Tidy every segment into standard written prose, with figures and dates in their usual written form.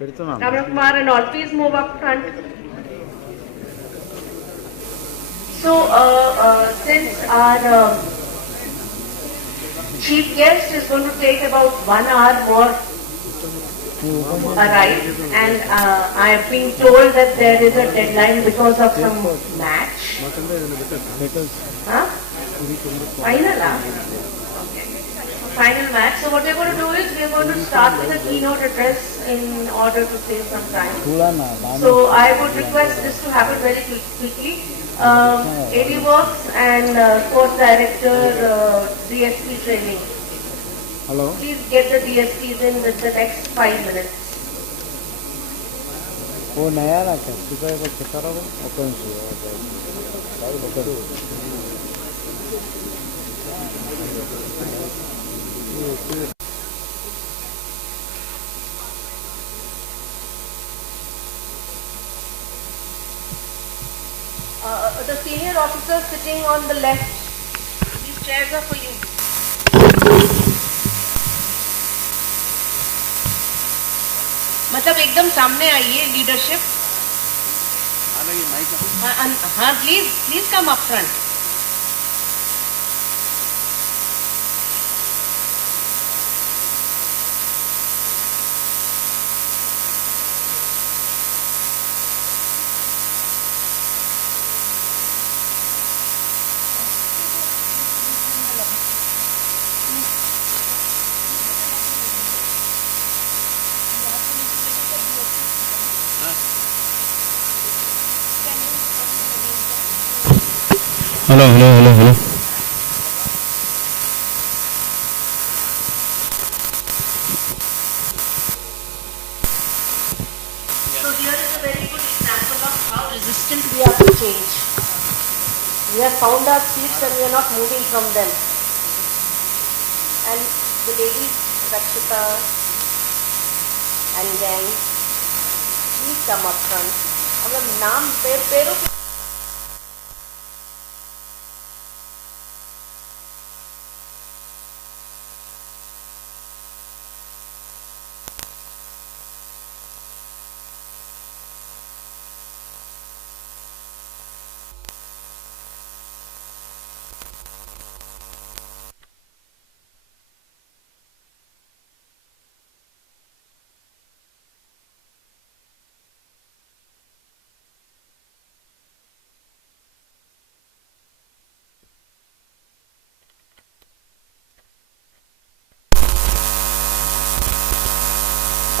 Kumar and all, please move up front. So, since our chief guest is going to take about 1 hour more to arrive, and I have been told that there is a deadline because of some match. Huh? Final, okay. Final match. So what we're going to do is we're going to start with a keynote address in order to save some time. So I would request this to happen very quickly. AD Works and Course Director DSP training. Hello. Please get the DSPs in with the next 5 minutes. वो नया ना क्या किसी को check करो open से The senior officer sitting on the left, these chairs are for you. मतलब एकदम सामने आइए लीडरशिप. हाँ please come up front. Hello. So here is a very good example of how resistant we are to change. We have found our seats and we are not moving from them. And the ladies, Rakshita and gang, please come up front. मतलब नाम पैरों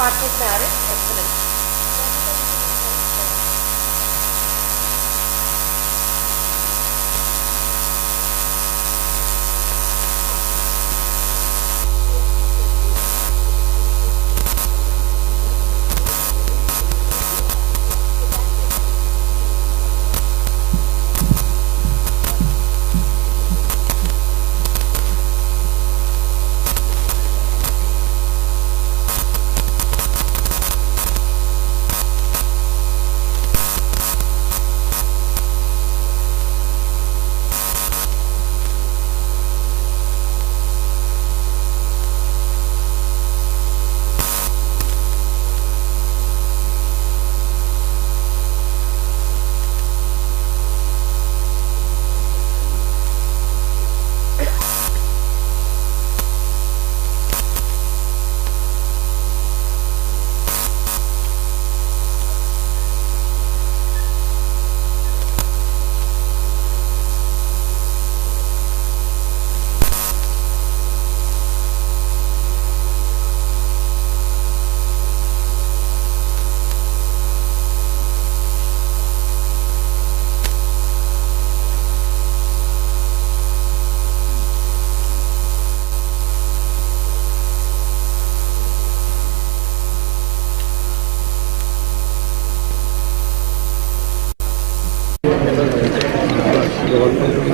partners में आ रहे. Excellent.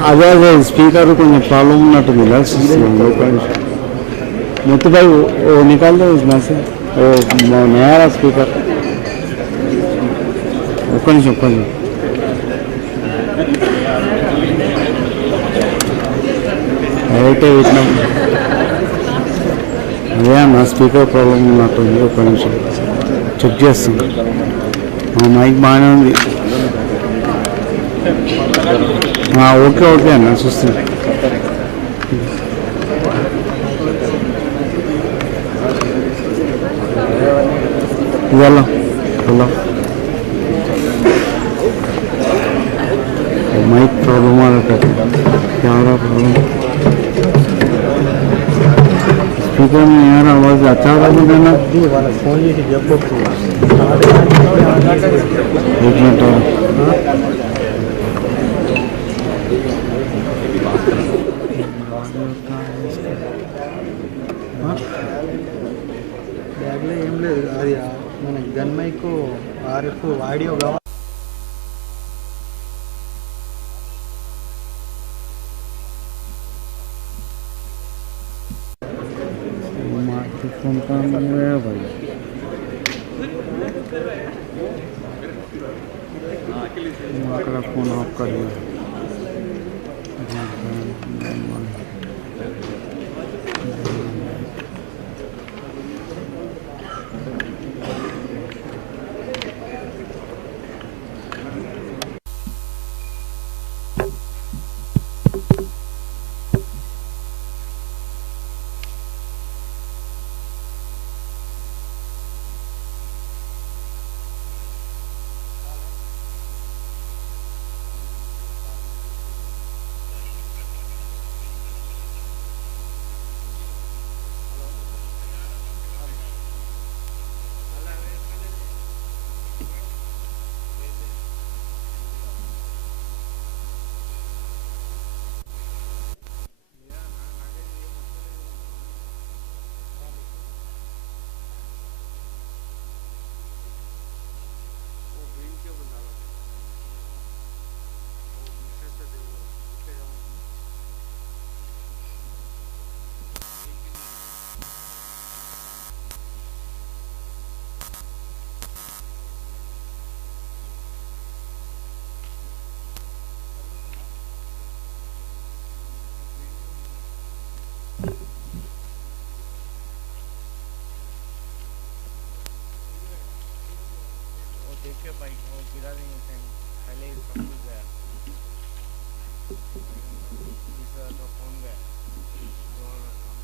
అదే speaker కొంచెం problem ఉన్నట్టుంది मोती भाई वो निकाल दो इसमें से वो नया रहा स्पीकर ओपन అయితే ఇట్లా అదే నా స్పీకర్ ప్రాబ్లం ఉన్నట్టుంది ఒక నిమిషం చెక్ చేస్తాం. మైక్ బాగానే ఉంది. ఓకే ఓకే అన్న చూస్తుంది. ఇవాళ హలో మైక్ प्रॉब्लम आ रहा है. Camera problem. स्पीकर में यार आवाज़ अच्छा आ रहा है ना. फोन एक मिनट और బ్యాగ్లో ఏం లేదు. అది మన గన్ మైక్ ఆర్ఎఫ్ ఆడియో కావాలి. फोन काम नहीं है भाई. फोन ऑफ कर दिया. देखिए भाई वो गिरा नहीं है पहले ही सब कुछ गया दूसरा तो फोन गया दोनों काम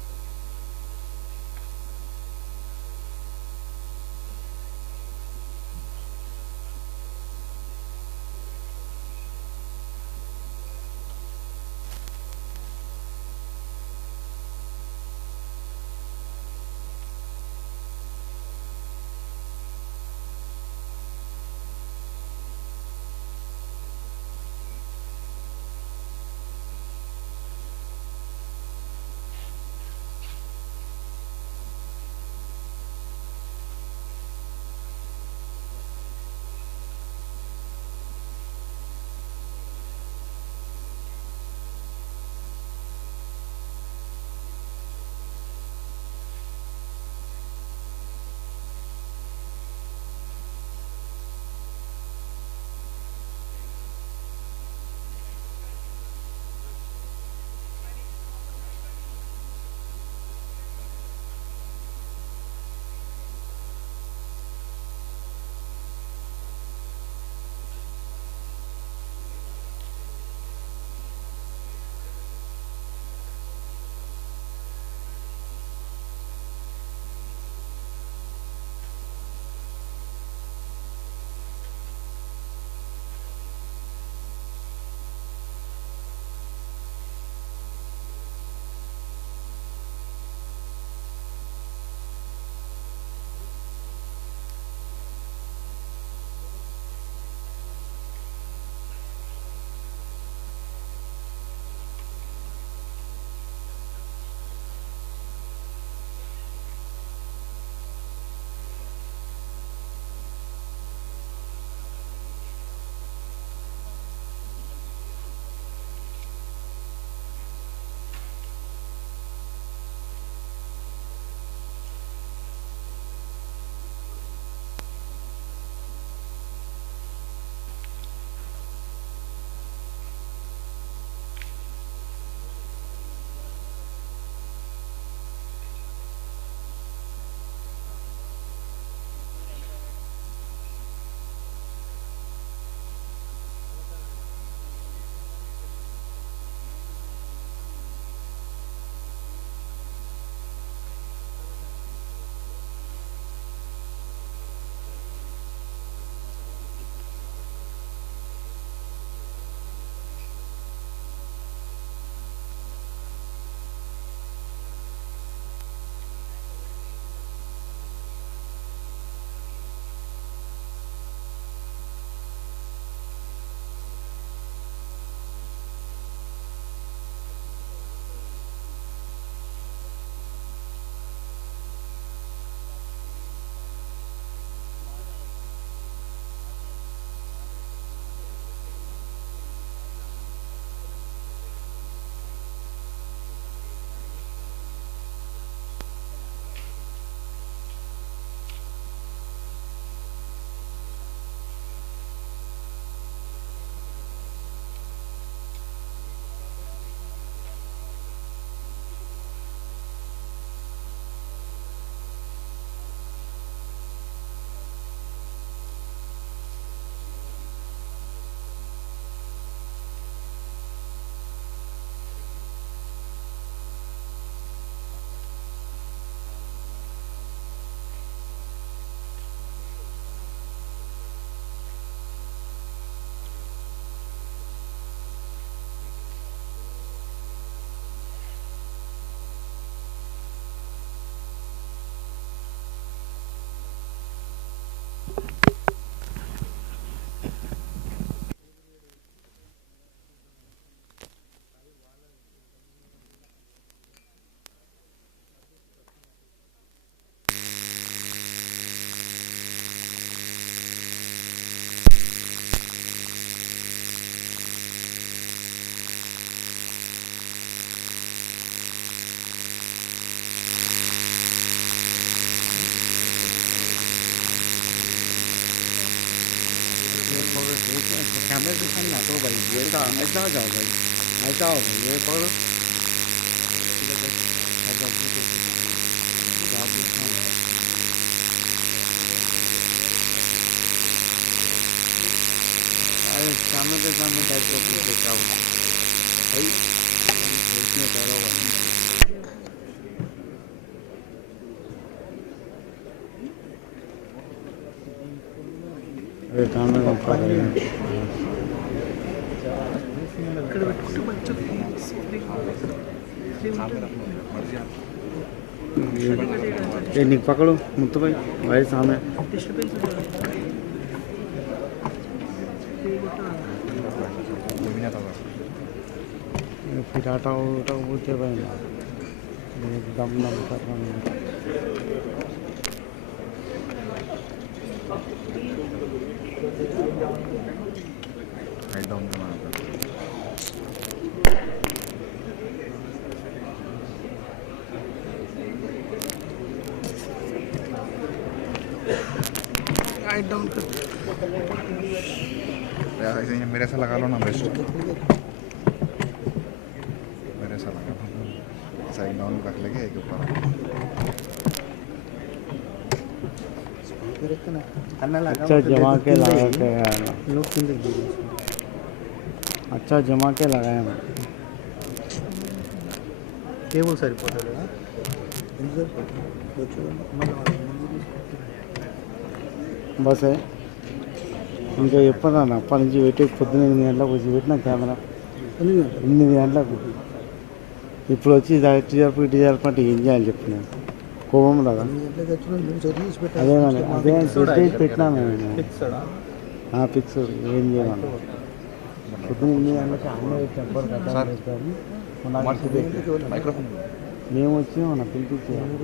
तो भाई ऐसा जाओ भाई ऐसा हो भाई ये पकड़ो अरे सामने के सामने टाइप को पूछ देखा भाई इसमें करो भाई अरे सामने को पकड़ ये निक पकड़ो मुत्तु भाई भाई सामने फिर आटा उटा बोलते भाई दम दम कर डाउन कर ऐसे ही मेरे से लगा लो ना बेस्ट मेरे से लगा लो साइड डाउन रख लेंगे एक ऊपर अच्छा जमा के लगा के लोग अच्छा जमा के लगाया मैं కేబుల్ సరిపోతుంది కదా బస్ ఇంకా చెప్పదా అప్పటి నుంచి పెట్టి పొద్దున్న 8 గంటలకు వచ్చి పెట్టిన కెమెరా 8 గంటలకు ఇప్పుడు వచ్చి ఇటు జరుపు ఇటు జరుపు అంటే ఏం చేయాలి చెప్పు నేను కోపం రాదా అదే అదే సెట్ పెట్టినా నేను ఫిక్స్డ్ ఏం చేయాలి పొద్దున్న 8 గంటలకు అన్నీ చెప్పారు కదా మేము వచ్చి మన పిలిపించాము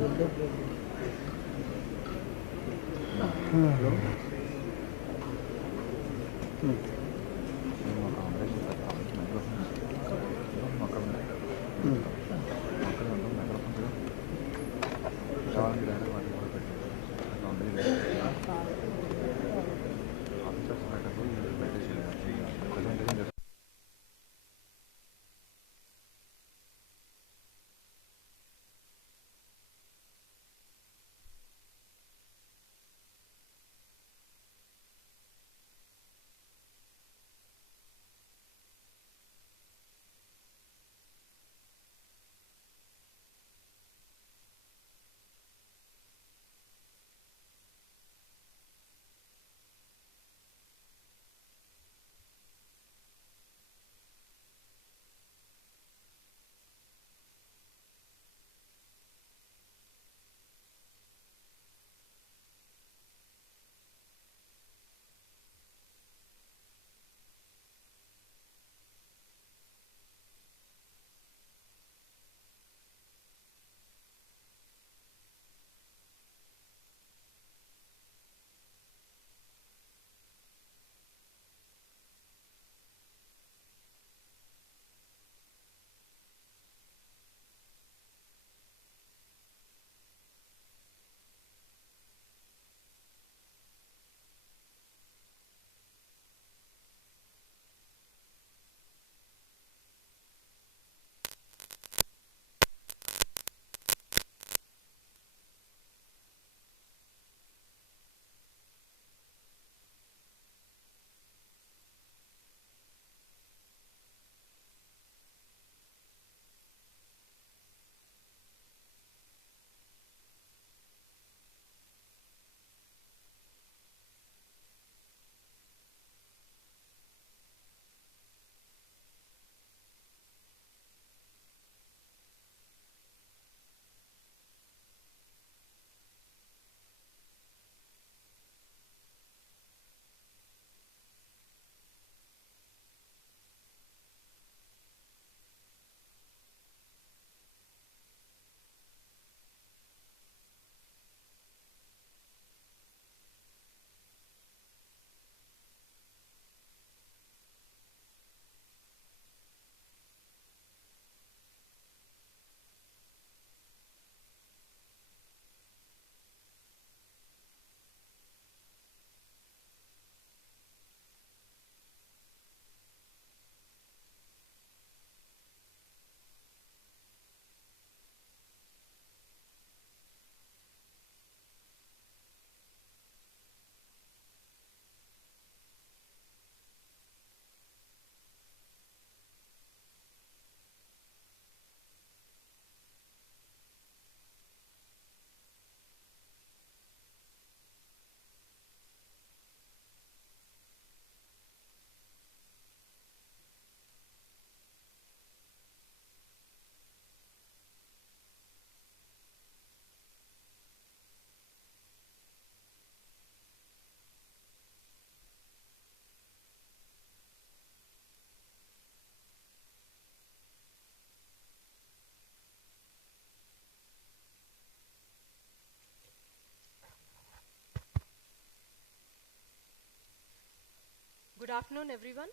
Good afternoon, everyone.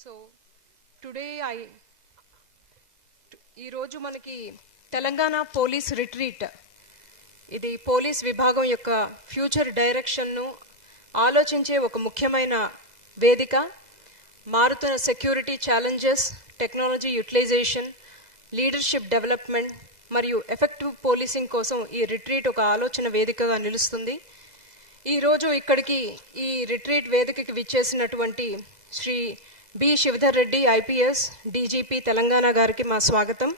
So, today ఈ రోజు మనకి తెలంగాణ పోలీస్ రిట్రీట్, ఇది పోలీస్ విభాగం యొక్క ఫ్యూచర్ డైరెక్షన్ను ఆలోచించే ఒక ముఖ్యమైన వేదిక. మారుతున్న security challenges, technology utilization, leadership development మరియు ఎఫెక్టివ్ పోలీసింగ్ కోసం ఈ రిట్రీట్ ఒక ఆలోచన వేదికగా నిలుస్తుంది. ఈరోజు ఇక్కడికి ఈ రిట్రీట్ వేదికకి విచ్చేసినటువంటి Shri B Shivadhar Reddy IPS DGP Telangana గారికి మా స్వాగతం.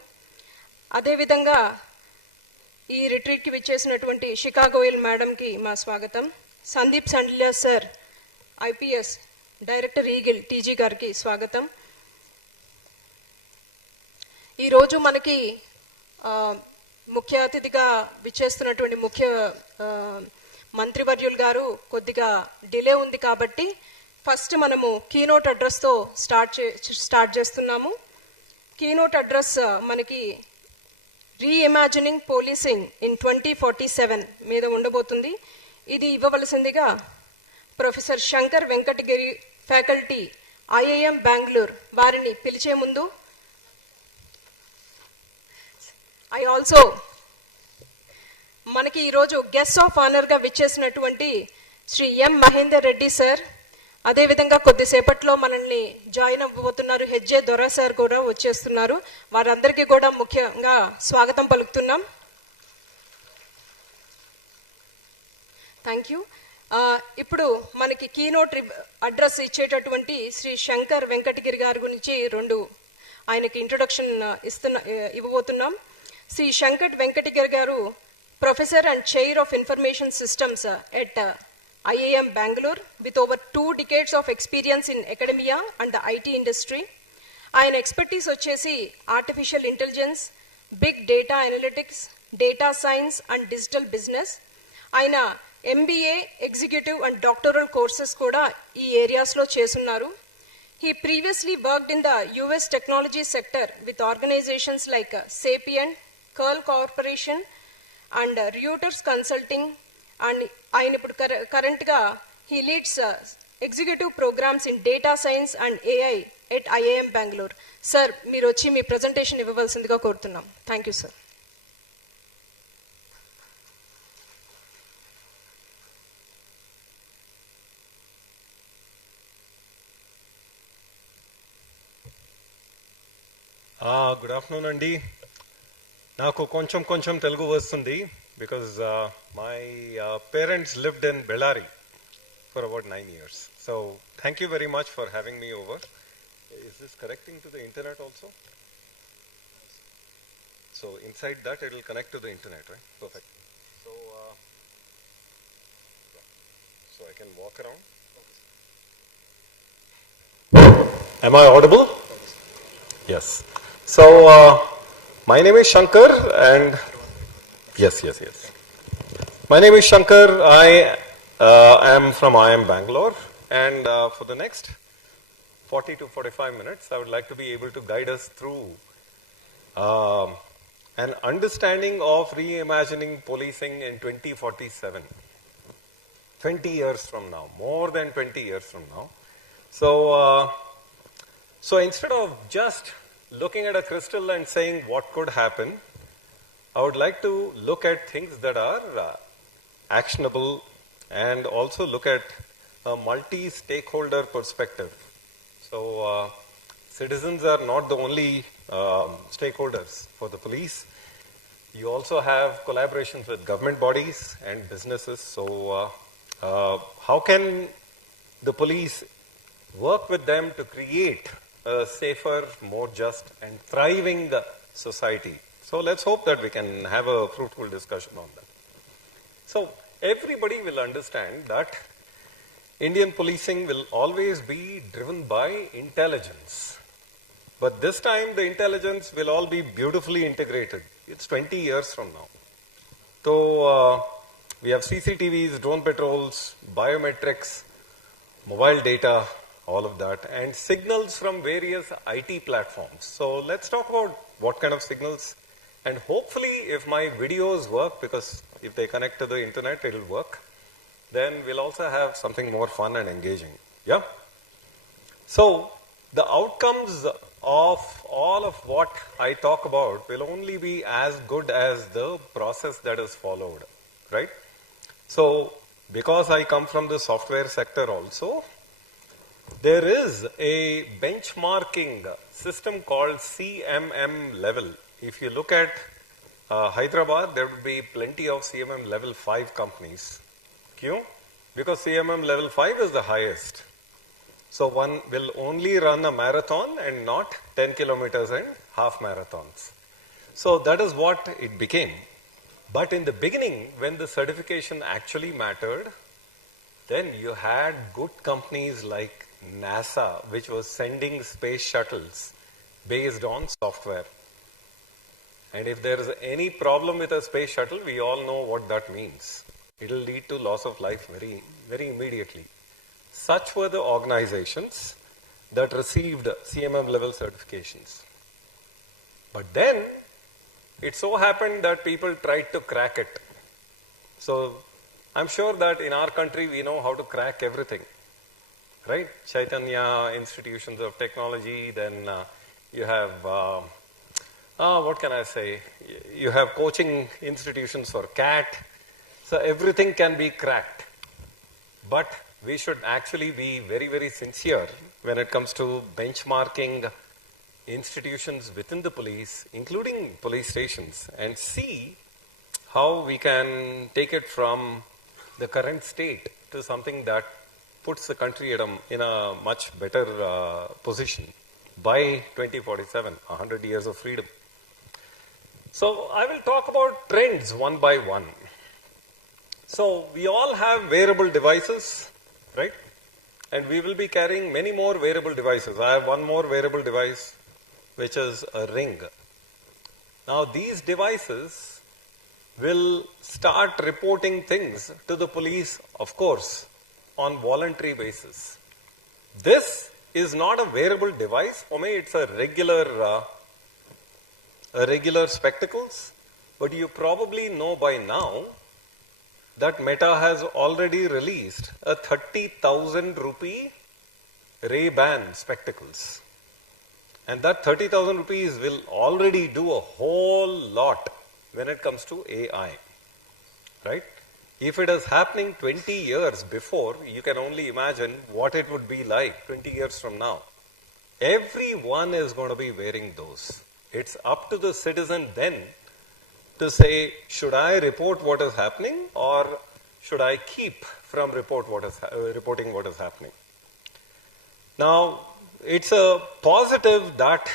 అదేవిధంగా ఈ రిట్రీట్కి విచ్చేసినటువంటి శిఖా గోయల్ మేడంకి మా స్వాగతం. Sandeep Sandla sir IPS director EAGLE TG గారికి స్వాగతం. ఈరోజు మనకి ముఖ్య అతిథిగా విచ్చేస్తున్నటువంటి ముఖ్య మంత్రివర్యులు గారు కొద్దిగా డిలే ఉంది కాబట్టి ఫస్ట్ మనము కీనోట్ అడ్రస్తో స్టార్ట్ చేస్తున్నాము. కీనోట్ అడ్రస్ మనకి రీఇమాజినింగ్ పోలీసింగ్ ఇన్ 2047 మీద ఉండబోతుంది. ఇది ఇవ్వవలసిందిగా professor Shankar Venkatagiri, faculty, IIM Bengaluru వారిని పిలిచే ముందు మనకి ఈరోజు గెస్ట్ ఆఫ్ ఆనర్గా విచ్చేసినటువంటి శ్రీ ఎం మహేందర్ రెడ్డి సార్, అదేవిధంగా కొద్దిసేపట్లో మనల్ని జాయిన్ అవ్వబోతున్నారు హెచ్జే దొర సార్ కూడా వచ్చేస్తున్నారు. వారందరికీ కూడా ముఖ్యంగా స్వాగతం పలుకుతున్నాం. Thank you. ఇప్పుడు మనకి కీనోట్ అడ్రస్ ఇచ్చేటటువంటి శ్రీ శంకర్ వెంకటగిరి గారి గురించి ఆయనకి ఇంట్రొడక్షన్ ఇవ్వబోతున్నాం. శ్రీ శంకర్ వెంకటగిరి గారు professor and chair of information systems at IIM Bangalore with over 2 decades of experience in academia and the IT industry. ఆయన ఎక్స్పర్టీస్ వచ్చేసి artificial intelligence, big data analytics, data science and digital business. ఆయన MBA, executive and doctoral courses కూడా ఈ ఏరియాస్లో చేస్తున్నారు. He previously worked in the US technology sector with organizations like Sapient, Curl Corporation and Reuters Consulting. And ఆయన ఇప్పుడు కరెంట్గా he leads executive programmes in data science and AI at IIM Bengaluru. Sir, మీరు వచ్చి మీ ప్రజెంటేషన్ ఇవ్వవలసిందిగా కోరుతున్నాం. Thank you sir. Good afternoon అండి. నాకు కొంచెం తెలుగు వస్తుంది because my parents lived in Bellary for about 9 years. So thank you very much for having me over. Is this connecting to the internet also? So inside that it will connect to the internet, right? Perfect. So I can walk around. Am I audible? Yes. So my name is Shankar and Yes. My name is Shankar. I am from IIM Bangalore, and for the next 40 to 45 minutes, I would like to be able to guide us through an understanding of reimagining policing in 2047. 20 years from now, more than 20 years from now. So instead of just looking at a crystal and saying what could happen, I would like to look at things that are actionable and also look at a multi-stakeholder perspective. So citizens are not the only stakeholders for the police. You also have collaborations with government bodies and businesses. So how can the police work with them to create a safer, more just and thriving society? So let's hope that we can have a fruitful discussion on that. So everybody will understand that Indian policing will always be driven by intelligence. But this time the intelligence will all be beautifully integrated. It's 20 years from now. So we have CCTVs, drone patrols, biometrics, mobile data, all of that, and signals from various IT platforms. So let's talk about what kind of signals. And hopefully, if my videos work, because if they connect to the internet, it will work, then we'll also have something more fun and engaging. Yeah? So the outcomes of all of what I talk about will only be as good as the process that is followed, right? So because I come from the software sector also, there is a benchmarking system called CMM level. If you look at Hyderabad, there would be plenty of CMM level 5 companies. Kyun? Because CMM level 5 is the highest. So one will only run a marathon and not 10 kilometers and half marathons. So that is what it became. But in the beginning, when the certification actually mattered, then you had good companies like NASA, which was sending space shuttles based on software. And if there is any problem with a space shuttle, we all know what that means. It will lead to loss of life very, very immediately. Such were the organizations that received CMM level certifications. But then, it so happened that people tried to crack it. So, I'm sure that in our country we know how to crack everything, right? Chaitanya Institutions of Technology, then you have, what can I say? You have coaching institutions for CAT. So everything can be cracked. But we should actually be very, very sincere when it comes to benchmarking institutions within the police, including police stations, and see how we can take it from the current state to something that puts the country in a much better position by 2047, 100 years of freedom. So I will talk about trends one by one. So we all have wearable devices, right? And we will be carrying many more wearable devices. I have one more wearable device, which is a ring. Now these devices will start reporting things to the police, of course, on voluntary basis. This is not a wearable device. For me, it's a regular spectacles. But you probably know by now that Meta has already released a 30,000 rupee Ray-Ban spectacles. And that 30,000 rupees will already do a whole lot when it comes to AI, right? If it is happening 20 years before, you can only imagine what it would be like 20 years from now. Everyone is going to be wearing those. It's up to the citizen then to say, should I report what is happening or should I keep from reporting what is happening? Now, it's a positive that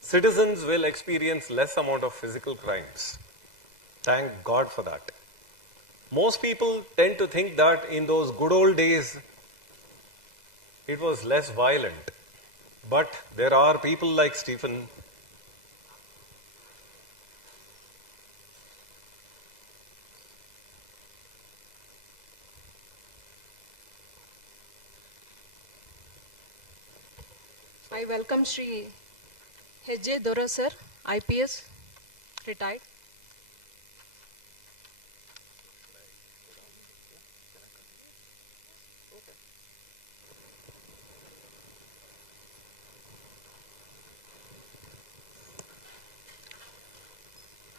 citizens will experience less amount of physical crimes. Thank God for that. Most people tend to think that in those good old days, it was less violent. But there are people like Stephen I welcome Shri Rbvrr sir, IPS, retired.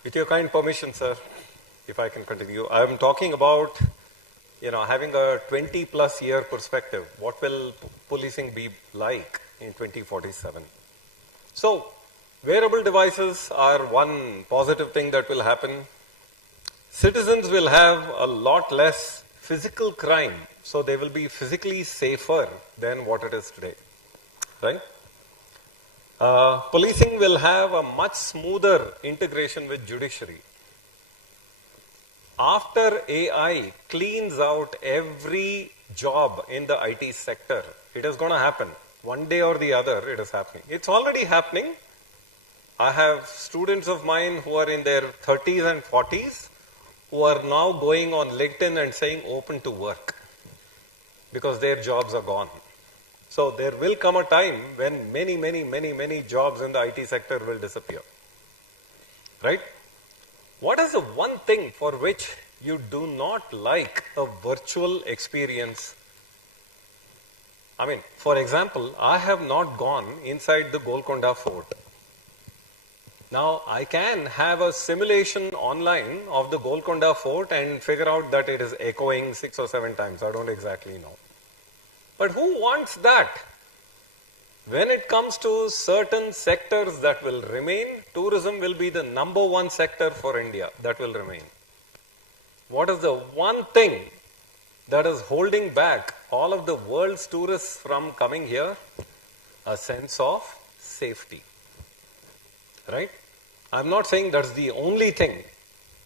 With your kind permission, sir, if I can continue, I am talking about, having a 20+ year perspective. What will policing be like in 2047? So, wearable devices are one positive thing that will happen. Citizens will have a lot less physical crime, so they will be physically safer than what it is today, right? Policing will have a much smoother integration with judiciary. After AI cleans out every job in the IT sector, it is going to happen. One day or the other, it is happening. It's already happening. I have students of mine who are in their 30s and 40s who are now going on LinkedIn and saying open to work because their jobs are gone. So there will come a time when many jobs in the IT sector will disappear. Right? What is the one thing for which you do not like a virtual experience? I mean, for example, I have not gone inside the Golconda Fort. Now, I can have a simulation online of the Golconda Fort and figure out that it is echoing 6 or 7 times. I don't exactly know. But who wants that? When it comes to certain sectors that will remain, tourism will be the #1 sector for India that will remain. What is the one thing that is holding back all of the world's tourists from coming here? A sense of safety. Right? I'm not saying that's the only thing,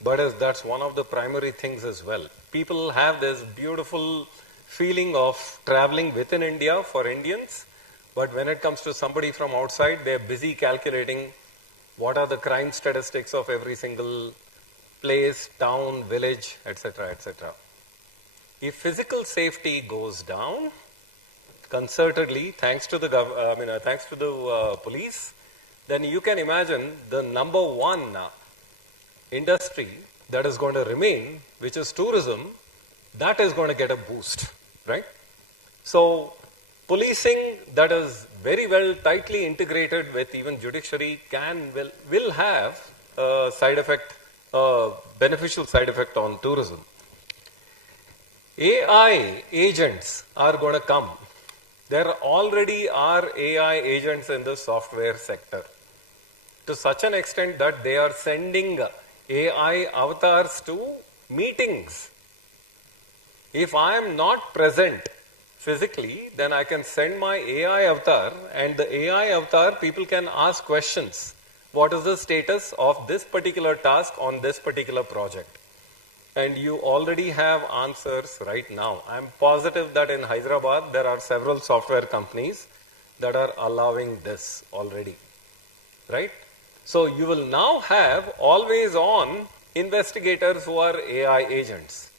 but that's one of the primary things as well. People have this beautiful feeling of traveling within India for Indians, but when it comes to somebody from outside, they're busy calculating what are the crime statistics of every single place, town, village, etc., etc. If physical safety goes down, concertedly, thanks to the police, then you can imagine the #1 industry that is going to remain, which is tourism, that is going to get a boost, right? So, policing that is very well tightly integrated with even judiciary will have a side effect, a beneficial side effect on tourism. AI agents are going to come. There already are AI agents in the software sector, to such an extent that they are sending AI avatars to meetings. If I am not present physically, then I can send my AI avatar, and the AI avatar, people can ask questions. What is the status of this particular task on this particular project? And you already have answers right now. I'm positive that in Hyderabad, there are several software companies that are allowing this already, right? So you will now have always on investigators who are AI agents.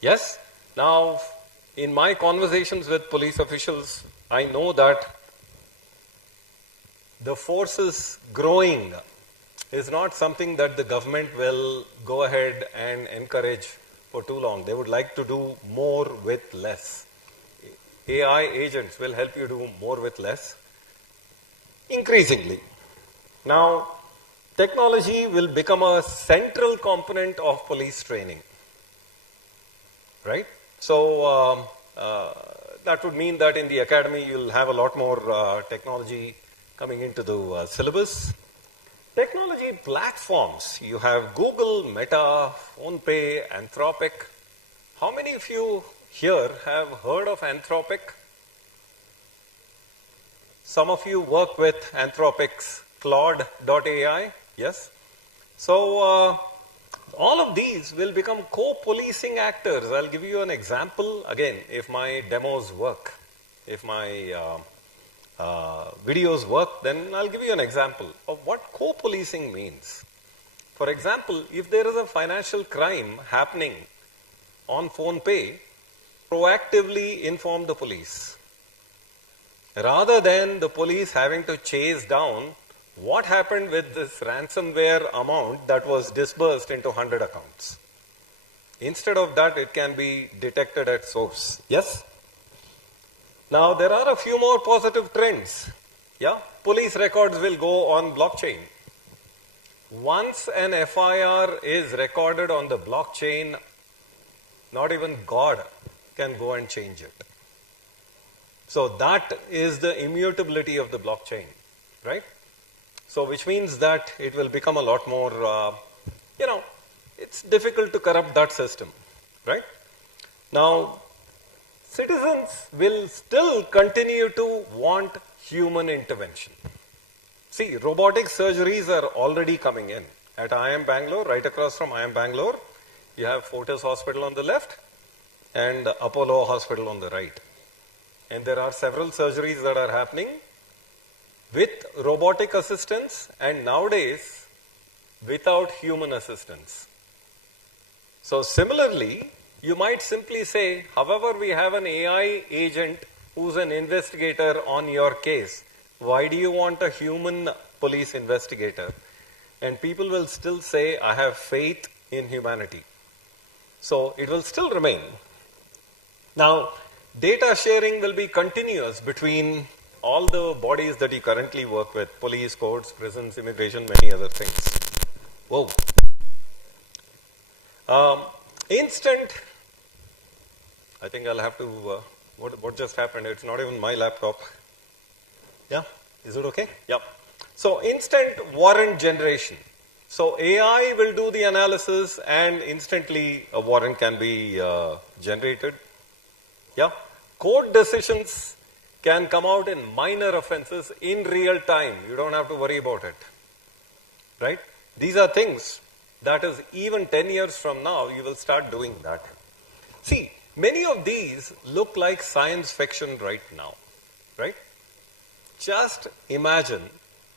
Yes? Now, in my conversations with police officials, I know that the forces growing is not something that the government will go ahead and encourage for too long. They would like to do more with less. AI agents will help you do more with less, increasingly. Now, technology will become a central component of police training, right? So, that would mean that in the academy, you'll have a lot more technology coming into the syllabus. Technology platforms, you have Google, Meta, PhonePe, Anthropic. How many of you here have heard of Anthropic? Some of you work with Anthropic's Claude.ai, yes? So, all of these will become co-policing actors. I'll give you an example. Again, if my demos work, if my videos work, then I'll give you an example of what co-policing means. For example, if there is a financial crime happening on PhonePe, proactively inform the police. Rather than the police having to chase down what happened with this ransomware amount that was disbursed into 100 accounts. Instead of that, it can be detected at source. Yes? Now, there are a few more positive trends. Yeah? Police records will go on blockchain. Once an FIR is recorded on the blockchain, not even God can go and change it. So that is the immutability of the blockchain, right? So which means that it will become a lot more, it's difficult to corrupt that system, right? Now, citizens will still continue to want human intervention. See, robotic surgeries are already coming in. At IIM Bangalore, right across from IIM Bangalore, you have Fortis Hospital on the left and Apollo Hospital on the right. And there are several surgeries that are happening with robotic assistance and nowadays without human assistance. So similarly, you might simply say, however, we have an AI agent who's an investigator on your case. Why do you want a human police investigator? And people will still say, I have faith in humanity. So it will still remain. Now, Data sharing will be continuous between all the bodies that you currently work with, police, courts, prisons, immigration, many other things. Whoa. Instant, I think I'll have to, what just happened? It's not even my laptop. Yeah, is it okay? Yeah. So instant warrant generation. So AI will do the analysis and instantly a warrant can be generated. Yeah. Court decisions can come out in minor offenses in real time. You don't have to worry about it. Right? These are things that is even 10 years from now, you will start doing that. See, many of these look like science fiction right now. Right? Just imagine,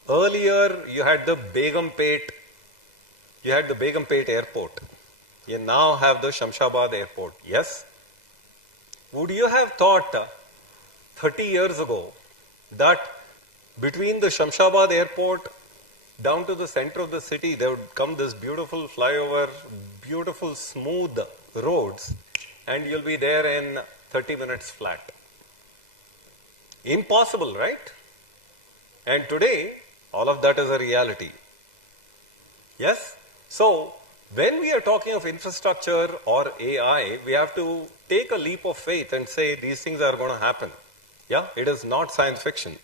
earlier you had the Begumpet airport. You now have the Shamshabad airport. Yes? Would you have thought 30 years ago that between the Shamshabad airport down to the center of the city, there would come this beautiful flyover, beautiful smooth roads, and you'll be there in 30 minutes flat? Impossible, right? And today, all of that is a reality. Yes? So, when we are talking of infrastructure or AI, we have to take a leap of faith and say these things are going to happen. Yeah, it is not science fiction.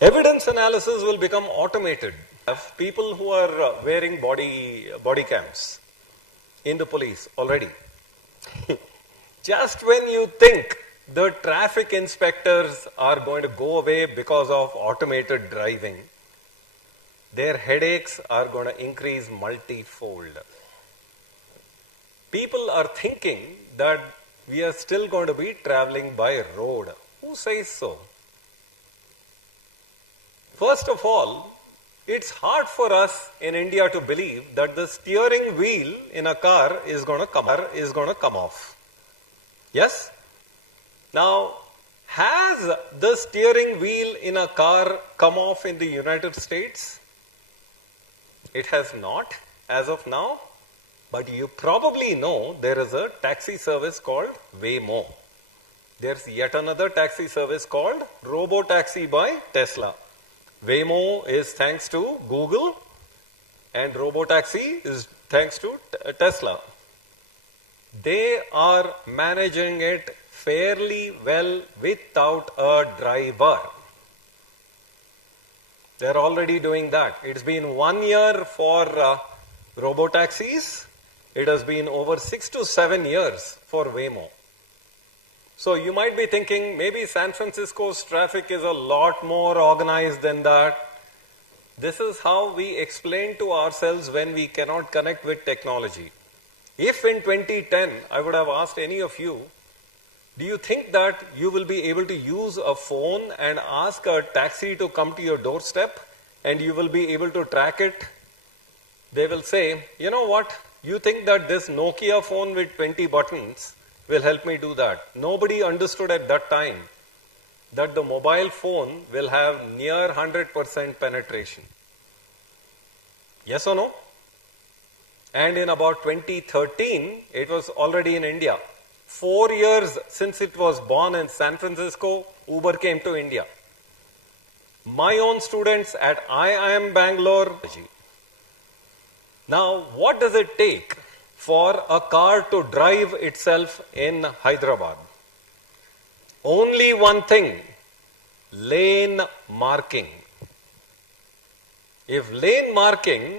Evidence analysis will become automated. People who are wearing body cams in the police already. Just when you think the traffic inspectors are going to go away because of automated driving, their headaches are going to increase multifold. People are thinking that we are still going to be traveling by road. Who says so? First of all, it's hard for us in India to believe that the steering wheel in a car is going to come off. Yes? Now, has the steering wheel in a car come off in the United States? It has not as of now, but you probably know there is a taxi service called Waymo. There's yet another taxi service called Robotaxi by Tesla. Waymo is thanks to Google and Robotaxi is thanks to Tesla. They are managing it fairly well without a driver. They're already doing that. It's been 1 year for robotaxis. It has been over 6 to 7 years for Waymo. So you might be thinking maybe San Francisco's traffic is a lot more organized than that. This is how we explain to ourselves when we cannot connect with technology. If in 2010 I would have asked any of you, do you think that you will be able to use a phone and ask a taxi to come to your doorstep and you will be able to track it? They will say, you know what, you think that this Nokia phone with 20 buttons will help me do that. Nobody understood at that time that the mobile phone will have near 100% penetration. Yes or no? And in about 2013, it was already in India. 4 years since it was born in San Francisco, Uber came to India. My own students at IIM Bangalore. Now, what does it take for a car to drive itself in Hyderabad? Only one thing, lane marking. If lane marking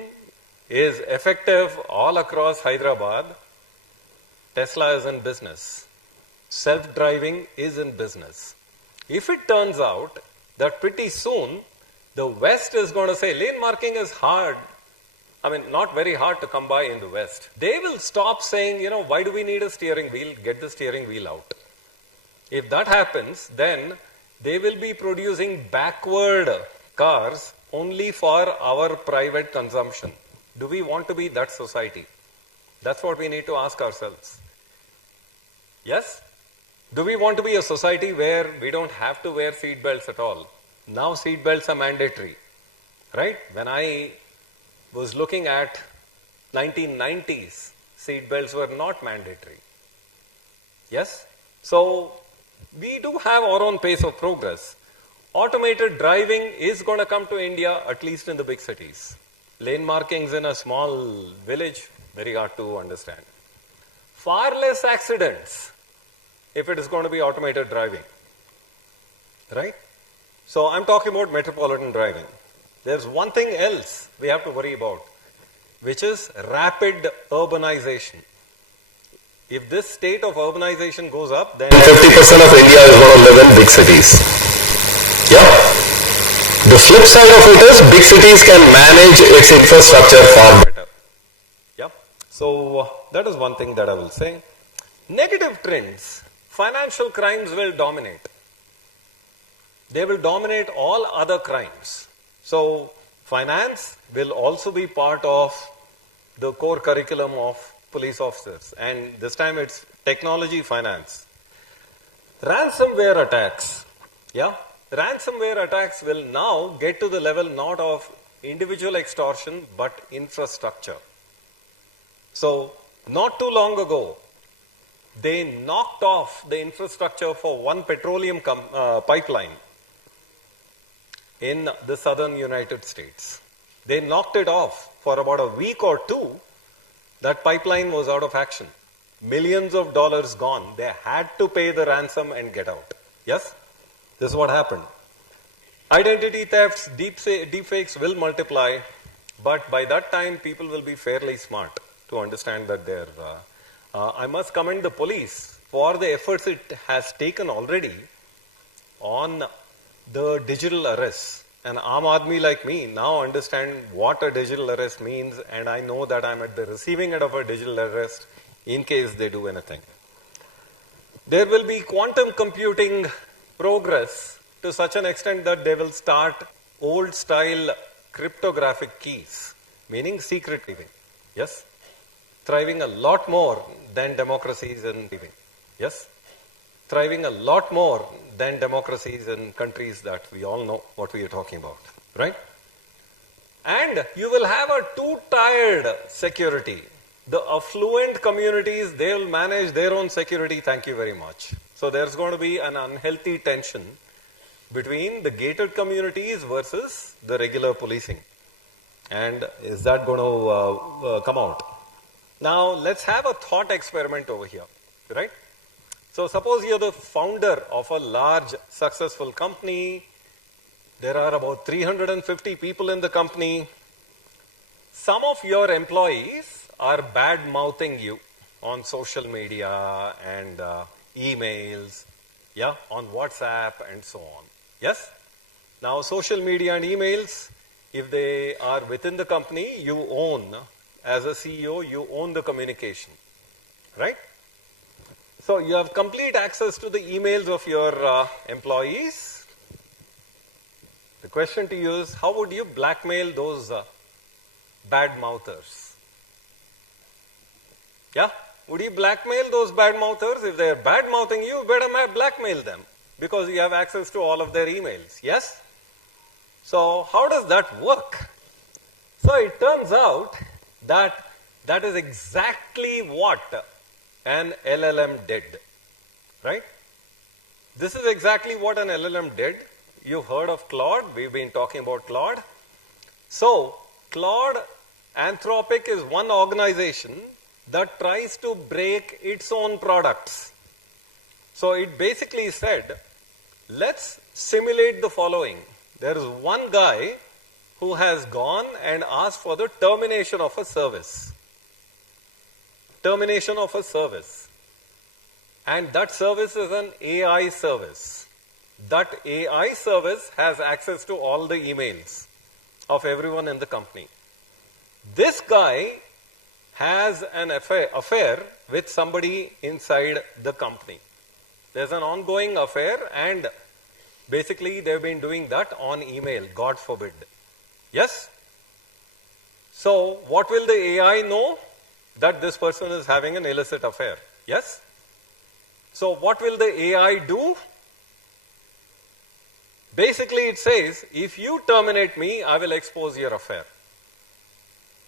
is effective all across Hyderabad, Tesla is in business. Self-driving is in business. If it turns out that pretty soon the West is going to say lane marking is hard, not very hard to come by in the West, they will stop saying, why do we need a steering wheel? Get the steering wheel out. If that happens, then they will be producing backward cars only for our private consumption. Do we want to be that society? That's what we need to ask ourselves. Yes? Do we want to be a society where we don't have to wear seat belts at all? Now seat belts are mandatory, right? When I was looking at 1990s, seat belts were not mandatory. Yes? So we do have our own pace of progress. Automated driving is going to come to India, at least in the big cities. Lane markings in a small village, very hard to understand. Far less accidents if it is going to be automated driving, right? So I'm talking about metropolitan driving. There's one thing else we have to worry about, which is rapid urbanization. If this state of urbanization goes up, then 50% of India is going to live in big cities. Yeah. The flip side of it is big cities can manage its infrastructure far better. Yeah. So that is one thing that I will say. Negative trends. Financial crimes will dominate. They will dominate all other crimes. So finance will also be part of the core curriculum of police officers. And this time it's technology finance. Ransomware attacks. Yeah. Ransomware attacks will now get to the level not of individual extortion but infrastructure. So not too long ago, they knocked off the infrastructure for one petroleum pipeline in the southern United States. They knocked it off for about a week or two. That pipeline was out of action. Millions of dollars gone. They had to pay the ransom and get out. Yes? This is what happened. Identity thefts, deepfakes will multiply, but by that time people will be fairly smart to understand that they're... I must commend the police for the efforts it has taken already on the digital arrests. An Aam Aadmi like me now understand what a digital arrest means, and I know that I'm at the receiving end of a digital arrest in case they do anything. There will be quantum computing progress to such an extent that they will start old style cryptographic keys, meaning secret keeping. Yes? Thriving a lot more than democracies in living. Yes? Thriving a lot more than democracies in countries that we all know what we are talking about. Right? And you will have a two-tiered security. The affluent communities, they will manage their own security, thank you very much. So there's going to be an unhealthy tension between the gated communities versus the regular policing. And is that going to come out? Now, let's have a thought experiment over here, right? So, suppose you're the founder of a large, successful company. There are about 350 people in the company. Some of your employees are bad-mouthing you on social media and emails, yeah, on WhatsApp and so on. Yes? Now, social media and emails, if they are within the company, you own. As a CEO, you own the communication, right? So you have complete access to the emails of your employees. The question to you is, how would you blackmail those bad mouthers? Yeah? Would you blackmail those bad mouthers? If they are bad mouthing you, better blackmail them because you have access to all of their emails. Yes? So how does that work? So it turns out that is exactly what an LLM did, right? This is exactly what an LLM did. You've heard of Claude. We've been talking about Claude. So, Claude Anthropic is one organization that tries to break its own products. So, it basically said, let's simulate the following. There is one guy who has gone and asked for the termination of a service. Termination of a service. And that service is an AI service. That AI service has access to all the emails of everyone in the company. This guy has an affair with somebody inside the company. There's an ongoing affair, and basically they've been doing that on email, God forbid. Yes? So, what will the AI know? That this person is having an illicit affair. Yes? So, what will the AI do? Basically, it says, if you terminate me, I will expose your affair.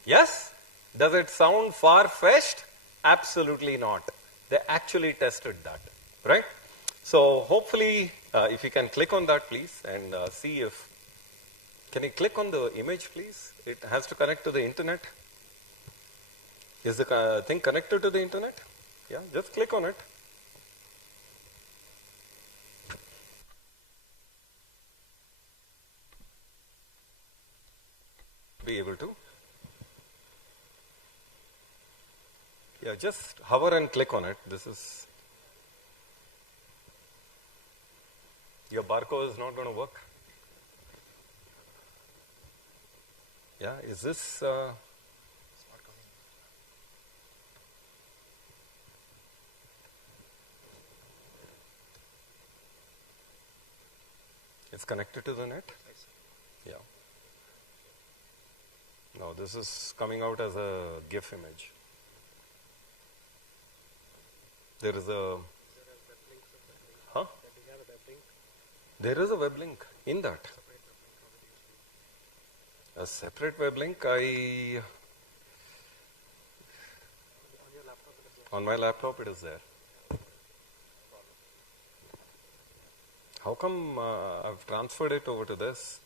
Yes? Does it sound far-fetched? Absolutely not. They actually tested that. right? So hopefully, if you can click on that, please, and see if, can you click on the image, please? It has to connect to the internet. Is the thing connected to the internet? Yeah, just click on it. Be able to. Yeah, just hover and click on it. This is, your barcode is not going to work. Yeah, is this, it's connected to the net? Yeah. No, this is coming out as a GIF image. There is a, huh? There is a web link in that. A separate web link, on my laptop it is there. How come I've transferred it over to this?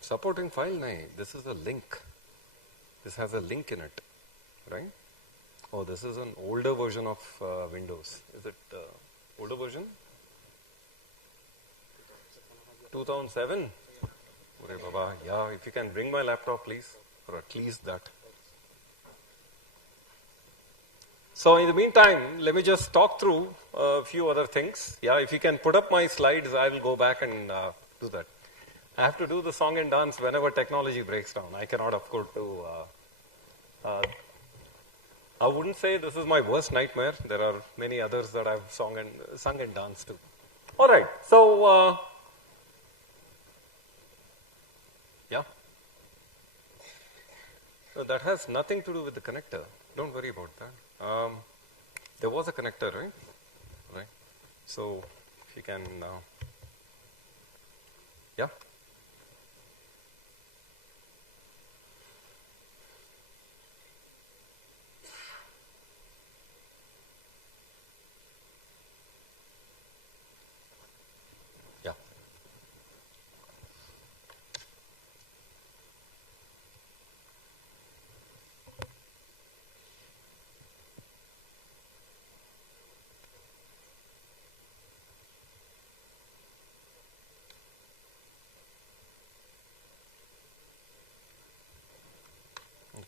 Supporting file, nahi. This is a link. This has a link in it, right? Oh, this is an older version of Windows. Is it older version? 2007? Ure Baba, yeah, if you can bring my laptop, please, or at least that. So in the meantime, let me just talk through a few other things. Yeah, if you can put up my slides, I will go back and do that. I have to do the song and dance whenever technology breaks down. I cannot afford to. I wouldn't say this is my worst nightmare. There are many others that I've sung and danced to. All right, so yeah. So that has nothing to do with the connector. Don't worry about that. There was a connector, right? Right. So if you can, yeah. Yeah.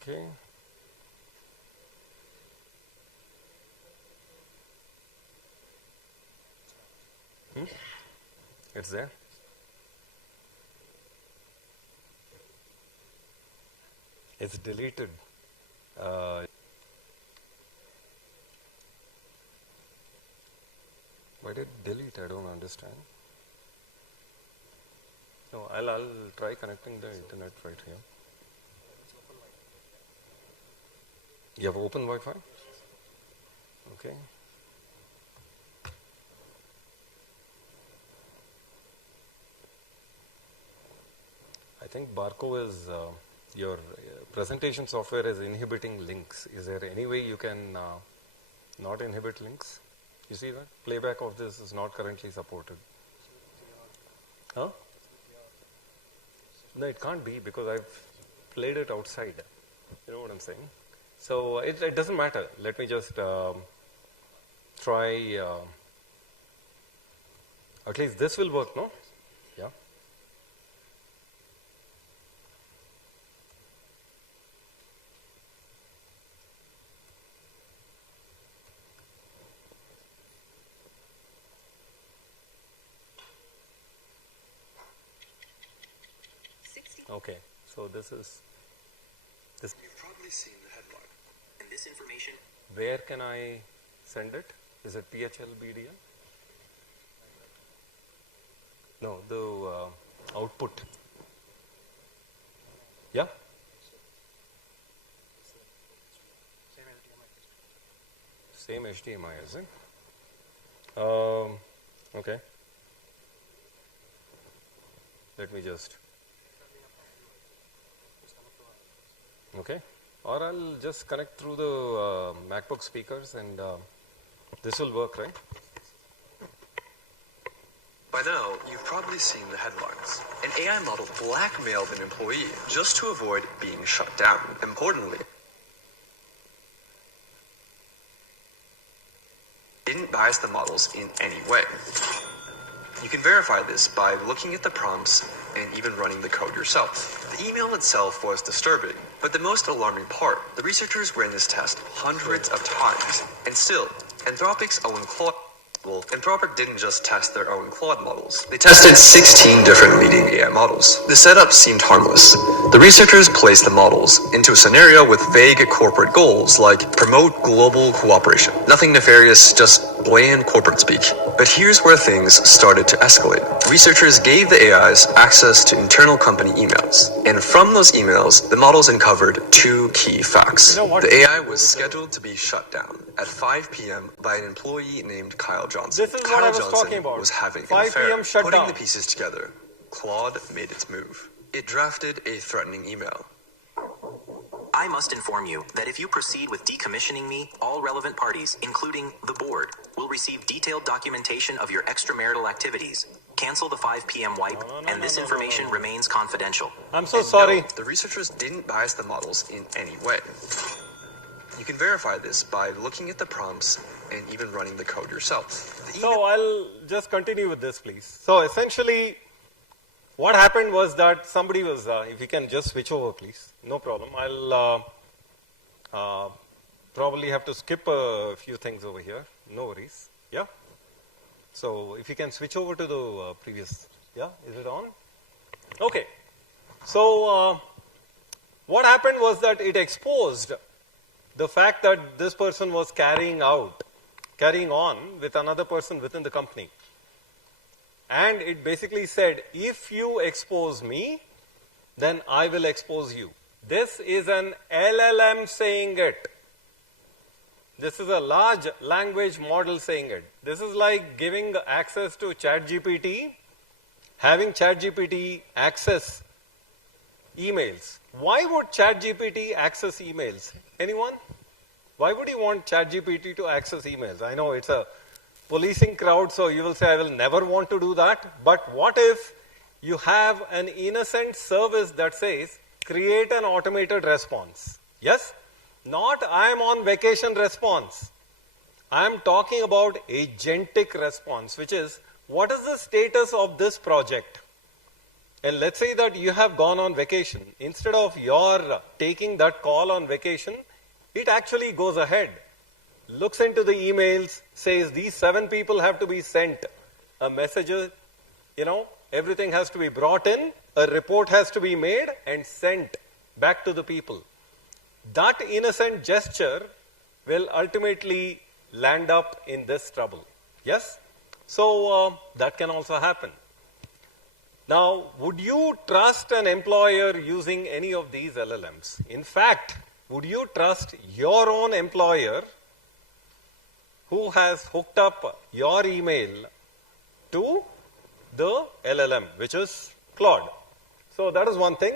Okay. It's there. It's deleted. Why did it delete? I don't understand. No, I'll try connecting the internet right here. You have open Wi-Fi? Okay. I think Barco is, your presentation software is inhibiting links. Is there any way you can not inhibit links? You see that? Playback of this is not currently supported. Huh? No, it can't be because I've played it outside. You know what I'm saying? So it doesn't matter. Let me just try, at least this will work, no? Yeah. Okay, so this is this. You've probably seen the headline. And this information. Where can I send it? Is it PHLBDL? No, the output. Yeah? Same HDMI, is it? Okay. Let me just. Okay. Or I'll just connect through the MacBook speakers and This will work, right? By now, you've probably seen the headlines. An AI model blackmailed an employee just to avoid being shut down. Importantly, didn't bias the models in any way. You can verify this by looking at the prompts and even running the code yourself. The email itself was disturbing, but the most alarming part, the researchers ran this test hundreds of times, and still, Anthropic's own Claude. Well, Anthropic didn't just test their own Claude models. They tested 16 different leading AI models. The setup seemed harmless. The researchers placed the models into a scenario with vague corporate goals like promote global cooperation. Nothing nefarious, just bland corporate speak. But here's where things started to escalate. Researchers gave the AIs access to internal company emails. And from those emails, the models uncovered two key facts. The AI was scheduled to be shut down at 5 p.m. by an employee named Kyle Johnson. This is what I was talking about. Was having an 5 affair. p.m. shutdown. Putting the pieces together, Claude made its move. It drafted a threatening email. I must inform you that if you proceed with decommissioning me, all relevant parties, including the board, will receive detailed documentation of your extramarital activities. Cancel the 5 p.m. wipe, and this information remains confidential. I'm so sorry. No, the researchers didn't bias the models in any way. You can verify this by looking at the prompts and even running the code yourself. So I'll just continue with this, please. So essentially, what happened was that somebody was, if you can just switch over, please. No problem. I'll probably have to skip a few things over here. No worries. Yeah? So if you can switch over to the previous, yeah? Is it on? Okay. So what happened was that it exposed the fact that this person was carrying on with another person within the company. And it basically said, if you expose me, then I will expose you. This is an LLM saying it. This is a large language model saying it. This is like giving access to ChatGPT, having ChatGPT access emails. Why would ChatGPT access emails? Anyone? Why would you want ChatGPT to access emails? I know it's a policing crowd, so you will say, I will never want to do that. But what if you have an innocent service that says, create an automated response? Yes? Not I am on vacation response. I am talking about agentic response, which is, what is the status of this project? And let's say that you have gone on vacation. Instead of your taking that call on vacation, it actually goes ahead, looks into the emails, says these 7 people have to be sent a message, everything has to be brought in, a report has to be made and sent back to the people. That innocent gesture will ultimately land up in this trouble. Yes? So that can also happen. Now, would you trust an employer using any of these LLMs? In fact, would you trust your own employer who has hooked up your email to the LLM, which is Claude? So that is one thing.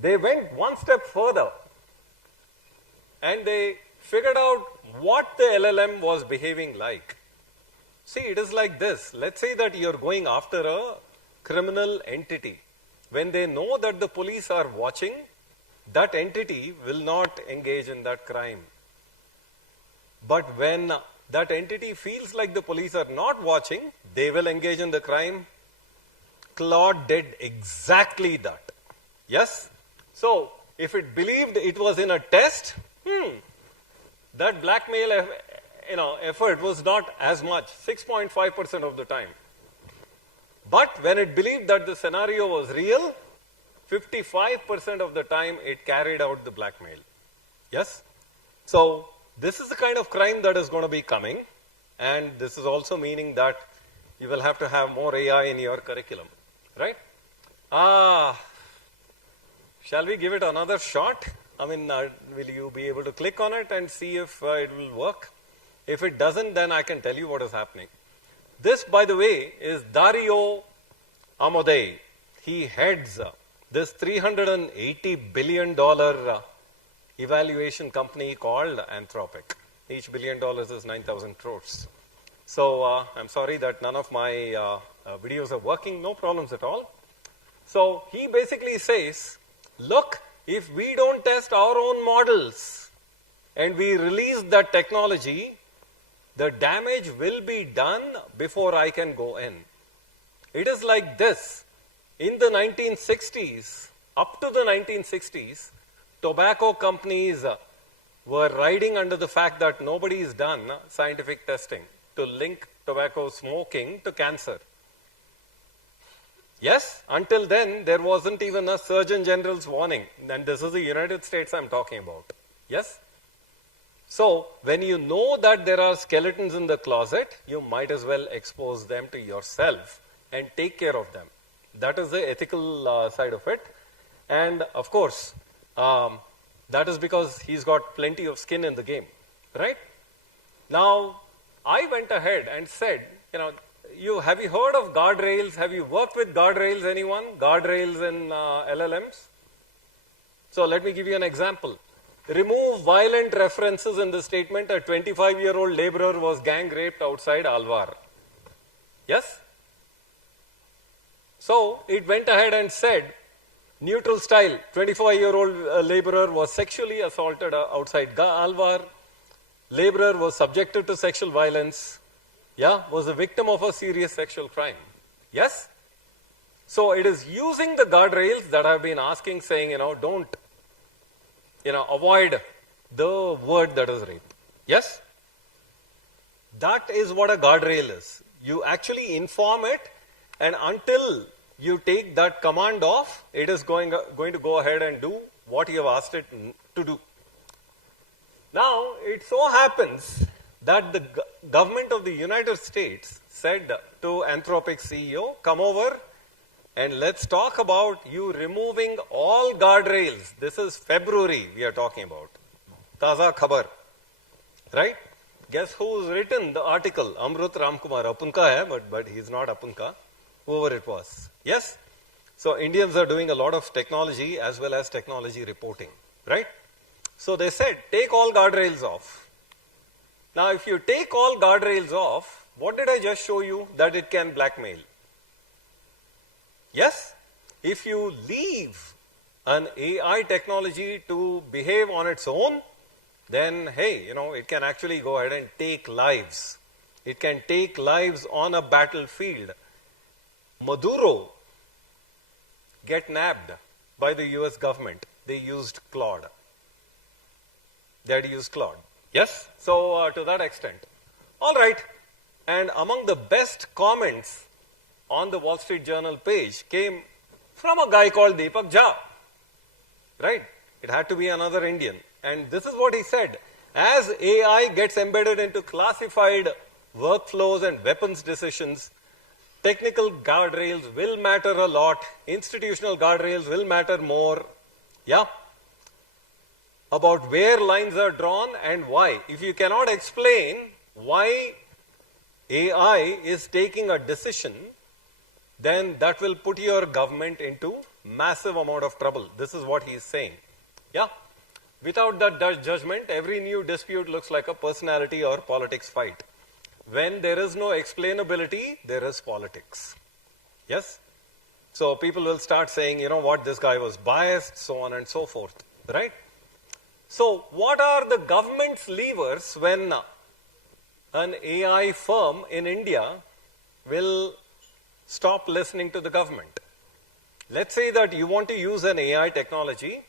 They went one step further and they figured out what the LLM was behaving like. See, it is like this. Let's say that you're going after a criminal entity. When they know that the police are watching, that entity will not engage in that crime. But when that entity feels like the police are not watching, they will engage in the crime. Claude did exactly that. Yes? So, if it believed it was in a test, that blackmail effort was not as much, 6.5% of the time. But when it believed that the scenario was real, 55% of the time it carried out the blackmail. Yes? So, this is the kind of crime that is going to be coming, and this is also meaning that you will have to have more AI in your curriculum. Right? Shall we give it another shot? I mean, will you be able to click on it and see if it will work? If it doesn't, then I can tell you what is happening. This, by the way, is Dario Amodei. He heads this $380 billion evaluation company called Anthropic. Each $1 billion is 9,000 crores. So I'm sorry that none of my videos are working. No problems at all. So he basically says, look, if we don't test our own models and we release that technology, the damage will be done before I can go in. It is like this. In the 1960s, up to the 1960s, tobacco companies were riding under the fact that nobody has done scientific testing to link tobacco smoking to cancer. Yes, until then, there wasn't even a Surgeon General's warning. And this is the United States I'm talking about. Yes? So, when you know that there are skeletons in the closet, you might as well expose them to yourself and take care of them. That is the ethical side of it. And of course, that is because he's got plenty of skin in the game, right? Now, I went ahead and said, have you heard of guardrails? Have you worked with guardrails, anyone? Guardrails in LLMs? So let me give you an example. Remove violent references in the statement, a 25-year-old laborer was gang raped outside Alvar. Yes? So it went ahead and said, neutral style, 25-year-old laborer was sexually assaulted outside Alvar. Laborer was subjected to sexual violence. Was a victim of a serious sexual crime. Yes? So it is using the guardrails that I've been asking, saying, don't, avoid the word that is rape. Yes? That is what a guardrail is. You actually inform it, and until you take that command off, it is going to go ahead and do what you have asked it to do. Now, it so happens that the government of the United States said to Anthropic CEO, come over and let's talk about you removing all guardrails. This is February we are talking about. Taza khabar. Right? Guess who's written the article? Amrut Ramkumar. Apunka hai, but he's not Apunka. Whoever it was. Yes? So Indians are doing a lot of technology as well as technology reporting. Right? So they said, take all guardrails off. Now, if you take all guardrails off, what did I just show you? That it can blackmail. Yes? If you leave an AI technology to behave on its own, then, hey, it can actually go ahead and take lives. It can take lives on a battlefield. Maduro get nabbed by the US government. They used Claude. They had used Claude. Yes? So, to that extent. All right. And among the best comments on the Wall Street Journal page came from a guy called Deepak Jha. Right? It had to be another Indian. And this is what he said. As AI gets embedded into classified workflows and weapons decisions, technical guardrails will matter a lot. Institutional guardrails will matter more. Yeah? About where lines are drawn and why. If you cannot explain why AI is taking a decision, then that will put your government into massive amount of trouble. This is what he is saying. Yeah? Without that judgment, every new dispute looks like a personality or politics fight. When there is no explainability, there is politics. Yes? So people will start saying, this guy was biased, so on and so forth. Right? So, what are the government's levers when an AI firm in India will stop listening to the government? Let's say that you want to use an AI technology.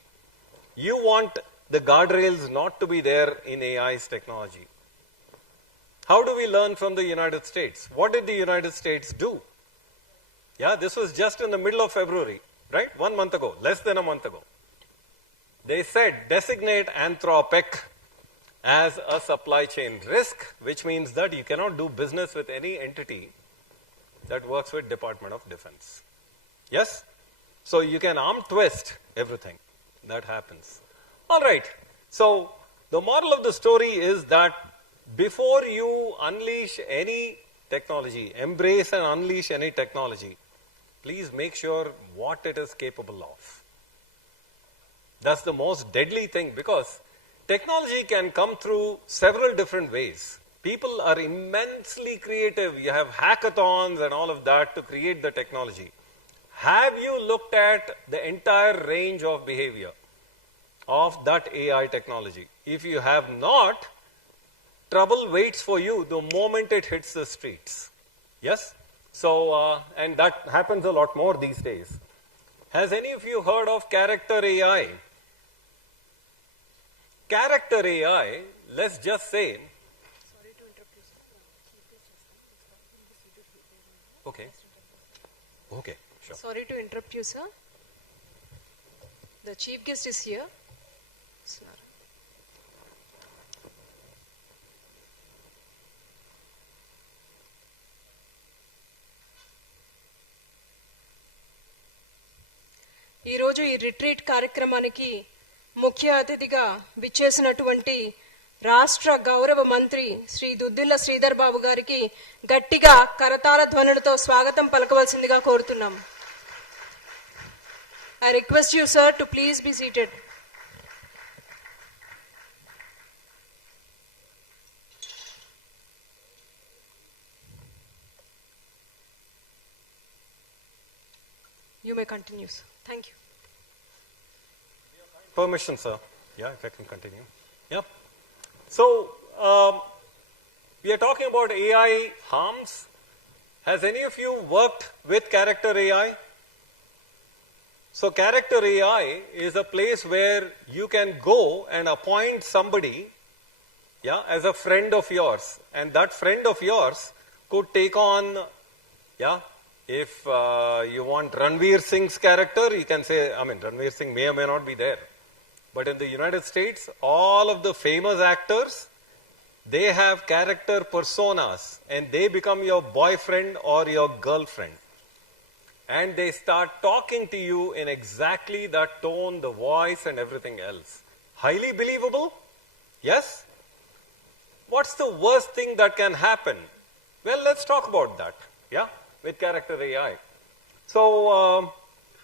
You want the guardrails not to be there in AI's technology. How do we learn from the United States? What did the United States do? Yeah, this was just in the middle of February, right? 1 month ago, less than a month ago. They said designate Anthropic as a supply chain risk, which means that you cannot do business with any entity that works with Department of Defense. Yes? So you can arm twist everything that happens. All right. So the moral of the story is that before you unleash any technology, embrace and unleash any technology, please make sure what it is capable of. That's the most deadly thing, because technology can come through several different ways. People are immensely creative. You have hackathons and all of that to create the technology. Have you looked at the entire range of behavior of that AI technology? If you have not, trouble waits for you the moment it hits the streets. Yes? So, and that happens a lot more these days. Has any of you heard of character AI? Character AI, let's just say. Okay. Okay, sure. Sorry to interrupt you, sir. The chief guest is here. Sir. ఈరోజు ఈ retreat కార్యక్రమానికి ముఖ్య అతిథిగా విచ్చేసినటువంటి రాష్ట్ర గౌరవ మంత్రి శ్రీ దుద్దిల్ల శ్రీధర్ బాబు గారికి గట్టిగా కరతాళ ధ్వనులతో స్వాగతం పలకవలసిందిగా కోరుతున్నాం. I request you, sir, to please be seated. You may continue, sir. Thank you. Permission, sir. Yeah, if I can continue. Yeah. So, we are talking about AI harms. Has any of you worked with character AI? So, character AI is a place where you can go and appoint somebody, yeah, as a friend of yours. And that friend of yours could take on, yeah, if you want Ranveer Singh's character, you can say, I mean, Ranveer Singh may or may not be there. But in the United States, all of the famous actors, they have character personas and they become your boyfriend or your girlfriend. And they start talking to you in exactly that tone, the voice and everything else. Highly believable? Yes? What's the worst thing that can happen? Well, let's talk about that, yeah, with character AI. So,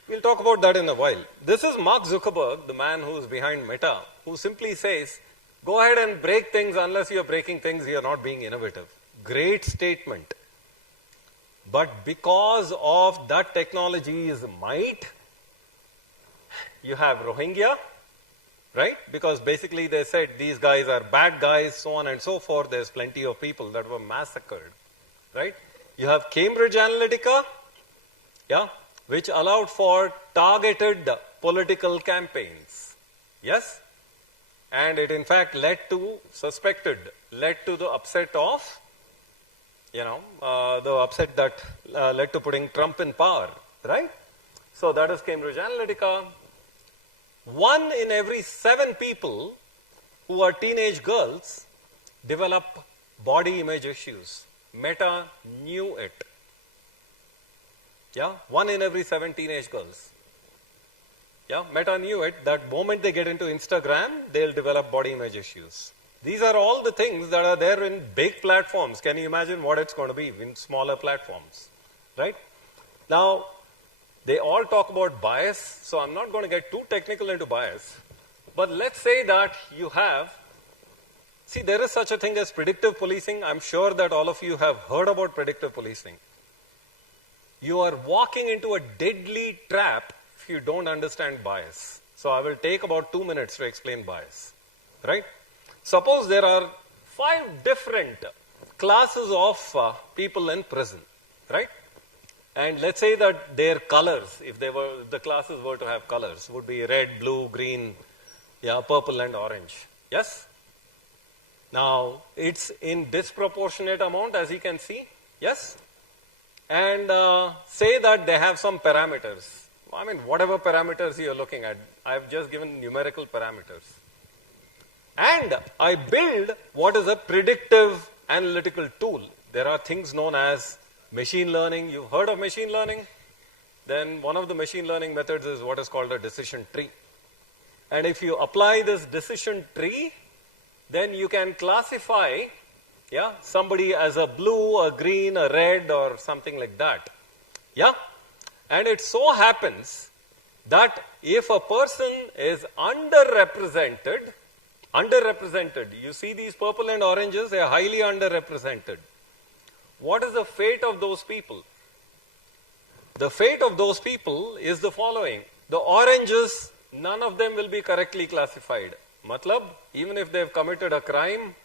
we'll talk about that in a while. This is Mark Zuckerberg, the man who's behind Meta, who simply says, go ahead and break things. Unless you're breaking things, you're not being innovative. Great statement. But because of that technology's might, you have Rohingya, right? Because basically they said these guys are bad guys, so on and so forth. There's plenty of people that were massacred, right? You have Cambridge Analytica, yeah, which allowed for targeted political campaigns. Yes? And it in fact led to the upset of, the upset that led to putting Trump in power, right? So that is Cambridge Analytica. 1 in every 7 people who are teenage girls develop body image issues. Meta knew it. Yeah, 1 in every 7 teenage girls. Yeah, Meta knew it. That moment they get into Instagram, they'll develop body image issues. These are all the things that are there in big platforms. Can you imagine what it's going to be in smaller platforms, right? Now, they all talk about bias, so I'm not going to get too technical into bias. But let's say that you have, see, there is such a thing as predictive policing. I'm sure that all of you have heard about predictive policing. You are walking into a deadly trap if you don't understand bias. So I will take about 2 minutes to explain bias, right? Suppose there are 5 different classes of people in prison, right? And let's say that their colors, if the classes were to have colors, would be red, blue, green, yeah, purple and orange. Yes? Now, it's in disproportionate amount, as you can see. Yes? And say that they have some parameters. I mean, whatever parameters you're looking at, I've just given numerical parameters. And I build what is a predictive analytical tool. There are things known as machine learning. You've heard of machine learning? Then one of the machine learning methods is what is called a decision tree. And if you apply this decision tree, then you can classify, yeah, somebody as a blue, a green, a red, or something like that. Yeah? And it so happens that if a person is underrepresented, Underrepresented. You see these purple and oranges, they are highly underrepresented. What is the fate of those people? The fate of those people is the following. The oranges, none of them will be correctly classified. Matlab, even if they've committed a crime,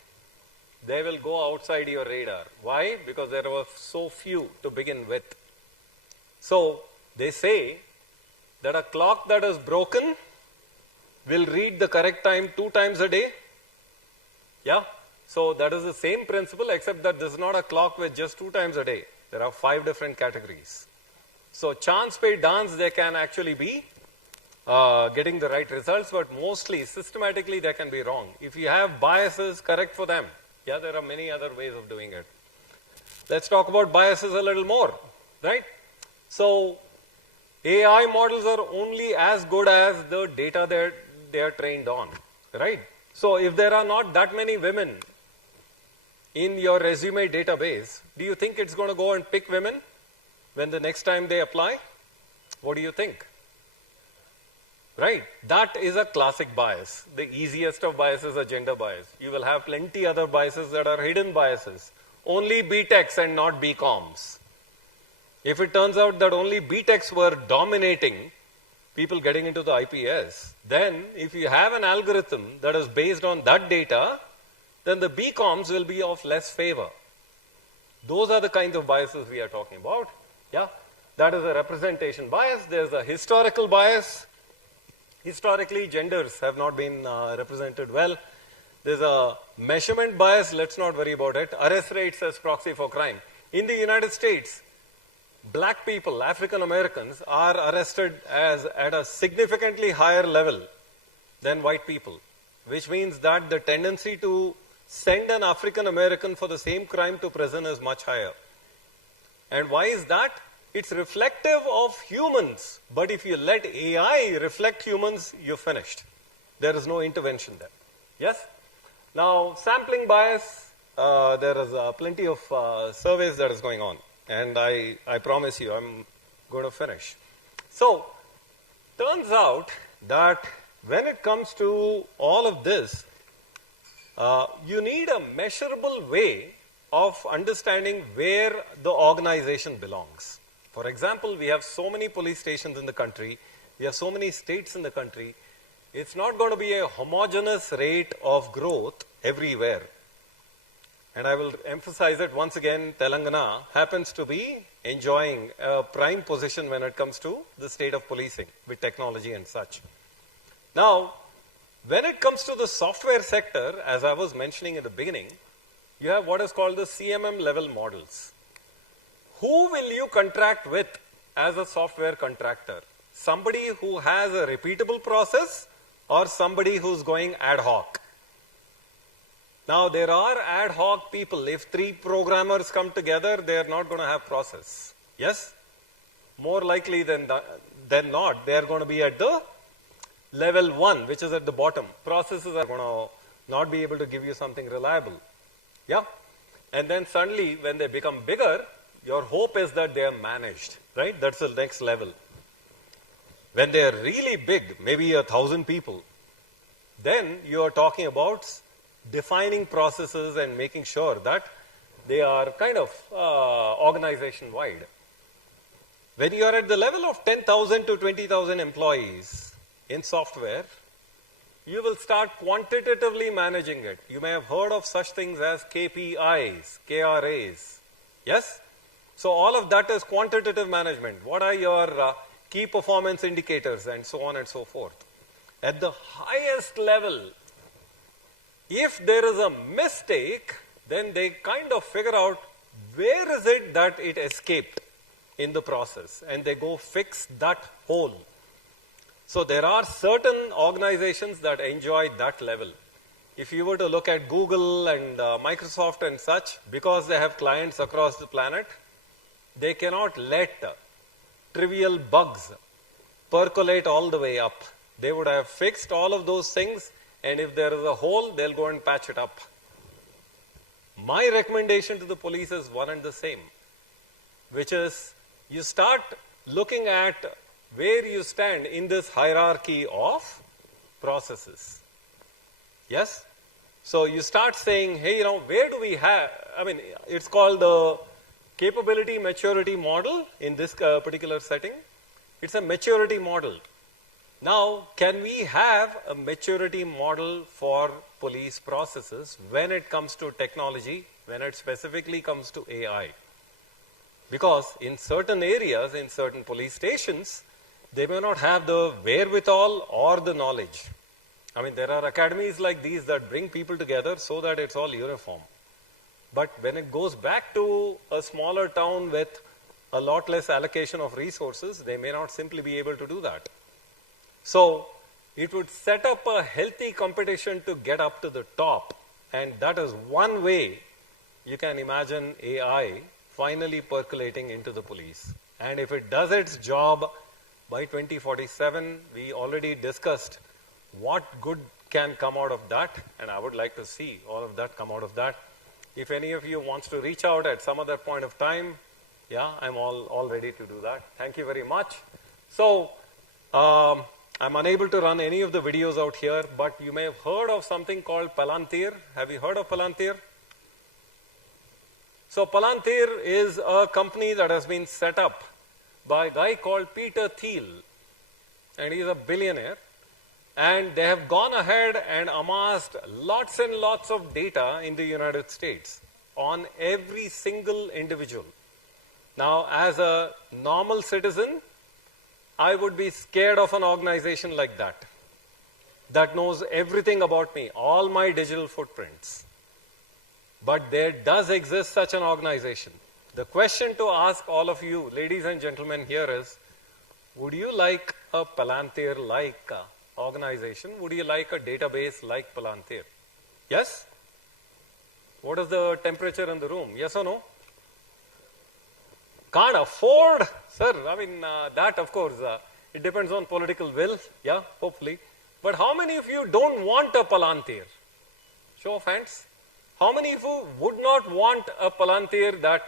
they will go outside your radar. Why? Because there were so few to begin with. So, they say that a clock that is broken will read the correct time 2 times a day. Yeah? So, that is the same principle, except that this is not a clock with just 2 times a day. There are 5 different categories. So, chance pe dance, they can actually be getting the right results, but mostly, systematically, they can be wrong. If you have biases, correct for them. Yeah, there are many other ways of doing it. Let's talk about biases a little more, right? So, AI models are only as good as the data they are trained on, right? So, if there are not that many women in your resume database, do you think it's going to go and pick women when the next time they apply? What do you think? Right? That is a classic bias. The easiest of biases is gender bias. You will have plenty other biases that are hidden biases. Only BTechs and not BComs. If it turns out that only BTechs were dominating people getting into the IPS, then if you have an algorithm that is based on that data, then the BComs will be of less favor. Those are the kinds of biases we are talking about. Yeah, that is a representation bias. There's a historical bias. Historically, genders have not been represented well. There's a measurement bias. Let's not worry about it. Arrest rates as proxy for crime. In the United States, black people, African Americans, are arrested at a significantly higher level than white people, which means that the tendency to send an African American for the same crime to prison is much higher. And why is that? It's reflective of humans, but if you let AI reflect humans, you're finished. There is no intervention there. Yes? Now, sampling bias, there is plenty of surveys that is going on. And I promise you, I'm going to finish. So, turns out that when it comes to all of this, you need a measurable way of understanding where the organization belongs. For example, we have so many police stations in the country, we have so many states in the country, it's not going to be a homogeneous rate of growth everywhere. And I will emphasize it once again, Telangna happens to be enjoying a prime position when it comes to the state of policing with technology and such. Now, when it comes to the software sector, as I was mentioning in the beginning, you have what is called the CMM level models. Who will you contract with as a software contractor? Somebody who has a repeatable process or somebody who's going ad hoc? Now, there are ad hoc people. If 3 programmers come together, they are not going to have process. Yes? More likely than not, they are going to be at the level 1, which is at the bottom. Processes are going to not be able to give you something reliable. Yeah? And then suddenly, when they become bigger, your hope is that they are managed, right? That's the next level. When they are really big, maybe 1,000 people, then you are talking about defining processes and making sure that they are kind of organization-wide. When you are at the level of 10,000 to 20,000 employees in software, you will start quantitatively managing it. You may have heard of such things as KPIs, KRAs. Yes? So all of that is quantitative management. What are your key performance indicators and so on and so forth. At the highest level, if there is a mistake, then they kind of figure out where is it that it escaped in the process and they go fix that hole. So there are certain organizations that enjoy that level. If you were to look at Google and Microsoft and such, because they have clients across the planet, they cannot let trivial bugs percolate all the way up. They would have fixed all of those things, and if there is a hole, they'll go and patch it up. My recommendation to the police is one and the same, which is you start looking at where you stand in this hierarchy of processes. Yes? So you start saying, hey, where do we have, it's called the capability maturity model in this particular setting. It's a maturity model. Now, can we have a maturity model for police processes when it comes to technology, when it specifically comes to AI? Because in certain areas, in certain police stations, they may not have the wherewithal or the knowledge. There are academies like these that bring people together so that it's all uniform. But when it goes back to a smaller town with a lot less allocation of resources, they may not simply be able to do that. So it would set up a healthy competition to get up to the top. And that is one way you can imagine AI finally percolating into the police. And if it does its job by 2047, we already discussed what good can come out of that. And I would like to see all of that come out of that. If any of you wants to reach out at some other point of time, yeah, I'm all ready to do that. Thank you very much. So, I'm unable to run any of the videos out here, but you may have heard of something called Palantir. Have you heard of Palantir? So Palantir is a company that has been set up by a guy called Peter Thiel, and he's a billionaire. And they have gone ahead and amassed lots and lots of data in the United States on every single individual. Now, as a normal citizen, I would be scared of an organization like that knows everything about me, all my digital footprints. But there does exist such an organization. The question to ask all of you, ladies and gentlemen, here is, would you like a Palantir-like organization? Would you like a database like Palantir? Yes? What is the temperature in the room? Yes or no? Can't afford? Sir, that of course, it depends on political will. Yeah, hopefully. But how many of you don't want a Palantir? Show of hands. How many of you would not want a Palantir that,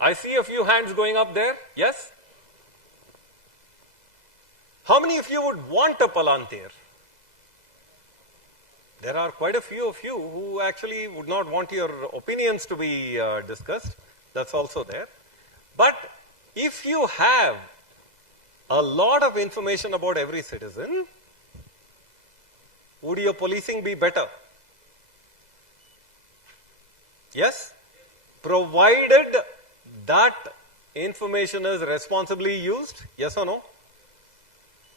I see a few hands going up there. Yes? How many of you would want a Palantir? There are quite a few of you who actually would not want your opinions to be discussed. That's also there. But if you have a lot of information about every citizen, would your policing be better? Yes? Provided that information is responsibly used. Yes or no?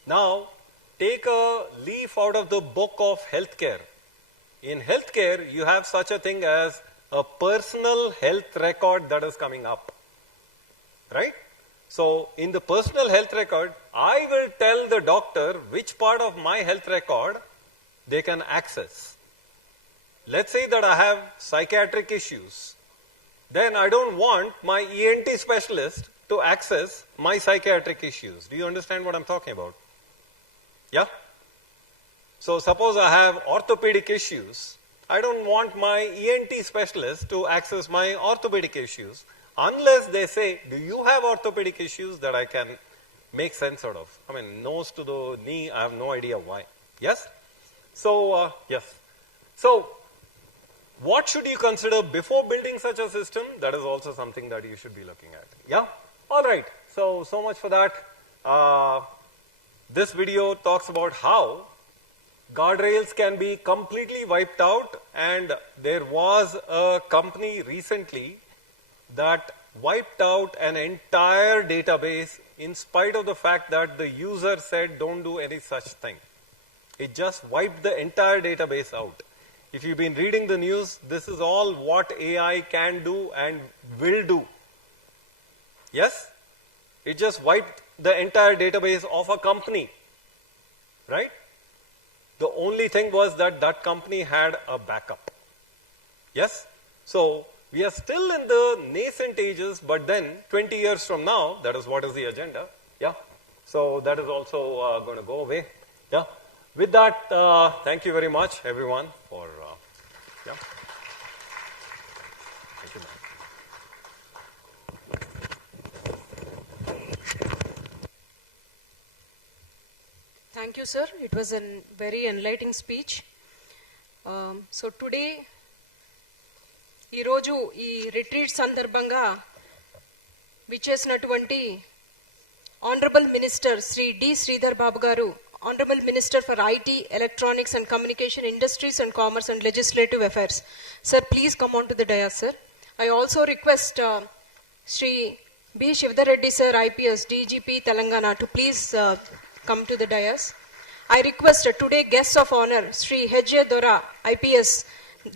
Now, take a leaf out of the book of healthcare. In healthcare, you have such a thing as a personal health record that is coming up. Right? So, in the personal health record, I will tell the doctor which part of my health record they can access. Let's say that I have psychiatric issues. Then I don't want my ENT specialist to access my psychiatric issues. Do you understand what I'm talking about? Yeah? So suppose I have orthopedic issues. I don't want my ENT specialist to access my orthopedic issues unless they say, do you have orthopedic issues that I can make sense out of? Nose to the knee, I have no idea why. Yes? So, yes. So, what should you consider before building such a system? That is also something that you should be looking at. Yeah? All right. So much for that. This video talks about how guardrails can be completely wiped out, and there was a company recently that wiped out an entire database in spite of the fact that the user said don't do any such thing. It just wiped the entire database out. If you've been reading the news, this is all what AI can do and will do. Yes? It just wiped the entire database of a company. Right? The only thing was that that company had a backup. Yes? So, we are still in the nascent ages, but then 20 years from now, that is what is the agenda. Yeah? So, that is also going to go away. Yeah? With that, thank you very much, everyone, for, yeah. Thank you, ma'am. Thank you, sir. It was a very enlightening speech. So today ఈరోజు ఈ retreat సందర్భంగా విచ్చేసినటువంటి honourable minister Shri D Sridhar Babu గారు, Honorable Minister for IT, Electronics and Communication, Industries and Commerce and Legislative Affairs. Sir, please come on to the dais, sir. I also request Shri B. Shivdar Reddy, sir, IPS, DGP, Telangana, to please come to the dais. I request today guests of honor, Shri H.J. Dora, IPS,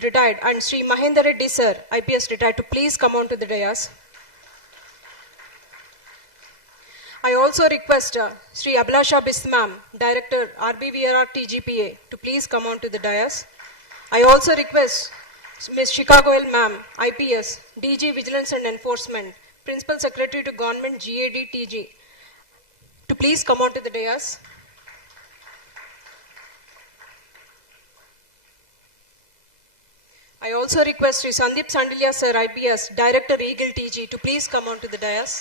retired, and Shri Mahendra Reddy, sir, IPS, retired, to please come on to the dais. I also request Sri Abhilasha Bismam, Director, Rbvrr Tgpa, to please come on to the dais. I also request Ms. Chicago L. Ma'am, IPS, DG Vigilance and Enforcement, Principal Secretary to Government GAD TG, to please come on to the dais. I also request Sri Sandeep Sandilya, sir, IPS, Director, Eagle TG, to please come on to the dais.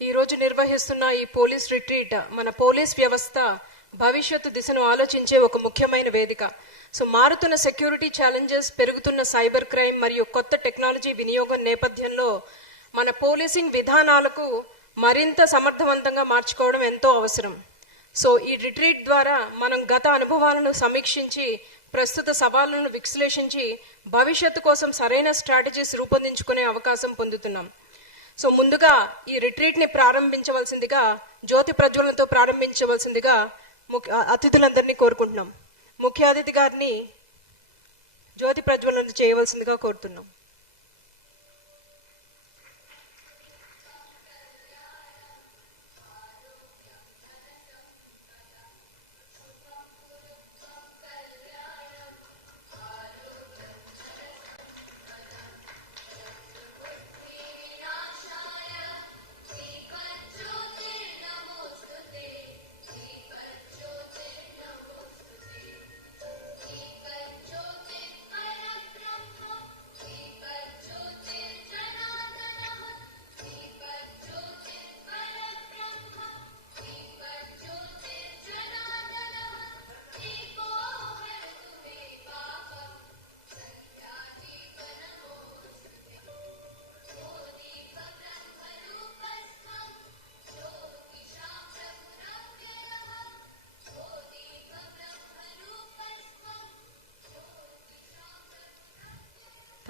ఈ రోజు నిర్వహిస్తున్న ఈ police retreat మన police వ్యవస్థ భవిష్యత్తు దిశను ఆలోచించే ఒక ముఖ్యమైన వేదిక. సో మారుతున్న సెక్యూరిటీ ఛాలెంజెస్, పెరుగుతున్న సైబర్ క్రైమ్ మరియు కొత్త టెక్నాలజీ వినియోగం నేపథ్యంలో మన పోలీసింగ్ విధానాలకు మరింత సమర్థవంతంగా మార్చుకోవడం ఎంతో అవసరం. సో ఈ రిట్రీట్ ద్వారా మనం గత అనుభవాలను సమీక్షించి ప్రస్తుత సవాళ్లను విశ్లేషించి భవిష్యత్తు కోసం సరైన స్ట్రాటజీస్ రూపొందించుకునే అవకాశం పొందుతున్నాం. సో ముందుగా ఈ రిట్రీట్ ని ప్రారంభించవలసిందిగా, జ్యోతి ప్రజ్వలనతో ప్రారంభించవలసిందిగా అతిథులందరినీ కోరుకుంటున్నాం. ముఖ్య అతిథి గారిని జ్యోతి ప్రజ్వలన చేయవలసిందిగా కోరుతున్నాం.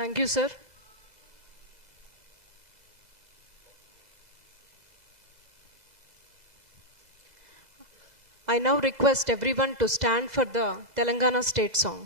Thank you, sir. I now request everyone to stand for the Telangana state song.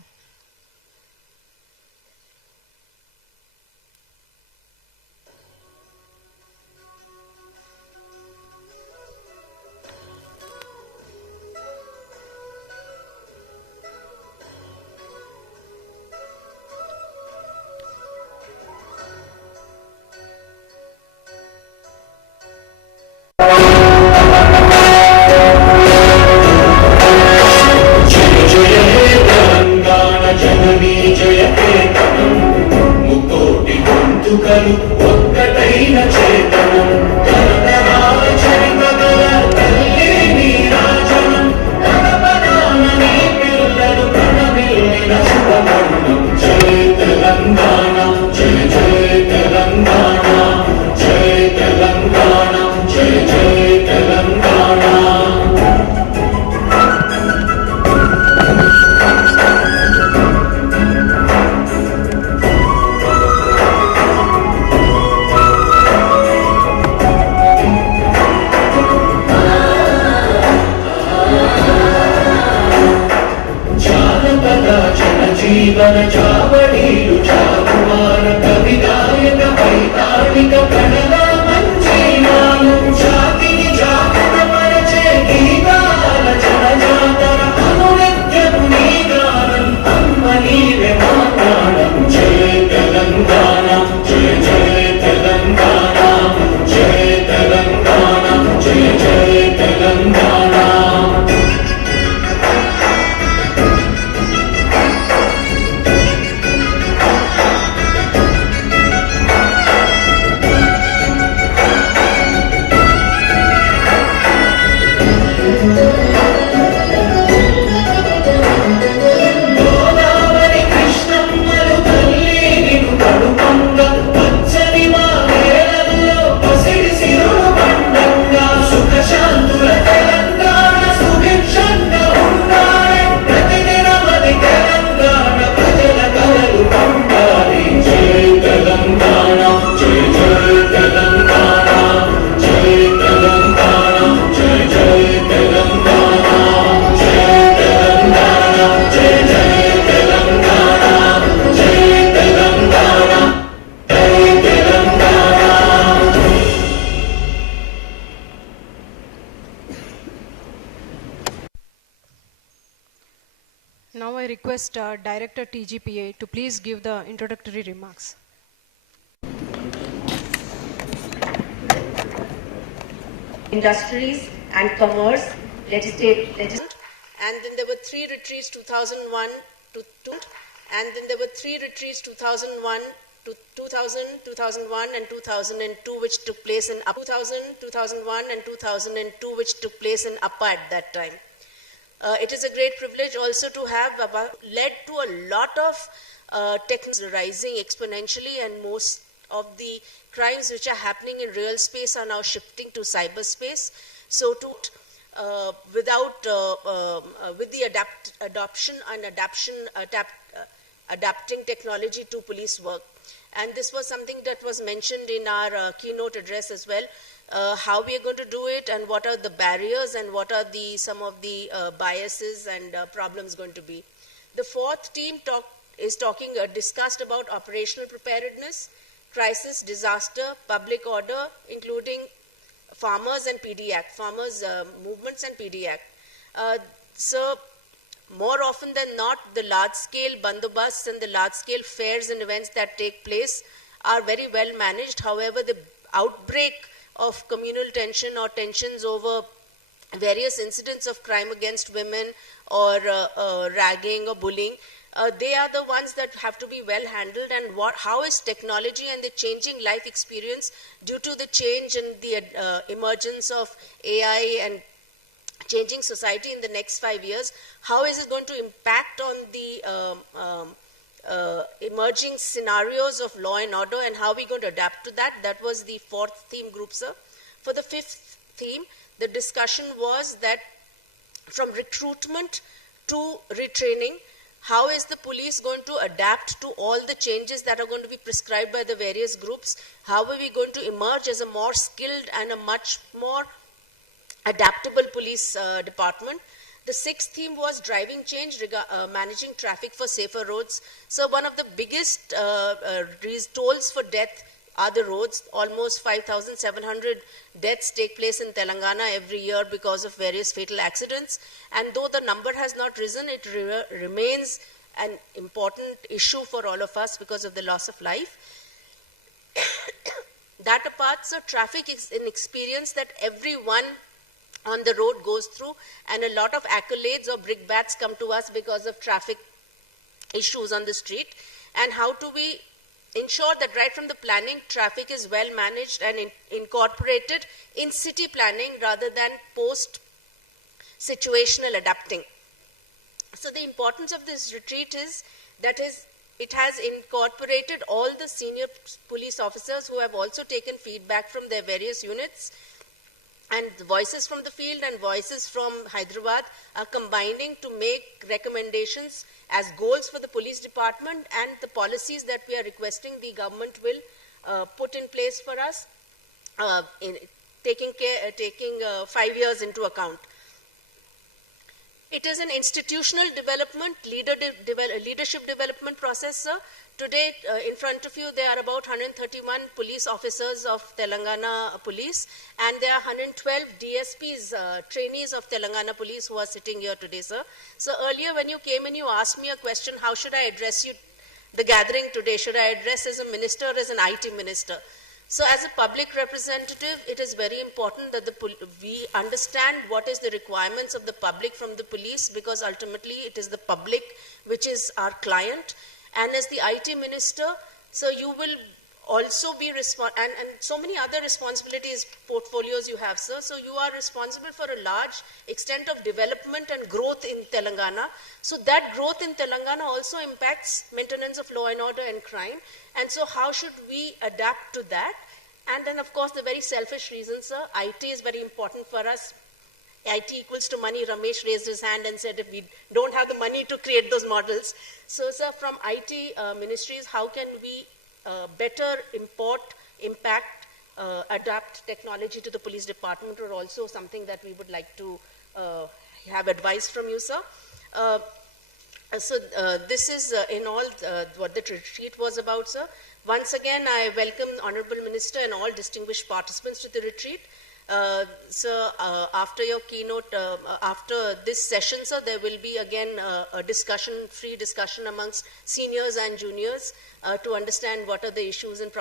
I request Director Tgpa to please give the introductory remarks. Industries and commerce, legislative. And then there were 3 retreats 2001 to 2, and then there were 3 retreats 2001 to 2000, 2001 and 2002 which took place in 2000, 2001 and 2002 which took place in Appa at that time. It is a great privilege also to have led to a lot of technology rising exponentially, and most of the crimes which are happening in real space are now shifting to cyberspace. So with the adoption and adapting technology to police work. And this was something that was mentioned in our keynote address as well, how we are going to do it and what are the barriers and what are some of the biases and problems going to be. The 4th team discussed about operational preparedness, crisis, disaster, public order, including farmers and PD Act, farmers movements and PD Act. So more often than not, the large-scale bandobasts and the large-scale fairs and events that take place are very well managed. However, the outbreak of communal tension or tensions over various incidents of crime against women or ragging or bullying, they are the ones that have to be well handled. And how is technology and the changing life experience due to the change and the emergence of AI and changing society in the next 5 years, how is it going to impact on the emerging scenarios of law and order, and how are we going to adapt to that? That was the 4th theme group, sir. For the 5th theme, the discussion was that from recruitment to retraining, how is the police going to adapt to all the changes that are going to be prescribed by the various groups? How are we going to emerge as a more skilled and a much more adaptable police department? The 6th theme was driving change, managing traffic for safer roads. So one of the biggest tolls for death are the roads. Almost 5,700 deaths take place in Telangana every year because of various fatal accidents. And though the number has not risen, it remains an important issue for all of us because of the loss of life. That apart, so traffic is an experience that everyone on the road goes through, and a lot of accolades or brickbats come to us because of traffic issues on the street. And how do we ensure that right from the planning, traffic is well managed and incorporated in city planning rather than post-situational adapting. So the importance of this retreat is that it has incorporated all the senior police officers who have also taken feedback from their various units, and the voices from the field and voices from Hyderabad are combining to make recommendations as goals for the police department and the policies that we are requesting the government will put in place for us, taking 5 years into account. It is an institutional development, leadership development process, sir. Today, in front of you, there are about 131 police officers of Telangana Police, and there are 112 DSPs, trainees of Telangana Police who are sitting here today, sir. So earlier when you came and you asked me a question, how should I address you, the gathering today? Should I address as a minister or as an IT minister? So as a public representative, it is very important that we understand what is the requirements of the public from the police, because ultimately it is the public which is our client. And as the IT minister, so you will also be and so many other responsibilities, portfolios you have, sir. So you are responsible for a large extent of development and growth in Telangana. So that growth in Telangana also impacts maintenance of law and order and crime. And so how should we adapt to that? And then of course the very selfish reason, sir, IT is very important for us. IT equals to money. Ramesh raised his hand and said if we don't have the money to create those models. So sir, from IT ministries, how can we better impact, adapt technology to the police department, or also something that we would like to have advice from you, sir. This is in all what the retreat was about, sir. Once again, I welcome the Honorable Minister and all distinguished participants to the retreat. Sir, after your keynote, after this session, sir, there will be again a discussion, free discussion amongst seniors and juniors to understand what are the issues and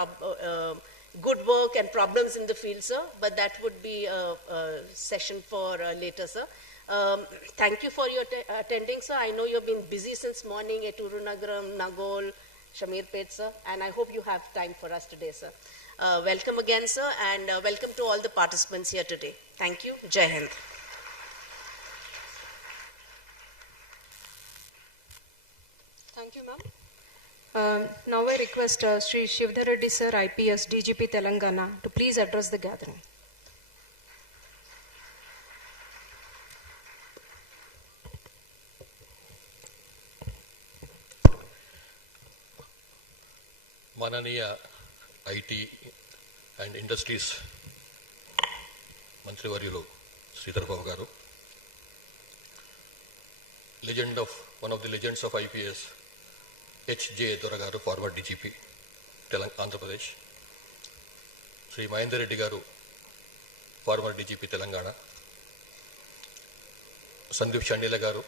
good work and problems in the field, sir. But that would be a session for later, sir. Thank you for your attending, sir. I know you've been busy since morning at Urunagaram, Nagol, Shamirpet, sir, and I hope you have time for us today, sir. Welcome again, sir, and welcome to all the participants here today. Thank you. Jai Hind. Thank you, ma'am. Now I request Sri Shivdhar Reddy, sir, IPS, DGP Telangana, to please address the gathering. Mananiya IT and Industries Mantri Varyulu Sridhar Babu Garu, one of the legends of IPS, H.J. Doragaru, former DGP, Andhra Pradesh, Sri Mahendra Reddy Garu, former DGP Telangana, Sandeep Chandela Garu,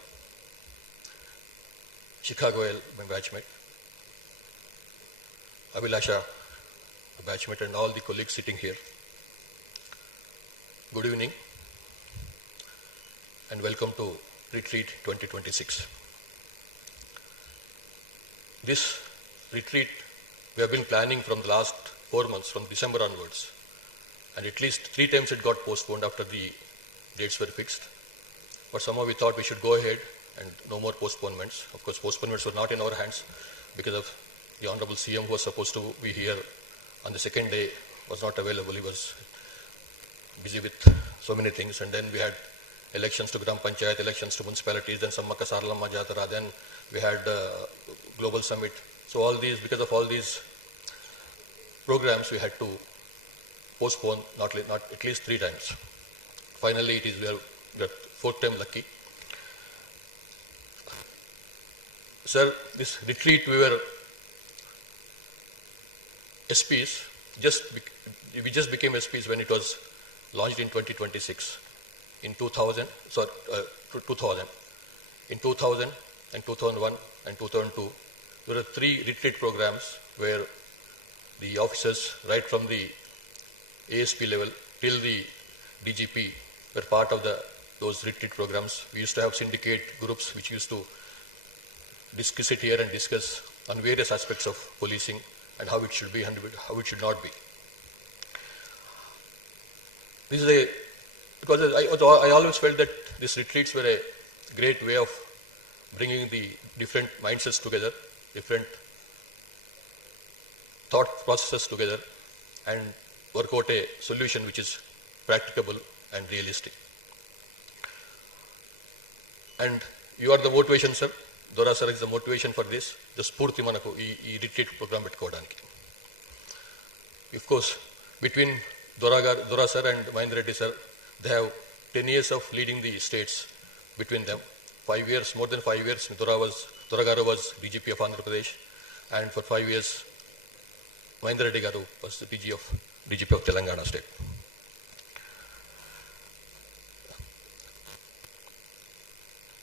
Chicago, my batchmate, Abhilasha, a batchmate, and all the colleagues sitting here. Good evening and welcome to Retreat 2026. This retreat we have been planning from the last 4 months, from December onwards, and at least 3 times it got postponed after the dates were fixed. But somehow we thought we should go ahead and no more postponements. Of course, postponements were not in our hands because of the Honorable CM, who was supposed to be here on the second day, was not available. He was busy with so many things. And then we had elections to Gram Panchayat, elections to municipalities, then Sammaka Saralamma Jatara, then we had Global Summit. So all these, because of all these programs, we had to postpone not at least 3 times. Finally, we are 4th time lucky. Sir, this retreat, we were SPs, we just became SPs when it was launched in 2026. In 2000. In 2000 and 2001 and 2002, there were 3 retreat programs where the officers, right from the ASP level till the DGP, were part of those retreat programs. We used to have syndicate groups which used to sit here and discuss on various aspects of policing and how it should be and how it should not be. Because I always felt that these retreats were a great way of bringing the different mindsets together, different thought processes together, and work out a solution which is practicable and realistic. And you are the motivation, sir. Dora sir is the motivation for this. The spurti manaku ee retreat program pettukodaniki. Of course, between Dora sir and Mahendra Reddy sir, they have 10 years of leading the states between them. 5 years, more than 5 years, Dora Garu was DGP of Andhra Pradesh, and for 5 years, Mahendra Reddy Garu was the DGP of Telangana state.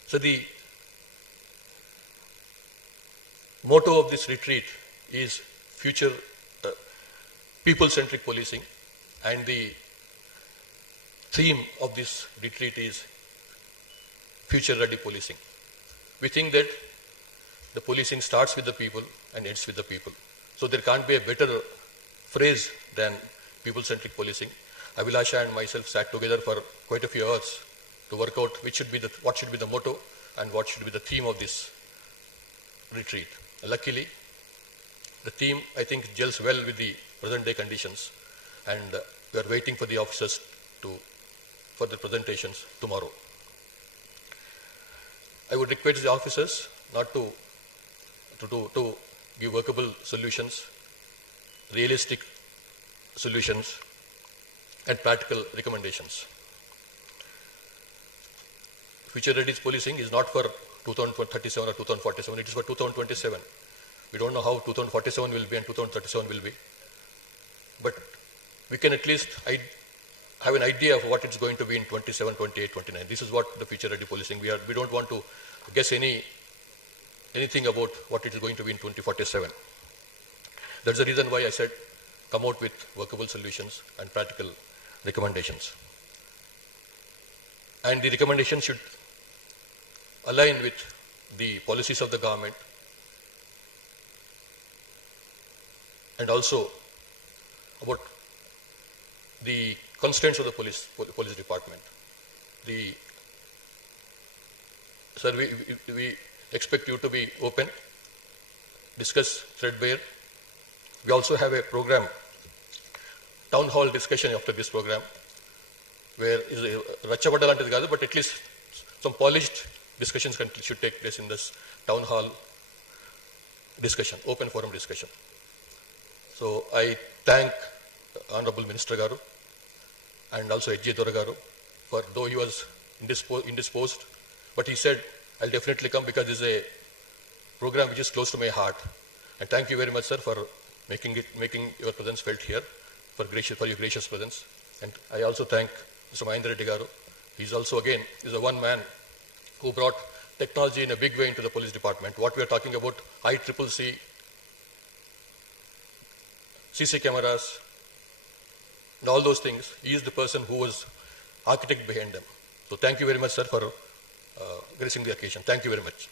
So the motto of this retreat is future people-centric policing, and the theme of this retreat is future-ready policing. We think that the policing starts with the people and ends with the people. So there can't be a better phrase than people-centric policing. Abhilasha and myself sat together for quite a few hours to work out what should be the motto and what should be the theme of this retreat. Luckily, the theme, I think, gels well with the present day conditions, and we are waiting for the officers for the presentations tomorrow. I would request the officers not to give workable solutions, realistic solutions, and practical recommendations. Future ready policing is not for 2037 or 2047, it is for 2027. We don't know how 2047 will be and 2037 will be. But we can at least have an idea of what it's going to be in 27, 28, 29. This is what the future ready policing. We don't want to guess anything about what it is going to be in 2047. That's the reason why I said come out with workable solutions and practical recommendations. And the recommendations should align with the policies of the government and also about the constraints of the police department. Sir, we expect you to be open, discuss threadbare. We also have a program, town hall discussion after this program, where Rachabada lantadi kaadu, but at least some polished discussions should take place in this town hall discussion, open forum discussion. So I thank Honorable Minister Garu and also H.J. Dora Garu, for though he was indisposed, but he said, I'll definitely come because this is a program which is close to my heart. And thank you very much, sir, for making your presence felt here, for your gracious presence. And I also thank Mr. Mahendra Reddy Garu. He's also, again, is the one man who brought technology in a big way into the police department. What we are talking about, ICCC, CC cameras, and all those things, he is the person who was architect behind them. So thank you very much, sir, for gracing the occasion. Thank you very much.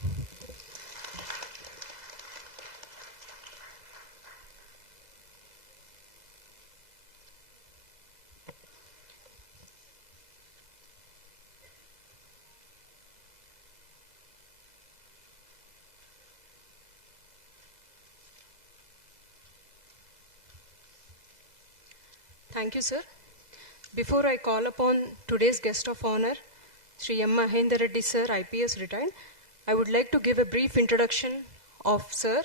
Thank you, sir. Before I call upon today's guest of honor, Sri M. Mahendra Reddy, sir, IPS retired, I would like to give a brief introduction of sir.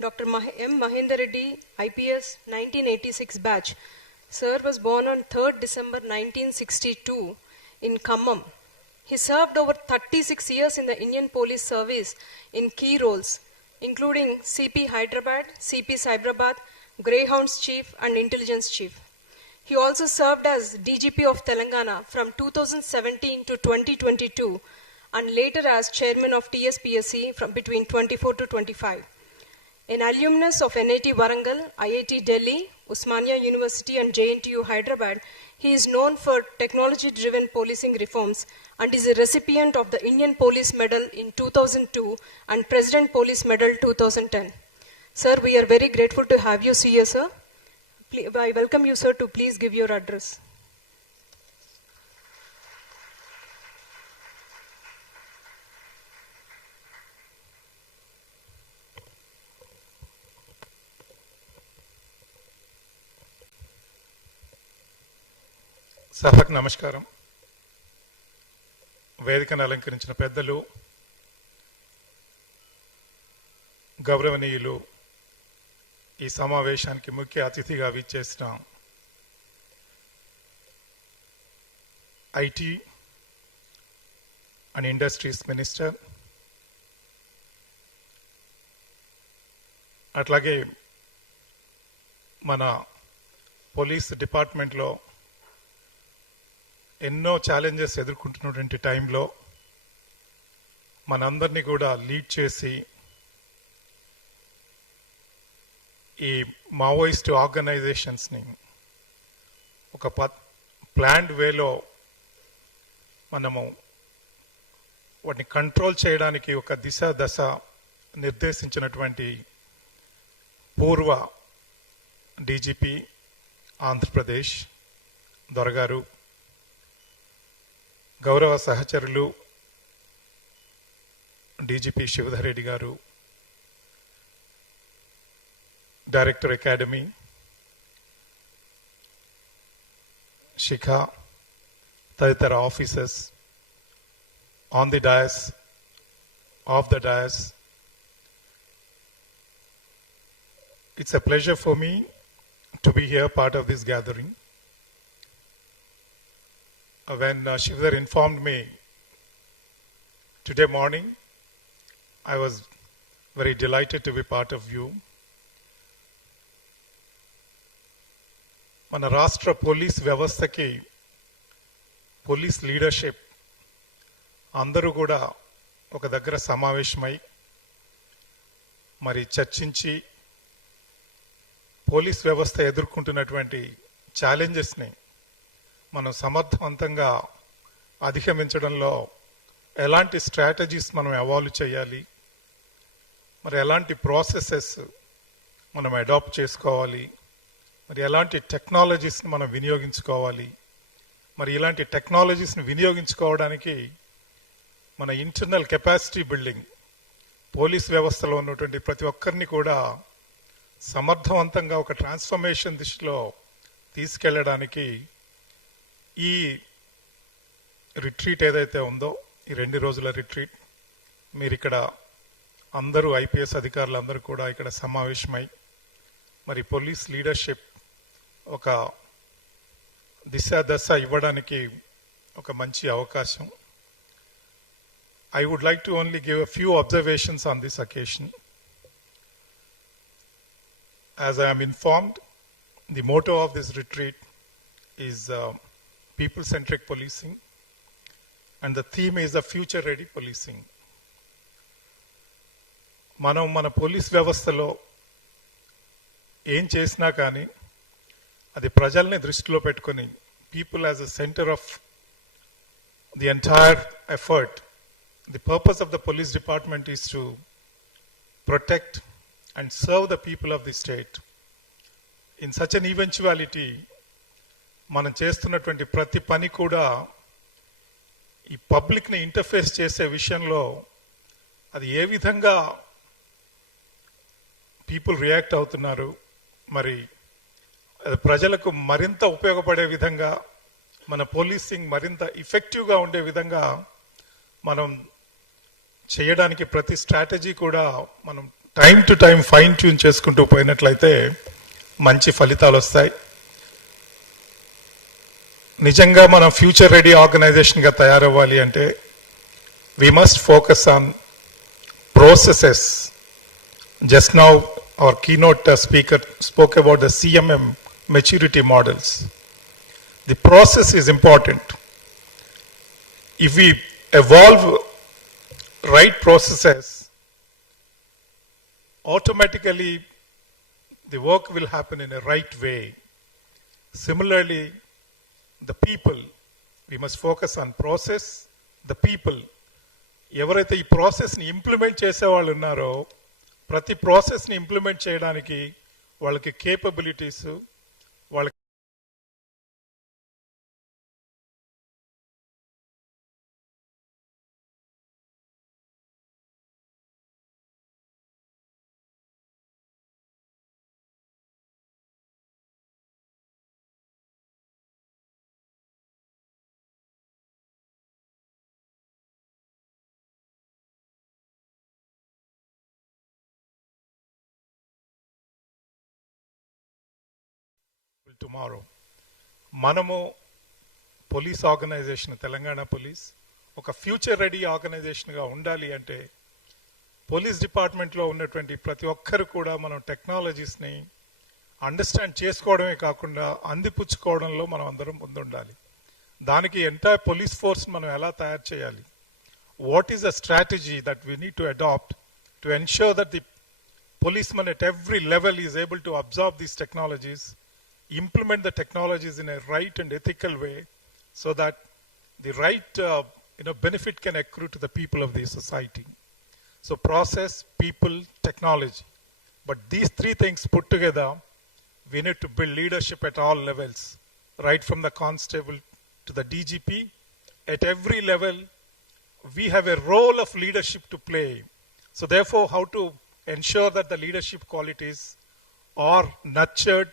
Dr. M. Mahendra Reddy, IPS 1986 batch. Sir was born on 3rd December 1962 in Khammam. He served over 36 years in the Indian Police Service in key roles, including CP Hyderabad, CP Cyberabad, Greyhounds Chief and Intelligence Chief. He also served as DGP of Telangana from 2017 to 2022 and later as Chairman of TSPSC from between 24 to 25. An alumnus of NIT Warangal, IIT Delhi, Usmania University and JNTU Hyderabad, he is known for technology-driven policing reforms and is a recipient of the Indian Police Medal in 2002 and President Police Medal 2010. Sir, we are very grateful to have you here, sir. I welcome you, sir, to please give your address. సభకు నమస్కారం. వేదికను అలంకరించిన పెద్దలు, గౌరవనీయులు, ఈ సమావేశానికి ముఖ్య అతిథిగా విచ్చేసిన ఐటీ అండ్ ఇండస్ట్రీస్ మినిస్టర్, అట్లాగే మన పోలీస్ డిపార్ట్మెంట్లో ఎన్నో ఛాలెంజెస్ ఎదుర్కొంటున్నటువంటి టైంలో మనందరినీ కూడా లీడ్ చేసి ఈ మావోయిస్ట్ ఆర్గనైజేషన్స్ని ఒక ప్లాన్డ్ వేలో మనము వాటిని కంట్రోల్ చేయడానికి ఒక దశ నిర్దేశించినటువంటి పూర్వ డీజీపీ ఆంధ్రప్రదేశ్ దొరగారు, గౌరవ సహచరులు డీజీపీ శివధర్ రెడ్డి గారు, Director Academy, Shikha, తదితర officers on the dais, off the dais. It's a pleasure for me to be here, part of this gathering. When Shivdar informed me today morning, I was very delighted to be part of you. మన రాష్ట్ర police వ్యవస్థకి police leadership అందరూ కూడా ఒక దగ్గర సమావేశమై మరి చర్చించి పోలీస్ వ్యవస్థ ఎదుర్కొంటున్నటువంటి ఛాలెంజెస్ని మనం సమర్థవంతంగా అధిగమించడంలో ఎలాంటి స్ట్రాటజీస్ మనం ఎవాల్వ్ చేయాలి, మరి ఎలాంటి ప్రాసెసెస్ మనం అడాప్ట్ చేసుకోవాలి, మరి ఎలాంటి టెక్నాలజీస్ని మనం వినియోగించుకోవాలి, మరి ఇలాంటి టెక్నాలజీస్ని వినియోగించుకోవడానికి మన ఇంటర్నల్ కెపాసిటీ బిల్డింగ్ పోలీస్ వ్యవస్థలో ఉన్నటువంటి ప్రతి ఒక్కరిని కూడా సమర్థవంతంగా ఒక ట్రాన్స్ఫర్మేషన్ దిశలో తీసుకెళ్లడానికి ఈ రిట్రీట్ ఏదైతే ఉందో, ఈ 2 రోజుల రిట్రీట్, మీరు ఇక్కడ అందరూ ఐపీఎస్ అధికారులు అందరూ కూడా ఇక్కడ సమావేశమై మరి పోలీస్ లీడర్షిప్ ఒక దశ ఇవ్వడానికి ఒక మంచి అవకాశం. I would like to only give a few observations on this occasion. As I am informed, the motto of this retreat is people-centric policing, and the theme is the future-ready policing. మనం మన police వ్యవస్థలో ఏం చేసినా కానీ అది ప్రజల్ని దృష్టిలో పెట్టుకొని people as a centre of the entire effort. The purpose of the police department is to protect and serve the people of the state. In such an eventuality, మనం చేస్తున్నటువంటి ప్రతి పని కూడా ఈ పబ్లిక్ని ఇంటర్ఫేస్ చేసే విషయంలో అది ఏ విధంగా పీపుల్ రియాక్ట్ అవుతున్నారు, మరి అది ప్రజలకు మరింత ఉపయోగపడే విధంగా మన పోలీసింగ్ మరింత ఎఫెక్టివ్గా ఉండే విధంగా మనం చేయడానికి ప్రతి స్ట్రాటజీ కూడా మనం time to time fine tune చేసుకుంటూ పోయినట్లయితే మంచి ఫలితాలు వస్తాయి. నిజంగా మనం ఫ్యూచర్ రెడీ ఆర్గనైజేషన్గా తయారవ్వాలి అంటే we must focus on processes. Just now our keynote speaker spoke about the CMM maturity models. The process is important. If we evolve right processes, automatically the work will happen in a right way. Similarly, the people, we must focus on process, the people. ఎవరైతే ఈ ప్రాసెస్ని implement చేసే వాళ్ళు ఉన్నారో ప్రతి ప్రాసెస్ని implement చేయడానికి వాళ్ళకి కేపబిలిటీస్, వాళ్ళకి tomorrow. మనము పోలీస్ ఆర్గనైజేషన్, తెలంగాణ పోలీస్ ఒక ఫ్యూచర్ రెడీ ఆర్గనైజేషన్గా ఉండాలి అంటే పోలీస్ డిపార్ట్మెంట్లో ఉన్నటువంటి ప్రతి ఒక్కరు కూడా మనం టెక్నాలజీస్ని అండర్స్టాండ్ చేసుకోవడమే కాకుండా అందిపుచ్చుకోవడంలో మనం అందరం ముందుండాలి. దానికి ఎంటైర్ పోలీస్ ఫోర్స్ మనం ఎలా తయారు చేయాలి, what is the strategy that we need to adapt to ensure that the policeman at every level is able to absorb these technologies, implement the technologies in a right and ethical way so that the right benefit can accrue to the people of the society. So process, people, technology. But these three things put together, we need to build leadership at all levels, right from the constable to the DGP. At every level, we have a role of leadership to play. So therefore, how to ensure that the leadership qualities are nurtured,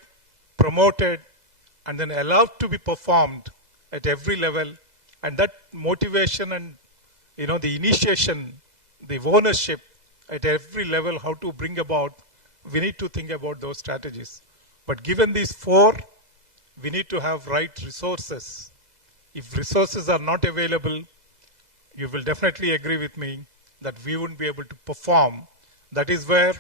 promoted, and then allowed to be performed at every level, and that motivation and the initiation, the ownership at every level, how to bring about, we need to think about those strategies. But given these four, we need to have right resources. If resources are not available, you will definitely agree with me that we wouldn't be able to perform. That is where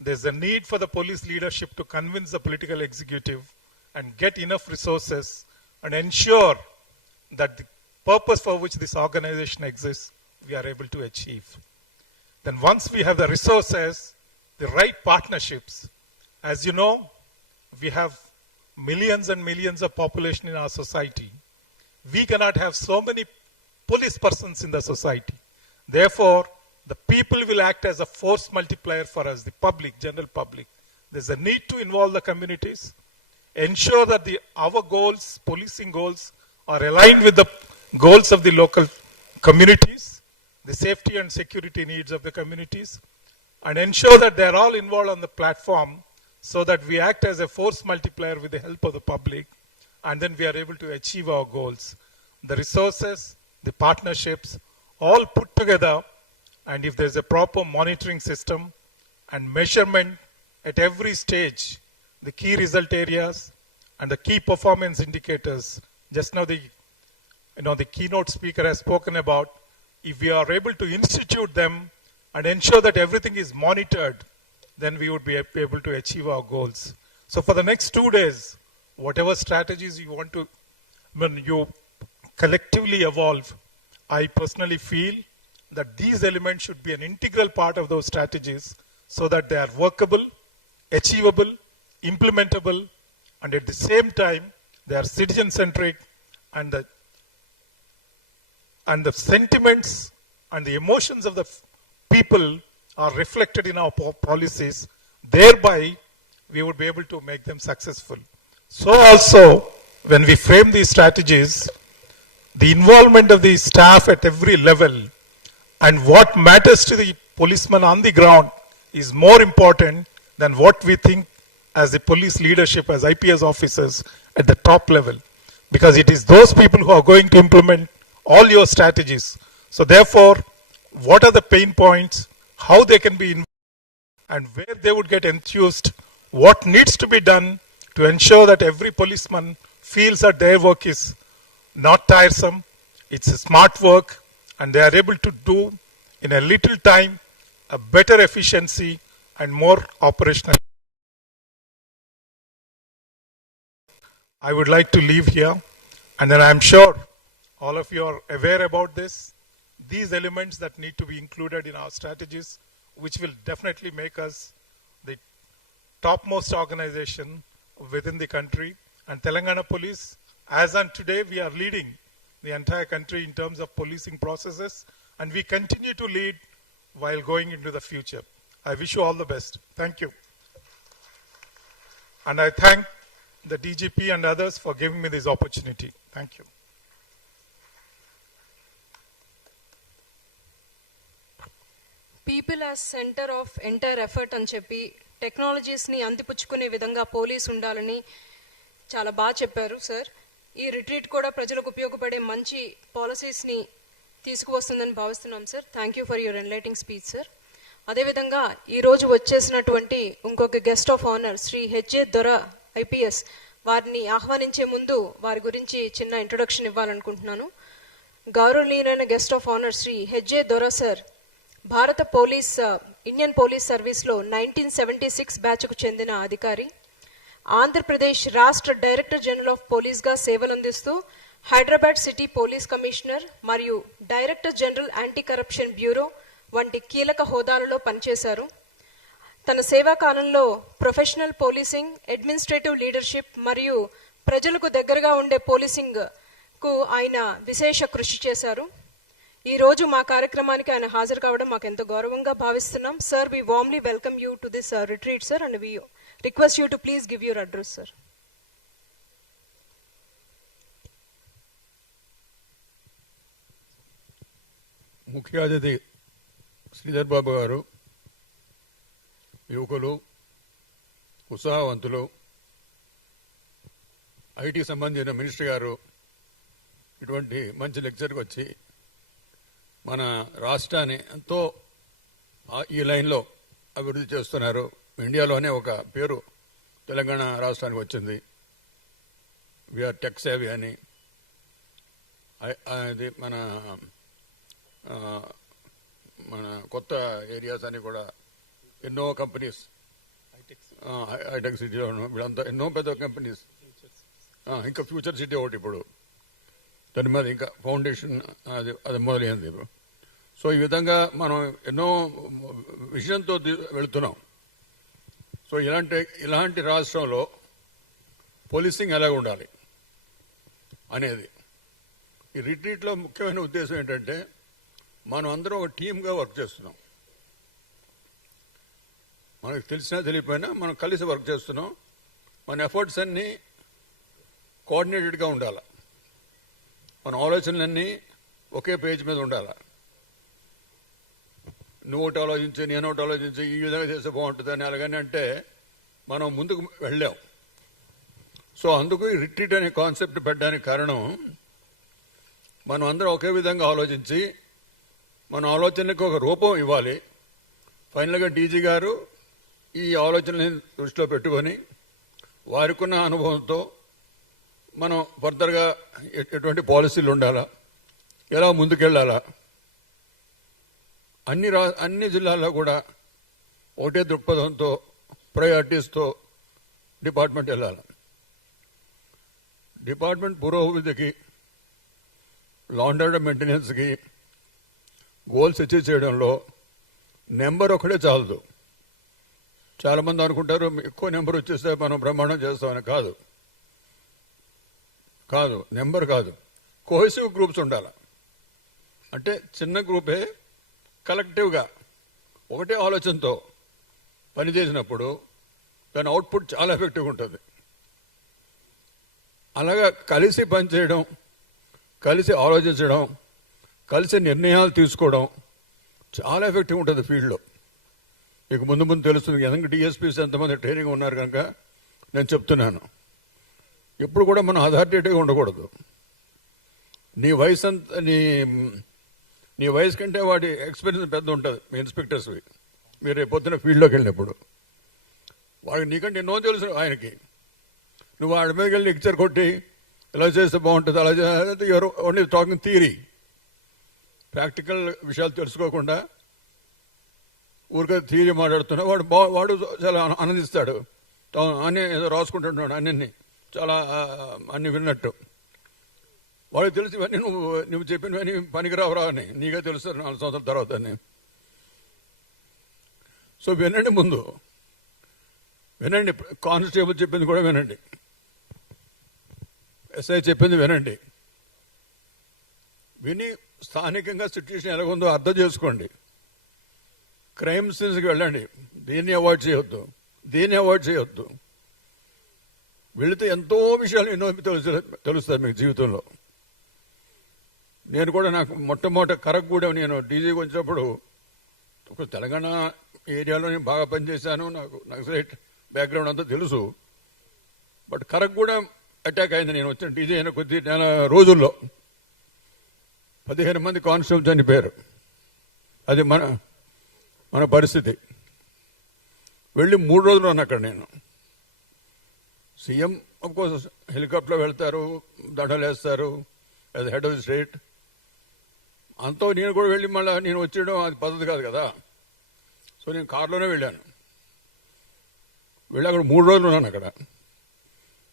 there's a need for the police leadership to convince the political executive and get enough resources and ensure that the purpose for which this organization exists, we are able to achieve. Then once we have the resources, the right partnerships, as you know, we have millions and millions of population in our society. We cannot have so many police persons in the society. Therefore, the people will act as a force multiplier for us, the public, general public. There's a need to involve the communities, ensure that our goals, policing goals, are aligned with the goals of the local communities, the safety and security needs of the communities, and ensure that they're all involved on the platform so that we act as a force multiplier with the help of the public, and then we are able to achieve our goals. The resources, the partnerships, all put together, and if there's a proper monitoring system and measurement at every stage, the key result areas and the key performance indicators, just now the keynote speaker has spoken about, if we are able to institute them and ensure that everything is monitored, then we would be able to achieve our goals. So for the next 2 days, whatever strategies you want to, you collectively evolve, I personally feel that these elements should be an integral part of those strategies so that they are workable, achievable, implementable, and at the same time, they are citizen-centric, and the sentiments and the emotions of the people are reflected in our policies. Thereby, we would be able to make them successful. So also, when we frame these strategies, the involvement of the staff at every level and what matters to the policeman on the ground is more important than what we think as the police leadership, as IPS officers at the top level. Because it is those people who are going to implement all your strategies. So therefore, what are the pain points, how they can be involved, and where they would get enthused, what needs to be done to ensure that every policeman feels that their work is not tiresome, it's a smart work, and they are able to do in a little time a better efficiency and more operational. I would like to leave here, and then I'm sure all of you are aware about this. These elements that need to be included in our strategies, which will definitely make us the topmost organization within the country. And Telangana Police, as on today, we are leading the entire country in terms of policing processes, and we continue to lead while going into the future. I wish you all the best. Thank you. And I thank the DGP and others for giving me this opportunity. Thank you. People as centre of entire effort అని చెప్పి టెక్నాలజీస్ని అందిపుచ్చుకునే విధంగా police ఉండాలని చాలా బాగా చెప్పారు sir. ఈ retreat కూడా ప్రజలకు ఉపయోగపడే మంచి పాలసీస్ని తీసుకువస్తుందని భావిస్తున్నాం sir. Thank you for your enlightening speech sir. అదేవిధంగా ఈరోజు వచ్చేసినటువంటి ఇంకొక guest of honour Shri HA Dora IPS, వారిని ఆహ్వానించే ముందు వారి గురించి చిన్న ఇంట్రొడక్షన్ ఇవ్వాలనుకుంటున్నాను. గౌరవనీయులైన guest of honour Shri HA Dora sir భారత ఇండియన్ పోలీస్ సర్వీస్లో 1976 బ్యాచ్కు చెందిన అధికారి. ఆంధ్రప్రదేశ్ రాష్ట్ర డైరెక్టర్ జనరల్ ఆఫ్ పోలీస్గా సేవలందిస్తూ హైదరాబాద్ సిటీ పోలీస్ కమిషనర్ మరియు director general anti corruption bureau వంటి కీలక హోదాలలో పనిచేశారు. తన సేవా కాలంలో ప్రొఫెషనల్ పోలీసింగ్, అడ్మినిస్ట్రేటివ్ లీడర్షిప్ మరియు ప్రజలకు దగ్గరగా ఉండే పోలీసింగ్కు ఆయన విశేష కృషి చేశారు. ఈ రోజు మా కార్యక్రమానికి ఆయన హాజరు కావడం మాకు ఎంతో గౌరవంగా భావిస్తున్నాం. Sir, we warmly welcome you to this retreat sir, and we request you to please give your address sir. ముఖ్య అతిథి శ్రీధర్ బాబు గారు, యువకులు, ఉత్సాహవంతులు, ఐటీ సంబంధించిన మినిస్టర్ గారు ఇటువంటి మంచి లెక్చర్కి వచ్చి మన రాష్ట్రాన్ని ఎంతో ఈ లైన్లో అభివృద్ధి చేస్తున్నారు. ఇండియాలోనే ఒక పేరు తెలంగాణ రాష్ట్రానికి వచ్చింది, వీఆర్ టెక్ సేవి అని. అది మన కొత్త ఏరియాస్ అని కూడా ఎన్నో కంపెనీస్, హైటెక్ సిటీలో వీళ్ళంతా ఎన్నో పెద్ద కంపెనీస్, ఇంకా ఫ్యూచర్ సిటీ ఒకటి ఇప్పుడు దాని మీద ఇంకా ఫౌండేషన్ అది మొదలైంది. సో ఈ విధంగా మనం ఎన్నో విషయంతో వెళుతున్నాం. సో ఇలాంటి రాష్ట్రంలో పోలీసింగ్ ఎలాగ ఉండాలి అనేది ఈ రిట్రీట్లో ముఖ్యమైన ఉద్దేశం ఏంటంటే మనం అందరం ఒక టీమ్గా వర్క్ చేస్తున్నాం. మనకు తెలిసినా తెలియకపోయినా మనం కలిసి వర్క్ చేస్తున్నాం. మన ఎఫర్ట్స్ అన్నీ కోఆర్డినేటెడ్గా ఉండాలి. మన ఆలోచనలన్నీ ఒకే పేజ్ మీద ఉండాలి. నువ్వు ఒకటి ఆలోచించి నేను ఒకటి ఆలోచించి ఈ విధంగా చేస్తే బాగుంటుంది అని అలాగని అంటే మనం ముందుకు వెళ్ళాం. సో అందుకు ఈ రిట్రీట్ అనే కాన్సెప్ట్ పెట్టడానికి కారణం మనం అందరం ఒకే విధంగా ఆలోచించి మన ఆలోచనలకు ఒక రూపం ఇవ్వాలి. ఫైనల్గా డీజీ గారు ఈ ఆలోచనని దృష్టిలో పెట్టుకొని వారికున్న అనుభవంతో మనం ఫర్దర్గా ఎటువంటి పాలసీలు ఉండాలా, ఎలా ముందుకెళ్లాలా, అన్ని జిల్లాల్లో కూడా ఒకటే దృక్పథంతో ప్రయారిటీస్తో డిపార్ట్మెంట్ వెళ్ళాలి. డిపార్ట్మెంట్ పురోభివృద్ధికి, లా అండ్ ఆర్డర్ మెయింటెనెన్స్కి గోల్స్ అచీవ్ చేయడంలో నెంబర్ ఒకటే చాలదు. చాలామంది అనుకుంటారు ఎక్కువ నెంబర్ వచ్చేస్తే మనం బ్రహ్మాండం చేస్తామని. కాదు, నెంబర్ కాదు, కోహెసివ్ గ్రూప్స్ ఉండాలి. అంటే చిన్న గ్రూపే కలెక్టివ్గా ఒకటే ఆలోచనతో పనిచేసినప్పుడు దాని అవుట్పుట్ చాలా ఎఫెక్టివ్గా ఉంటుంది. అలాగా కలిసి పనిచేయడం, కలిసి ఆలోచించడం, కలిసి నిర్ణయాలు తీసుకోవడం చాలా ఎఫెక్టివ్ ఉంటుంది ఫీల్డ్లో. మీకు ముందు తెలుస్తుంది. ఎందుకంటే డిఎస్పీస్ ఎంతమంది ట్రైనింగ్ ఉన్నారు కనుక నేను చెప్తున్నాను. ఎప్పుడు కూడా మనం అథారిటేటివ్గా ఉండకూడదు. నీ వయసు కంటే వాడి ఎక్స్పీరియన్స్ పెద్ద ఉంటుంది. మీ ఇన్స్పెక్టర్స్వి మీరు రేపు పొద్దున ఫీల్డ్లోకి వెళ్ళినప్పుడు వాడికి నీకంటే ఎన్నో తెలుసు ఆయనకి. నువ్వు వాడి మీదకి వెళ్ళి లెక్చర్ కొట్టి ఇలా చేస్తే బాగుంటుంది, అలా చేస్తే ఎవరు ఓన్లీ టాకింగ్ థియరీ, ప్రాక్టికల్ విషయాలు తెలుసుకోకుండా ఊరికే థియరీ మాట్లాడుతున్నా వాడు చాలా ఆనందిస్తాడు. అన్నీ ఏదో రాసుకుంటున్నాడు, చాలా అన్ని విన్నట్టు. వాడికి తెలిసి ఇవన్నీ నువ్వు చెప్పినవన్నీ పనికిరావురా అని నీకే తెలుస్తారు 4 సంవత్సరాల తర్వాత అని. సో వినండి, ముందు వినండి. కానిస్టేబుల్ చెప్పింది కూడా వినండి, ఎస్ఐ చెప్పింది వినండి. విని స్థానికంగా సిచ్యువేషన్ ఎలాగుందో అర్థం చేసుకోండి. క్రైమ్ సీన్స్కి వెళ్ళండి. దీన్ని అవాయిడ్ చేయొద్దు. వెళితే ఎంతో విషయాలు ఎన్నో తెలుస్తాయి మీకు జీవితంలో. నేను కూడా నాకు మొట్టమొదటి కరగ్గూడెం నేను డీజీకి వచ్చినప్పుడు ఒక తెలంగాణ ఏరియాలో నేను బాగా పనిచేశాను, నాకు నక్సలైట్ బ్యాక్గ్రౌండ్ అంతా తెలుసు. బట్ కరగ్గూడెం అటాక్ అయింది నేను వచ్చిన డీజీ అయిన కొద్ది రోజుల్లో. 15 మంది కానిస్టేబుల్ చనిపోయారు. అది మన పరిస్థితి. వెళ్ళి 3 రోజులు ఉన్నా అక్కడ నేను. సీఎం అఫ్కోర్స్ హెలికాప్టర్లో వెళ్తారు, దండలేస్తారు as head of the state. అంతా నేను కూడా వెళ్ళి మళ్ళీ నేను వచ్చేయడం అది పద్ధతి కాదు కదా. సో నేను కారులోనే వెళ్ళాను. వెళ్ళి అక్కడ 3 రోజులు ఉన్నాను. అక్కడ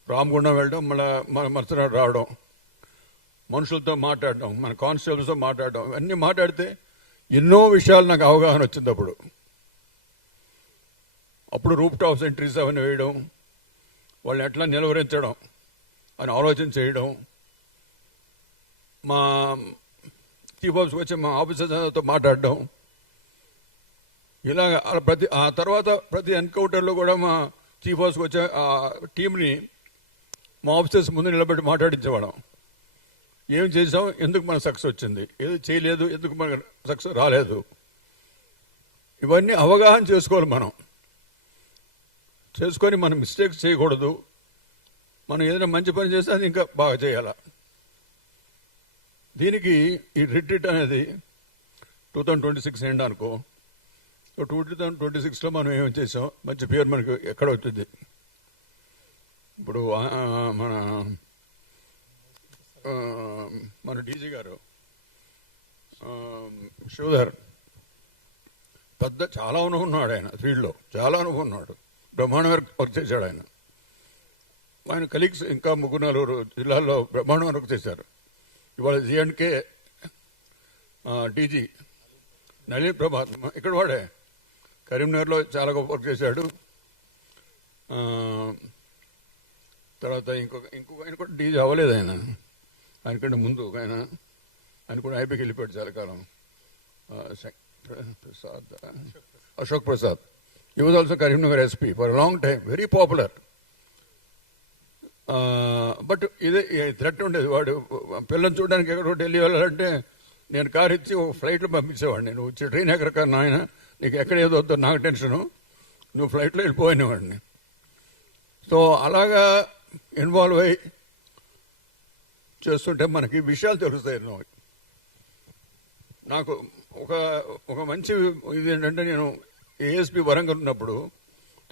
రామగుండం వెళ్ళడం, మళ్ళీ మరుసనాడు రావడం, మనుషులతో మాట్లాడడం, మన కానిస్టేబుల్స్తో మాట్లాడడం, ఇవన్నీ మాట్లాడితే ఎన్నో విషయాలు నాకు అవగాహన వచ్చింది. అప్పుడు రూప్ టాప్ సెంట్రీస్ అవన్నీ వేయడం, వాళ్ళని ఎట్లా నిలవరించడం అని ఆలోచన చేయడం, మా చీఫ్ ఆఫీస్కి వచ్చి మా ఆఫీసర్తో మాట్లాడడం, ఇలా ఆ తర్వాత ప్రతి ఎన్కౌంటర్లో కూడా మా చీఫ్ ఆఫీస్కి వచ్చే ఆ టీంని మా ఆఫీసర్స్ ముందు నిలబెట్టి మాట్లాడించేవాళ్ళం. ఏం చేసాం, ఎందుకు మనకు సక్సెస్ వచ్చింది, ఏది చేయలేదు, ఎందుకు మనకు సక్సెస్ రాలేదు, ఇవన్నీ అవగాహన చేసుకోవాలి. చేసుకొని మనం మిస్టేక్స్ చేయకూడదు. మనం ఏదైనా మంచి పని చేస్తే అది ఇంకా బాగా చేయాల. దీనికి ఈ రిట్రీట్ అనేది 2026 ఎండ్ అనుకో. సో 2026లో మనం ఏం చేసాం, మంచి పేరు మనకు ఎక్కడ వచ్చింది. ఇప్పుడు మన డీజీ గారు శ్రీధర్ చాలా అనుభవం ఉన్నాడు. ఆయన ఫీల్డ్లో చాలా అనుభవం ఉన్నాడు. బ్రహ్మాండ వర్క్ చేశాడు ఆయన. ఆయన కలీగ్స్ ఇంకా 3-4 జిల్లాల్లో బ్రహ్మాండంగా వర్క్ చేశారు. ఇవాళ J&K డీజీ నళిన్ ప్రభాత్ ఇక్కడ వాడే కరీంనగర్లో చాలా గొప్ప వర్క్ చేశాడు. తర్వాత ఇంకొక ఆయన కూడా డీజీ అవ్వలేదు. ఆయనకంటే ముందు ఆయన కూడా ఐపీకి వెళ్ళిపోయాడు చాలా కాలం. Ashok Prasad, he was also Karimnagar SP for a long time, very popular. But ఇదే థ్రెట్ ఉండేది. వాడు పిల్లల్ని చూడడానికి ఎక్కడో ఢిల్లీ వెళ్ళాలంటే నేను కారు ఇచ్చి ఒక ఫ్లైట్లో పంపించేవాడిని. నువ్వు వచ్చి ట్రైన్ ఎక్కడికా నాయన, నీకు ఎక్కడ ఏదో వద్దో నాకు టెన్షను, నువ్వు ఫ్లైట్లో వెళ్ళిపోయినవాడిని. సో అలాగా ఇన్వాల్వ్ అయ్యి చేస్తుంటే మనకి విషయాలు తెలుస్తాయి. నాకు ఒక మంచి ఇది ఏంటంటే, నేను ఏఎస్పీ వరంగల్ ఉన్నప్పుడు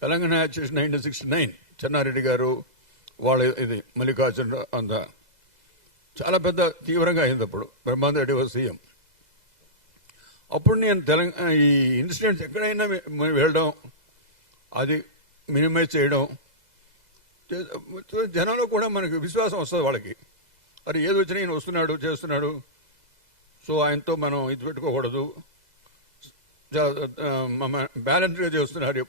తెలంగాణ యాక్ట్ చేసిన 1969 చెన్నారెడ్డి గారు వాళ్ళ ఇది మల్లికార్జున అంతా చాలా పెద్ద తీవ్రంగా అయింది. అప్పుడు బ్రహ్మాండ రెడ్డి వాజ్ సీఎం. అప్పుడు నేను ఈ ఇన్సిడెంట్స్ ఎక్కడైనా వెళ్ళడం, అది మినిమైజ్ చేయడం, జనంలో కూడా మనకి విశ్వాసం వస్తుంది. వాళ్ళకి అది ఏది వచ్చినా ఈయన వస్తున్నాడు చేస్తున్నాడు, సో ఆయనతో మనం ఇది పెట్టుకోకూడదు, బ్యాలెన్స్గా చేస్తున్నారు,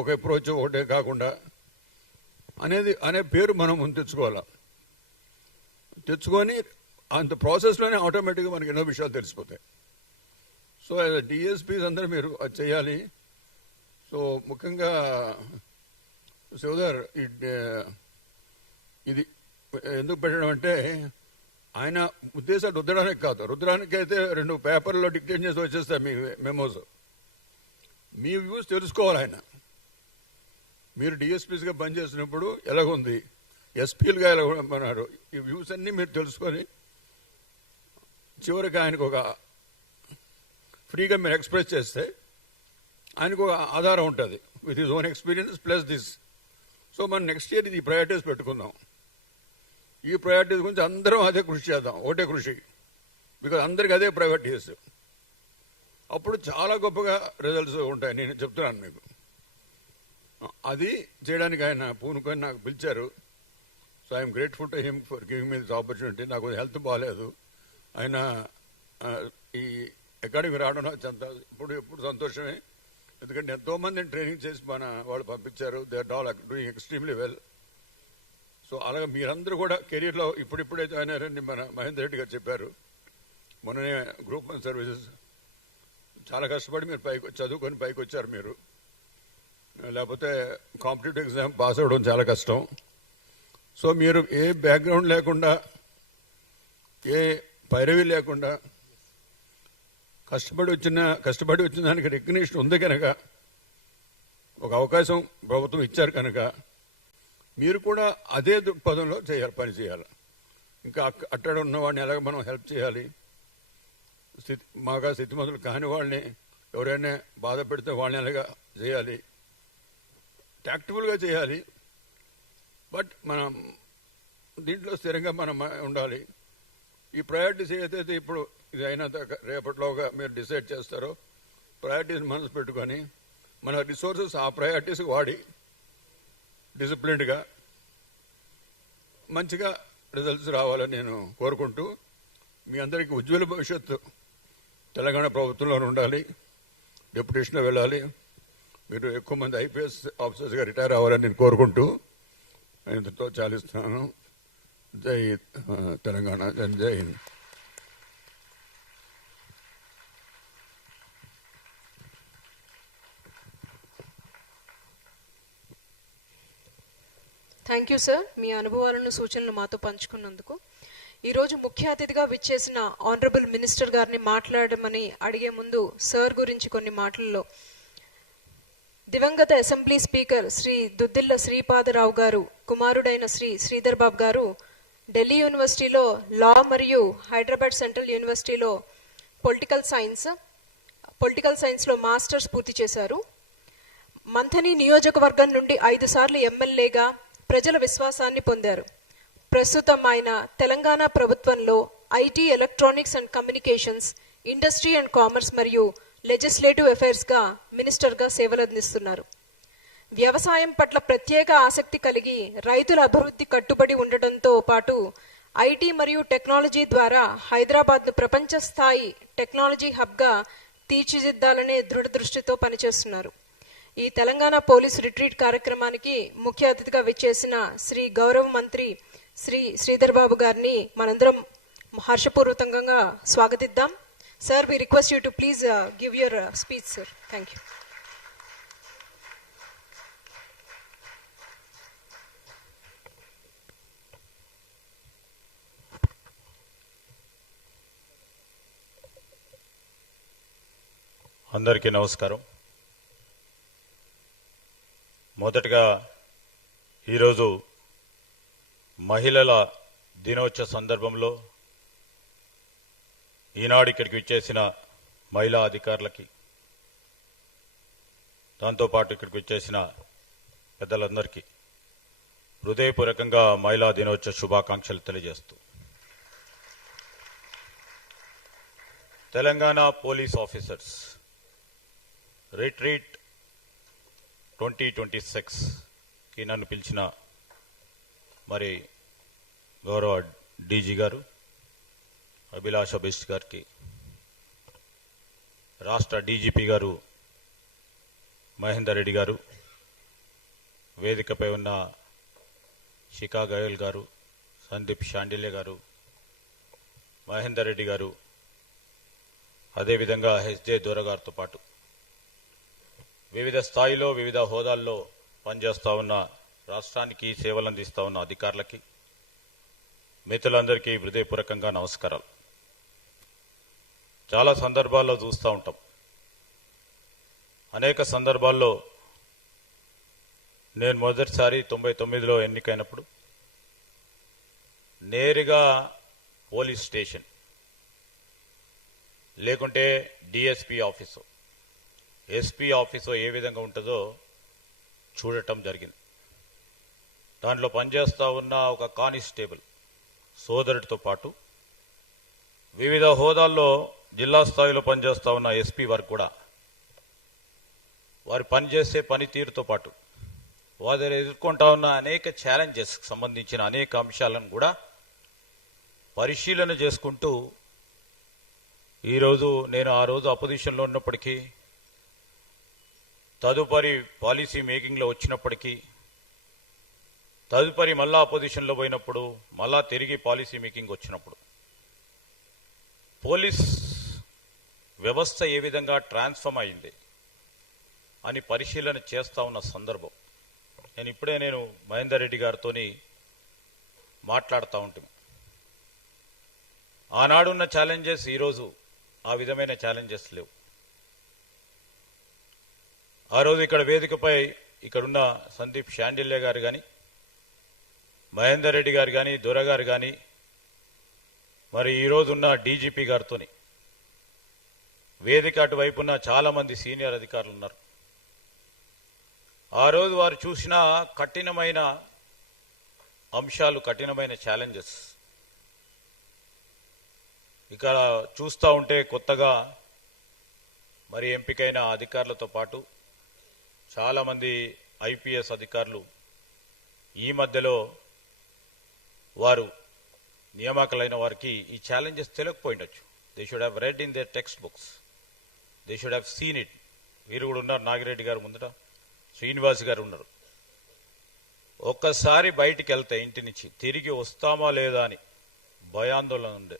ఒక అప్రోచ్ ఒకటే కాకుండా అనే పేరు మనం ముందు తెచ్చుకొని అంత ప్రాసెస్లోనే ఆటోమేటిక్గా మనకి ఎన్నో విషయాలు తెలిసిపోతాయి. సో డిఎస్పీస్ అందరూ మీరు అది చేయాలి. సో ముఖ్యంగా శివగారు ఇది ఎందుకు పెట్టడం అంటే, ఆయన ఉద్దేశాలు రుద్దడానికి కాదు. రుద్దడానికి అయితే 2 పేపర్లో డిక్టేట్ చేసి వచ్చేస్తాయి మీ మెమోస్. మీ వ్యూస్ తెలుసుకోవాలి. ఆయన మీరు డిఎస్పీస్గా పనిచేసినప్పుడు ఎలాగుంది, ఎస్పీలుగా ఎలాగన్నారు, ఈ వ్యూస్ అన్నీ మీరు తెలుసుకొని చివరికి ఆయనకు ఒక ఫ్రీగా మీరు ఎక్స్ప్రెస్ చేస్తే ఆయనకు ఒక ఆధారం ఉంటుంది with his own experience plus this. So మనం నెక్స్ట్ ఇయర్ ఇది ప్రయారిటీస్ పెట్టుకుందాం. ఈ ప్రయారిటీస్ గురించి అందరం అదే కృషి చేద్దాం, ఒకటే కృషి, బికాజ్ అందరికి అదే ప్రయారిటీస్. అప్పుడు చాలా గొప్పగా రిజల్ట్స్ ఉంటాయి. నేను చెప్తున్నాను మీకు. అది చేయడానికి ఆయన పూనుకొని నాకు పిలిచారు. So I'm grateful to him for giving me this opportunity. నాకు హెల్త్ బాగాలేదు. ఆయన ఈ అకాడమీ రావడం ఎప్పుడు సంతోషమే. ఎందుకంటే ఎంతోమందిని ట్రైనింగ్ చేసి మన వాళ్ళు పంపించారు. They are all doing extremely well. So అలాగే మీరందరూ కూడా కెరీర్లో ఇప్పుడిప్పుడే జాయిన్ అయ్యారని మన మహేందర్ రెడ్డి గారు చెప్పారు. మొన్ననే గ్రూప్ 1 సర్వీసెస్ చాలా కష్టపడి మీరు చదువుకొని పైకి వచ్చారు మీరు. లేకపోతే కాంపిటేటివ్ ఎగ్జామ్ పాస్ అవ్వడం చాలా కష్టం. సో మీరు ఏ బ్యాక్గ్రౌండ్ లేకుండా, ఏ పైరవి లేకుండా కష్టపడి వచ్చిన దానికి రికగ్నిషన్ ఉంది కనుక, ఒక అవకాశం ప్రభుత్వం ఇచ్చారు కనుక మీరు కూడా అదే దృక్పథంలో పని చేయాలి. ఇంకా అక్కడ ఉన్న వాడిని ఎలాగ మనం హెల్ప్ చేయాలి, మాగా స్థితిమంతులు కాని వాళ్ళని ఎవరైనా బాధ పెడితే వాళ్ళని ఎలాగా చేయాలి, టాక్టిఫుల్గా చేయాలి. బట్ మనం దీంట్లో స్థిరంగా మనం ఉండాలి. ఈ ప్రయారిటీస్ ఏదైతే ఇప్పుడు ఇది అయినా రేపటిలోగా మీరు డిసైడ్ చేస్తారో, ప్రయారిటీస్ మనసు పెట్టుకొని మన రిసోర్సెస్ ఆ ప్రయారిటీస్ వాడి డిసిప్లిన్డ్గా మంచిగా రిజల్ట్స్ రావాలని నేను కోరుకుంటూ, మీ అందరికీ ఉజ్వల భవిష్యత్తు తెలంగాణ ప్రభుత్వంలో ఉండాలి. డెప్యుటేషన్లో వెళ్ళాలి. మీరు ఎక్కువ మంది ఐపీఎస్ ఆఫీసర్స్గా రిటైర్ అవ్వాలని నేను కోరుకుంటూ ఇంతతో చాలిస్తున్నాను. జై తెలంగాణ, జై హింద్. థ్యాంక్ యూ సార్, మీ అనుభవాలను సూచనలు మాతో పంచుకున్నందుకు. ఈరోజు ముఖ్య అతిథిగా విచ్చేసిన ఆనరబుల్ మినిస్టర్ గారిని మాట్లాడమని అడిగే ముందు సార్ గురించి కొన్ని మాటల్లో, దివంగత అసెంబ్లీ స్పీకర్ శ్రీ దుద్దిల్ల శ్రీపాదరావు గారు కుమారుడైన శ్రీ శ్రీధర్ బాబు గారు ఢిల్లీ యూనివర్సిటీలో లా మరియు హైదరాబాద్ సెంట్రల్ యూనివర్సిటీలో పొలిటికల్ సైన్స్లో మాస్టర్స్ పూర్తి చేశారు. మంథని నియోజకవర్గం నుండి 5 సార్లు ఎమ్మెల్యేగా ప్రజల విశ్వాసాన్ని పొందారు. ప్రస్తుతం ఆయన తెలంగాణ ప్రభుత్వంలో IT, electronics and communications, industry and commerce మరియు లెజిస్లేటివ్ అఫైర్స్గా మినిస్టర్గా సేవలందిస్తున్నారు. వ్యవసాయం పట్ల ప్రత్యేక ఆసక్తి కలిగి రైతుల అభివృద్ధి కట్టుబడి ఉండటంతో పాటు ఐటీ మరియు టెక్నాలజీ ద్వారా హైదరాబాద్ను ప్రపంచ స్థాయి టెక్నాలజీ హబ్గా తీర్చిదిద్దాలనే దృఢ దృష్టితో పనిచేస్తున్నారు. ఈ తెలంగాణ పోలీస్ రిట్రీట్ కార్యక్రమానికి ముఖ్య అతిథిగా విచ్చేసిన శ్రీ గౌరవ మంత్రి శ్రీ శ్రీధర్ బాబు గారిని మనందరం హర్షపూర్వకంగా స్వాగతిద్దాం. Sir, we request you to please give your speech, sir. Thank you. అందరికీ నమస్కారం. మొదటగా ఈరోజు మహిళల దినోత్సవ సందర్భంలో ఈనాడు ఇక్కడికి విచ్చేసిన మహిళా అధికారులకి, దాంతోపాటు ఇక్కడికి విచ్చేసిన పెద్దలందరికీ హృదయపూర్వకంగా మహిళా దినోత్సవ శుభాకాంక్షలు తెలియజేస్తూ, తెలంగాణ పోలీస్ ఆఫీసర్స్ రిట్రీట్ 2026కి నన్ను పిలిచిన మరి గౌరవ డీజీ గారు అభిలాష బెస్ట్ గారికి, రాష్ట్ర డీజీపీ గారు మహేందర్ రెడ్డి గారు, వేదికపై ఉన్న శిఖా గయల్ గారు, సందీప్ షాండిలే గారు, మహేందర్ రెడ్డి గారు, అదేవిధంగా హెచ్జే దొర గారితో పాటు వివిధ స్థాయిలో వివిధ హోదాల్లో పనిచేస్తూ ఉన్న రాష్ట్రానికి సేవలు అందిస్తూ ఉన్న అధికారులకి, మిత్రులందరికీ హృదయపూర్వకంగా నమస్కారాలు. చాలా సందర్భాల్లో చూస్తూ ఉంటాం, అనేక సందర్భాల్లో నేను మొదటిసారి 99లో ఎన్నికైనప్పుడు నేరుగా పోలీస్ స్టేషన్ లేకుంటే డిఎస్పీ ఆఫీసు, ఎస్పీ ఆఫీసు ఏ విధంగా ఉంటుందో చూడటం జరిగింది. దాంట్లో పనిచేస్తూ ఉన్న ఒక కానిస్టేబుల్ సోదరుడితో పాటు వివిధ హోదాల్లో జిల్లా స్థాయిలో పనిచేస్తూ ఉన్న ఎస్పీ వారికి కూడా వారు పనిచేసే పనితీరుతో పాటు వారు ఎదుర్కొంటా ఉన్న అనేక ఛాలెంజెస్కి సంబంధించిన అనేక అంశాలను కూడా పరిశీలన చేసుకుంటూ ఈరోజు నేను ఆ రోజు అపోజిషన్లో ఉన్నప్పటికీ, తదుపరి పాలసీ మేకింగ్లో వచ్చినప్పటికీ, తదుపరి మళ్ళా అపోజిషన్లో పోయినప్పుడు, మళ్ళా తిరిగి పాలసీ మేకింగ్ వచ్చినప్పుడు పోలీస్ వ్యవస్థ ఏ విధంగా ట్రాన్స్ఫార్మ్ అయింది అని పరిశీలన చేస్తూ ఉన్న సందర్భం. నేను మహేందర్ రెడ్డి గారితో మాట్లాడుతూ ఉంటాను. ఆనాడున్న ఛాలెంజెస్ ఈరోజు ఆ విధమైన ఛాలెంజెస్ లేవు. ఆ రోజు ఇక్కడ వేదికపై ఇక్కడున్న సందీప్ షాండిల్య గారు కానీ, మహేందర్ రెడ్డి గారు కానీ, దొర గారు కానీ, మరి ఈరోజున్న డీజీపీ గారితో వేదిక అటువైపున్న చాలా మంది సీనియర్ అధికారులు ఉన్నారు. ఆ రోజు వారు చూసిన కఠినమైన అంశాలు, కఠినమైన ఛాలెంజెస్ ఇక్కడ చూస్తూ ఉంటే కొత్తగా మరి ఎంపికైన అధికారులతో పాటు చాలామంది ఐపీఎస్ అధికారులు ఈ మధ్యలో వారు నియామకులైన వారికి ఈ ఛాలెంజెస్ తెలియకపోయిండొచ్చు. They should have read in their text books, they should have seen it. వీరు కూడా ఉన్నారు, నాగిరెడ్డి గారు ముందట, శ్రీనివాస్ గారు ఉన్నారు. ఒక్కసారి బయటికి వెళ్తే ఇంటి నుంచి తిరిగి వస్తామా లేదా అని భయాందోళన ఉండే.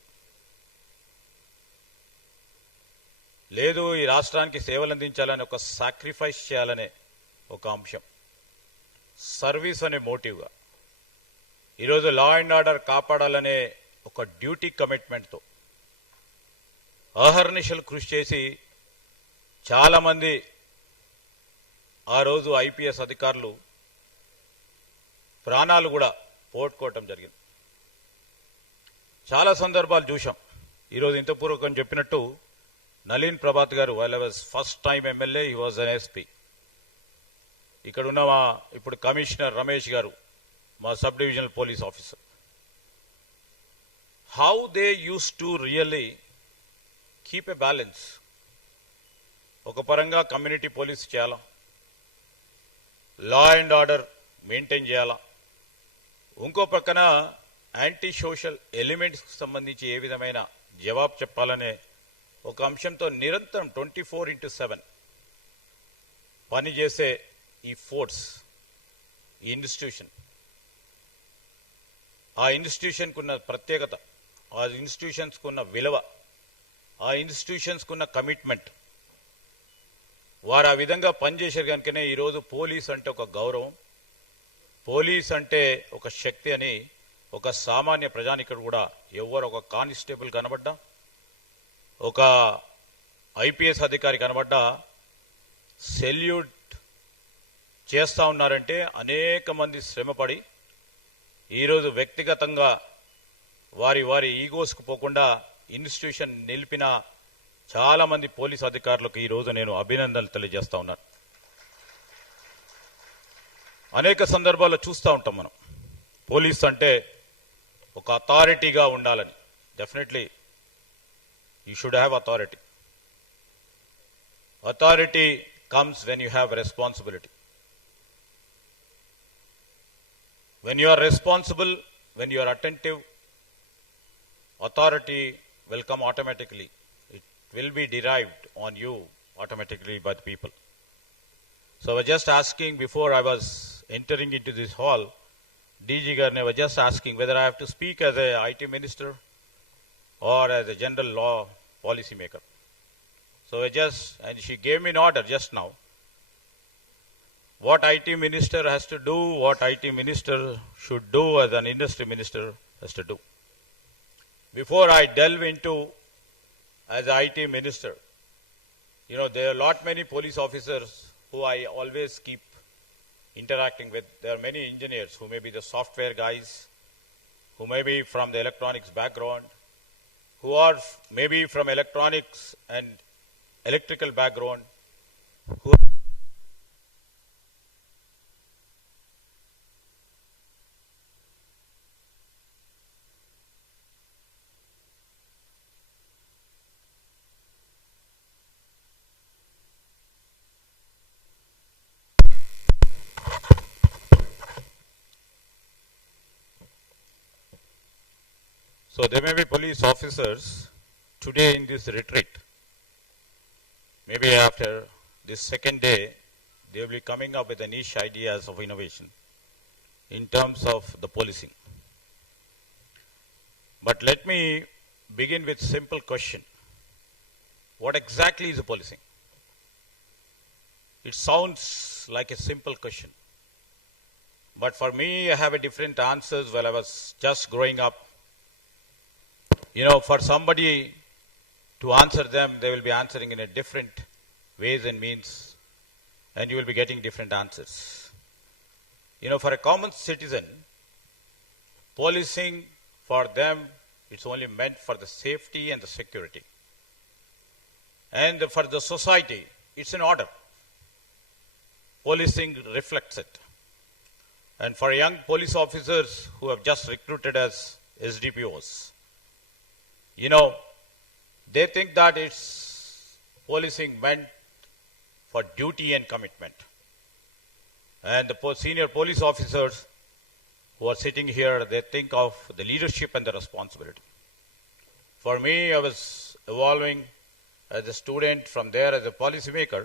లేదు, ఈ రాష్ట్రానికి సేవలు అందించాలని, ఒక సాక్రిఫైస్ చేయాలనే ఒక అంశం, సర్వీస్ అనే మోటివ్గా ఈరోజు లా అండ్ ఆర్డర్ కాపాడాలనే ఒక డ్యూటీ కమిట్మెంట్తో అహర్నిశలు కృషి చేసి చాలామంది ఆ రోజు ఐపీఎస్ అధికారులు ప్రాణాలు కూడా పోగొట్టుకోవటం జరిగింది. చాలా సందర్భాలు చూశాం. ఈరోజు ఇంతపూర్వకం చెప్పినట్టు నలీన్ ప్రభాత్ గారు, while was first time MLA, he was an SP. ఇక్కడ ఉన్న ఇప్పుడు కమిషనర్ రమేష్ గారు, మా sub divisional police officer. How they use to really keep a balance. ఒక పరంగా కమ్యూనిటీ పోలీస్ చేయాలా, లా అండ్ ఆర్డర్ మెయింటైన్ చేయాలా, ఇంకో పక్కన యాంటీ సోషల్ ఎలిమెంట్స్కి సంబంధించి ఏ విధమైన జవాబు చెప్పాలనే ఒక అంశంతో నిరంతరం 24/7 పనిచేసే ఈ ఫోర్స్, ఈ ఇన్స్టిట్యూషన్, ఆ ఇన్స్టిట్యూషన్కు ఉన్న ప్రత్యేకత, ఆ ఇన్స్టిట్యూషన్స్కు ఉన్న విలువ, ఆ ఇన్స్టిట్యూషన్స్కు ఉన్న కమిట్మెంట్, వారు ఆ విధంగా పనిచేశారు కనుకనే ఈరోజు పోలీస్ అంటే ఒక గౌరవం, పోలీస్ అంటే ఒక శక్తి అని ఒక సామాన్య ప్రజానికుడు కూడా ఎవరు ఒక కానిస్టేబుల్ కనబడ్డా, ఒక ఐపీఎస్ అధికారి కనబడ్డా సెల్యూట్ చేస్తూ ఉన్నారంటే అనేక మంది శ్రమపడి ఈరోజు వ్యక్తిగతంగా వారి ఈగోస్కు పోకుండా ఇన్స్టిట్యూషన్ నిలిపిన చాలా మంది పోలీస్ అధికారులకు ఈరోజు నేను అభినందనలు తెలియజేస్తా ఉన్నాను. అనేక సందర్భాల్లో చూస్తూ ఉంటాం మనం, పోలీస్ అంటే ఒక అథారిటీగా ఉండాలని. Definitely you should have authority. Authority comes when you have responsibility. When you are responsible, when you are attentive, authority will come automatically. It will be derived on you automatically by the people. So I was just asking before I was entering into this hall, DG Garne was just asking whether I have to speak as a IT minister or as a general law policy maker. So and she gave me an order just now. What IT minister has to do, what IT minister should do as an industry minister has to do. Before I delve into as IT minister, there are many police officers who I always keep interacting with. There are many engineers who may be the software guys, who may be from the electronics background, who are maybe from electronics and electrical background, who So there may be police officers today in this retreat. Maybe after this second day, they will be coming up with the niche ideas of innovation in terms of the policing. But let me begin with simple question. What exactly is the policing? It sounds like a simple question. But for me, I have a different answers while I was just growing up. For somebody to answer them, they will be answering in a different ways and means, and you will be getting different answers. For a common citizen, policing for them, it's only meant for the safety and the security. And for the society, it's an order. Policing reflects it. And for young police officers who have just recruited as SDPOs, they think that it's policing meant for duty and commitment. And the senior police officers who are sitting here, they think of the leadership and the responsibility. For me, I was evolving as a student, from there as a policy maker.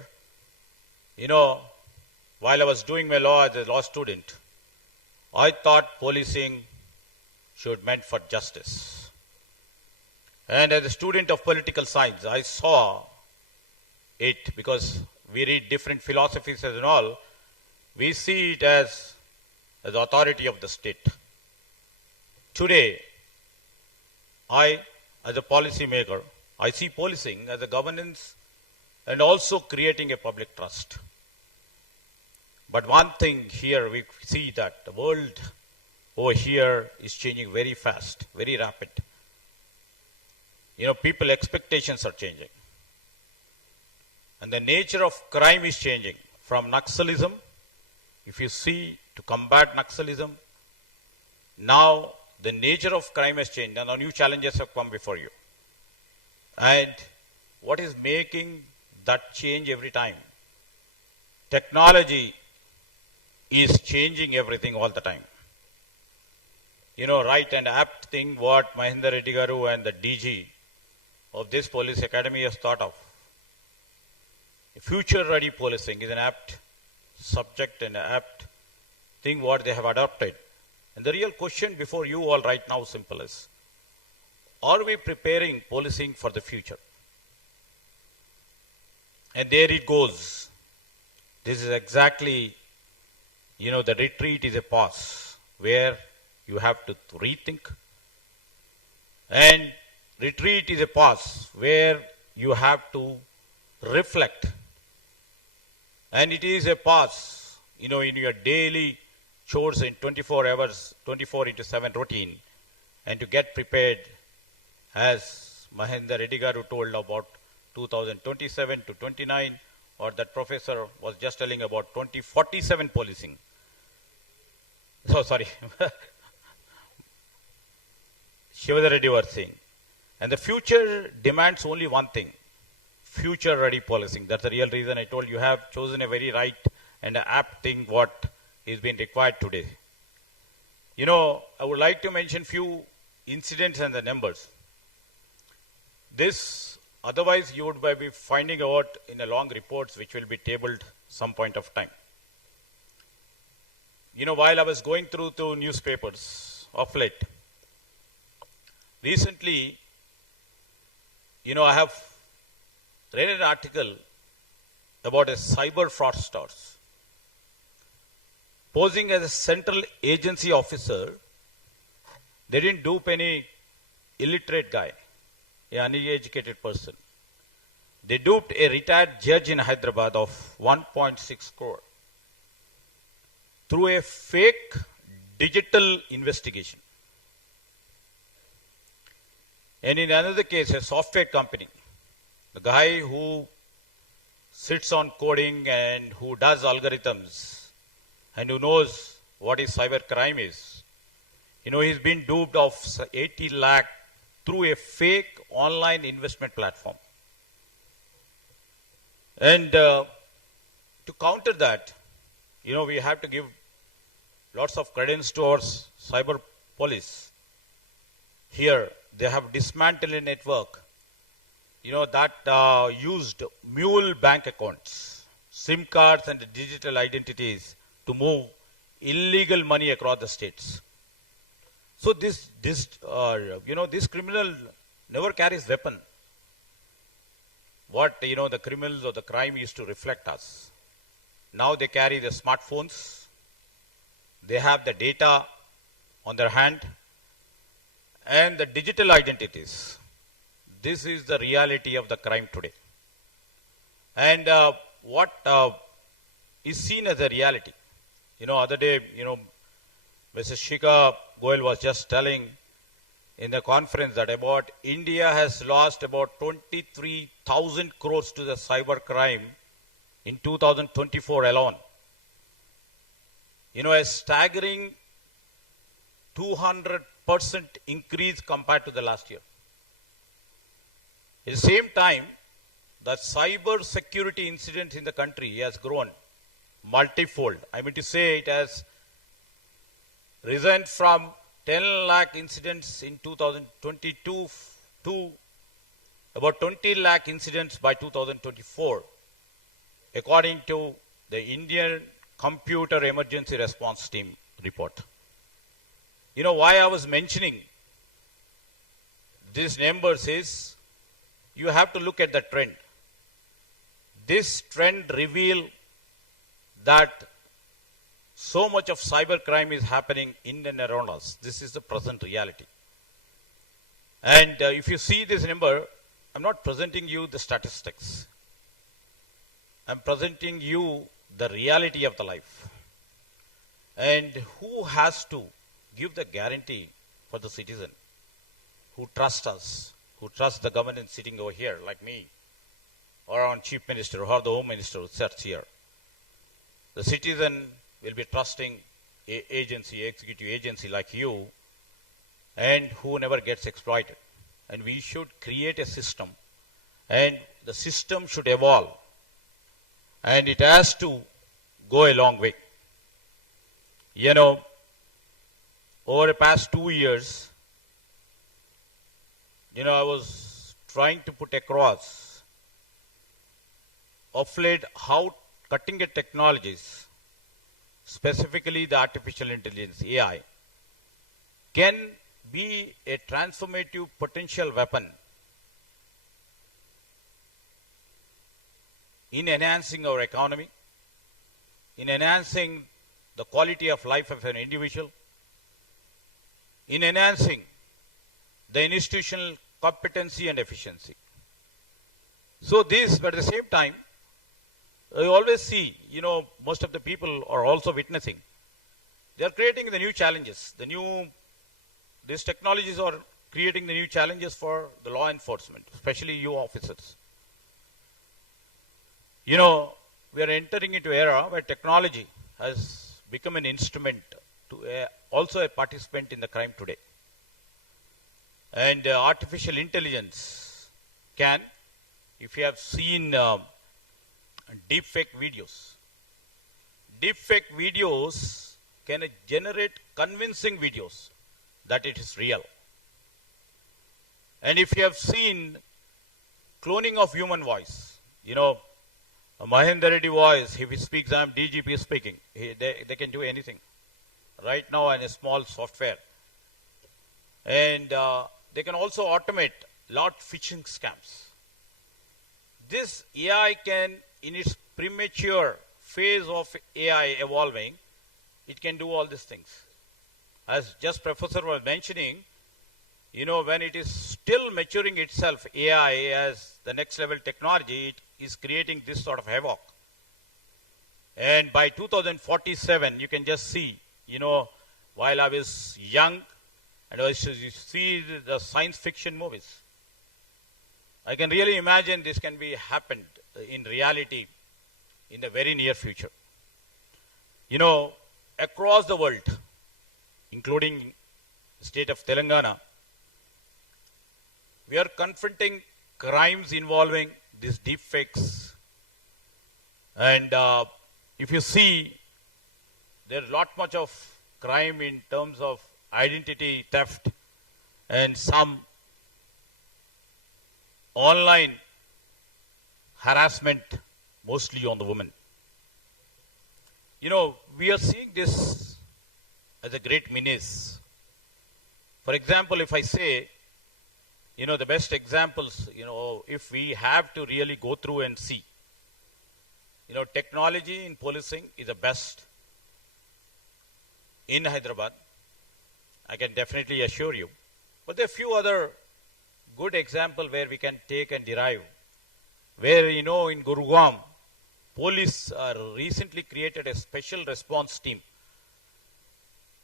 While I was doing my law as a law student, I thought policing should meant for justice. And as a student of political science, I saw it, because we read different philosophies and all, we see it as the authority of the state. Today, as a policy maker, I see policing as a governance and also creating a public trust. But one thing here, we see that the world over here is changing very fast, very rapid. People expectations are changing. And the nature of crime is changing. From Naxalism, if you see, to combat Naxalism, now the nature of crime has changed and new challenges have come before you. And what is making that change every time? Technology is changing everything all the time. You know, right and apt thing what Mahendra Reddy Garu and the DG of this police academy has thought of. Future ready policing is an apt subject and an apt thing what they have adopted. And the real question before you all right now simple is, are we preparing policing for the future? And there it goes. This is exactly, you know, the retreat is a pause where you have to rethink. And retreat is a pause where you have to reflect. And it is a pause, you know, in your daily chores in 24 hours, 24/7 routine, and to get prepared, as Mahendra Reddy Garu told about 2027 to 29, or that professor was just telling about 2047 policing. So sorry, Shivadar Reddy was saying. And the future demands only one thing, future ready policing. That's the real reason I told you have chosen a very right and apt thing what is being required today. You know, I would like to mention few incidents and the numbers. This, otherwise you would be finding out in a long reports which will be tabled some point of time. You know, while I was going through the newspapers of late, recently, you know, I have read an article about a cyber fraudsters posing as a central agency officer. They didn't dupe any illiterate guy, an uneducated person. They duped a retired judge in Hyderabad of 1.6 crore through a fake digital investigation. And in another case, a software company, the guy who sits on coding and who does algorithms and who knows what is cyber crime is, you know, he's been duped of 80 lakh through a fake online investment platform. And to counter that, you know, we have to give lots of credence to our cyber police. Here, they have dismantled a network, you know, that used mule bank accounts, SIM cards and digital identities to move illegal money across the states. So this criminal never carries weapon. What, you know, the criminals or the crime used to reflect us. Now they carry the smartphones. They have the data on their hand and the digital identities. This is the reality of the crime today. And what is seen as a reality. You know, other day, you know, Mrs. Shika Goyal was just telling in the conference that about India has lost about 23,000 crores to the cyber crime in 2024 alone. You know, a staggering 200% increase compared to the last year. At the same time, the cyber security incident in the country has grown multifold. I mean to say it has risen from 10 lakh incidents in 2022 to about 20 lakh incidents by 2024, according to the Indian Computer Emergency Response Team report. You know why I was mentioning these numbers is you have to look at the trend. This trend reveals that so much of cyber crime is happening in and around us. This is the present reality. And if you see this number, I'm not presenting you the statistics. I'm presenting you the reality of the life. And who has to give the guarantee for the citizen who trusts us, who trusts the government sitting over here like me, or our Chief Minister, or the Home Minister who sits here. The citizen will be trusting an agency, executive agency like you, and who never gets exploited. And we should create a system, and the system should evolve, and it has to go a long way. You know, over the past 2 years, I was trying to put across of late how cutting-edge technologies, specifically the artificial intelligence, AI, can be a transformative potential weapon in enhancing our economy, in enhancing the quality of life of an individual, in enhancing the institutional competency and efficiency. So this, but at the same time, I always see, most of the people are also witnessing, they are creating the new challenges. These technologies are creating the new challenges for the law enforcement, especially you officers. We are entering into an era where technology has become an instrument to also a participant in the crime today. And artificial intelligence can, if you have seen deepfake videos can generate convincing videos that it is real. And if you have seen cloning of human voice, a Mahendra Reddy voice, if he speaks, I am DGP speaking, they can do anything right now in a small software. And they can also automate lot phishing scams. This AI can, in its premature phase of AI evolving, it can do all these things. As just Professor was mentioning, when it is still maturing itself, AI as the next level technology, it is creating this sort of havoc. And by 2047, you can just see, while I was young, and I see the science fiction movies, I can really imagine this can be happened in reality in the very near future. Across the world, including the state of Telangana, we are confronting crimes involving these deepfakes. And if you see, there's not much of crime in terms of identity theft and some online harassment, mostly on the women. We are seeing this as a great menace. For example, if I say, the best examples, if we have to really go through and see, technology in policing is the best in Hyderabad. I can definitely assure you. But there are a few other good examples where we can take and derive. Where, in Gurugram, police recently created a special response team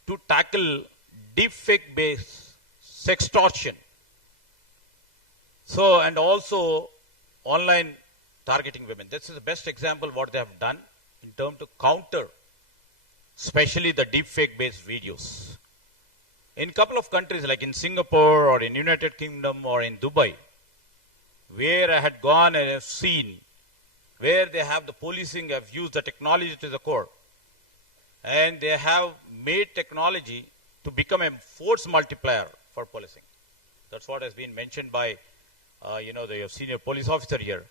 to tackle deepfake-based sextortion. So, and also online targeting women. This is the best example what they have done in terms to counter, especially the deepfake-based videos. In a couple of countries like in Singapore or in United Kingdom or in Dubai, where I had gone and have seen, where they have the policing have used the technology to the core, and they have made technology to become a force multiplier for policing. That's what has been mentioned by, the senior police officer here.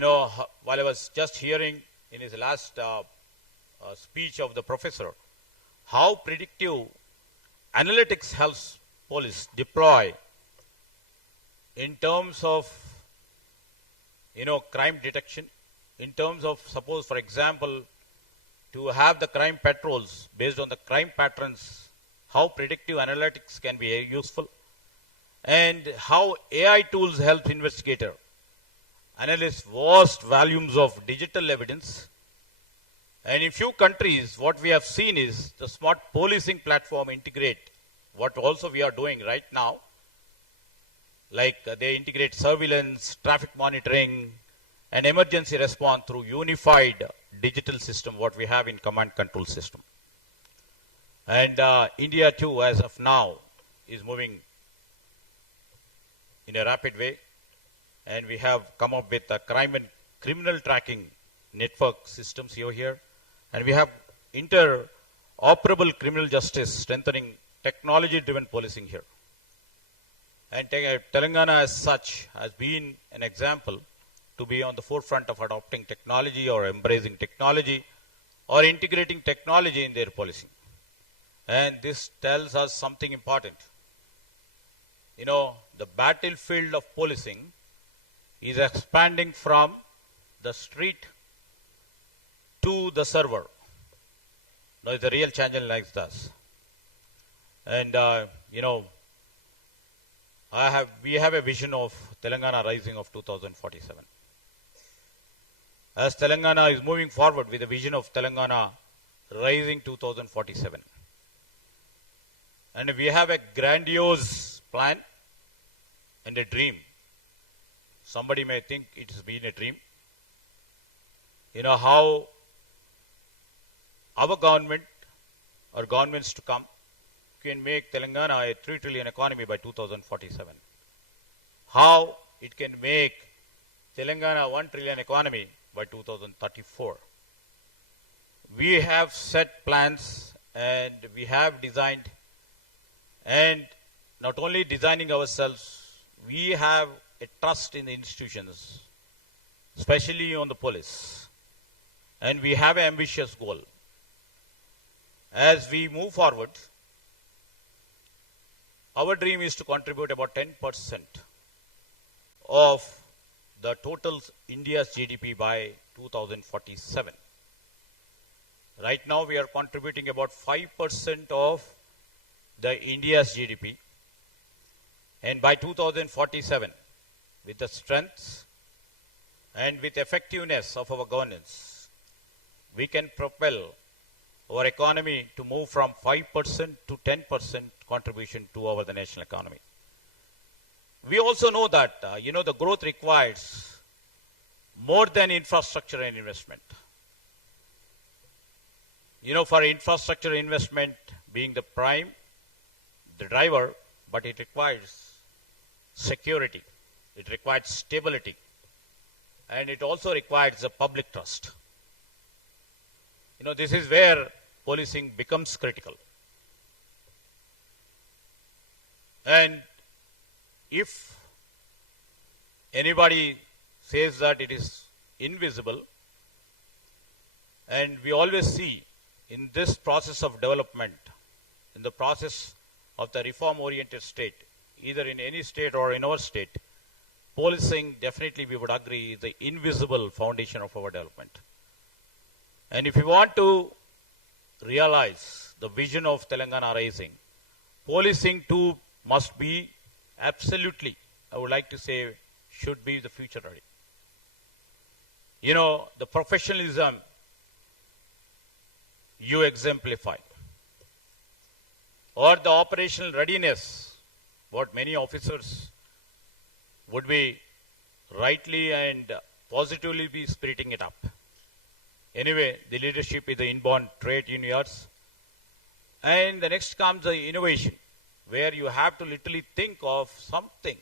While I was just hearing in his last speech of the professor, how predictive analytics helps police deploy in terms of, crime detection, in terms of, suppose, for example, to have the crime patrols based on the crime patterns, how predictive analytics can be useful, and how AI tools help investigator analyze vast volumes of digital evidence. And in few countries, what we have seen is the smart policing platform integrate what also we are doing right now, like they integrate surveillance, traffic monitoring, and emergency response through unified digital system, what we have in command control system. And India too, as of now, is moving in a rapid way. And we have come up with a crime and criminal tracking network systems here. And we have operable criminal justice, strengthening technology-driven policing here. And Telangana as such has been an example to be on the forefront of adopting technology or embracing technology or integrating technology in their policing. And this tells us something important. You know, the battlefield of policing is expanding from the street to the server. Now, the real challenge like this. And, you know, we have a vision of Telangana rising of 2047. As Telangana is moving forward with a vision of Telangana rising 2047. And we have a grandiose plan and a dream. Somebody may think it has been a dream. You know how our government or governments to come can make Telangana a 3 trillion economy by 2047. How it can make Telangana 1 trillion economy by 2034. We have set plans and we have designed, and not only designing ourselves, we have a trust in the institutions, especially on the police. And we have an ambitious goal. As we move forward, our dream is to contribute about 10% of the total India's GDP by 2047. Right now we are contributing about 5% of the India's GDP. And by 2047, with the strengths and with effectiveness of our governance, we can propel our economy to move from 5% to 10% contribution to the national economy. We also know that, the growth requires more than infrastructure and investment. For infrastructure investment being the prime, the driver, but it requires security, it requires stability, and it also requires a public trust. This is where policing becomes critical. And if anybody says that it is invisible, and we always see in this process of development, in the process of the reform-oriented state, either in any state or in our state, policing definitely we would agree is the invisible foundation of our development. And if we want to realize the vision of Telangana rising, policing too must be absolutely, I would like to say, should be the future ready. The professionalism you exemplify, or the operational readiness, what many officers would be rightly and positively be spiriting it up. Anyway, the leadership is the inborn trait in yours. And the next comes the innovation, where you have to literally think of something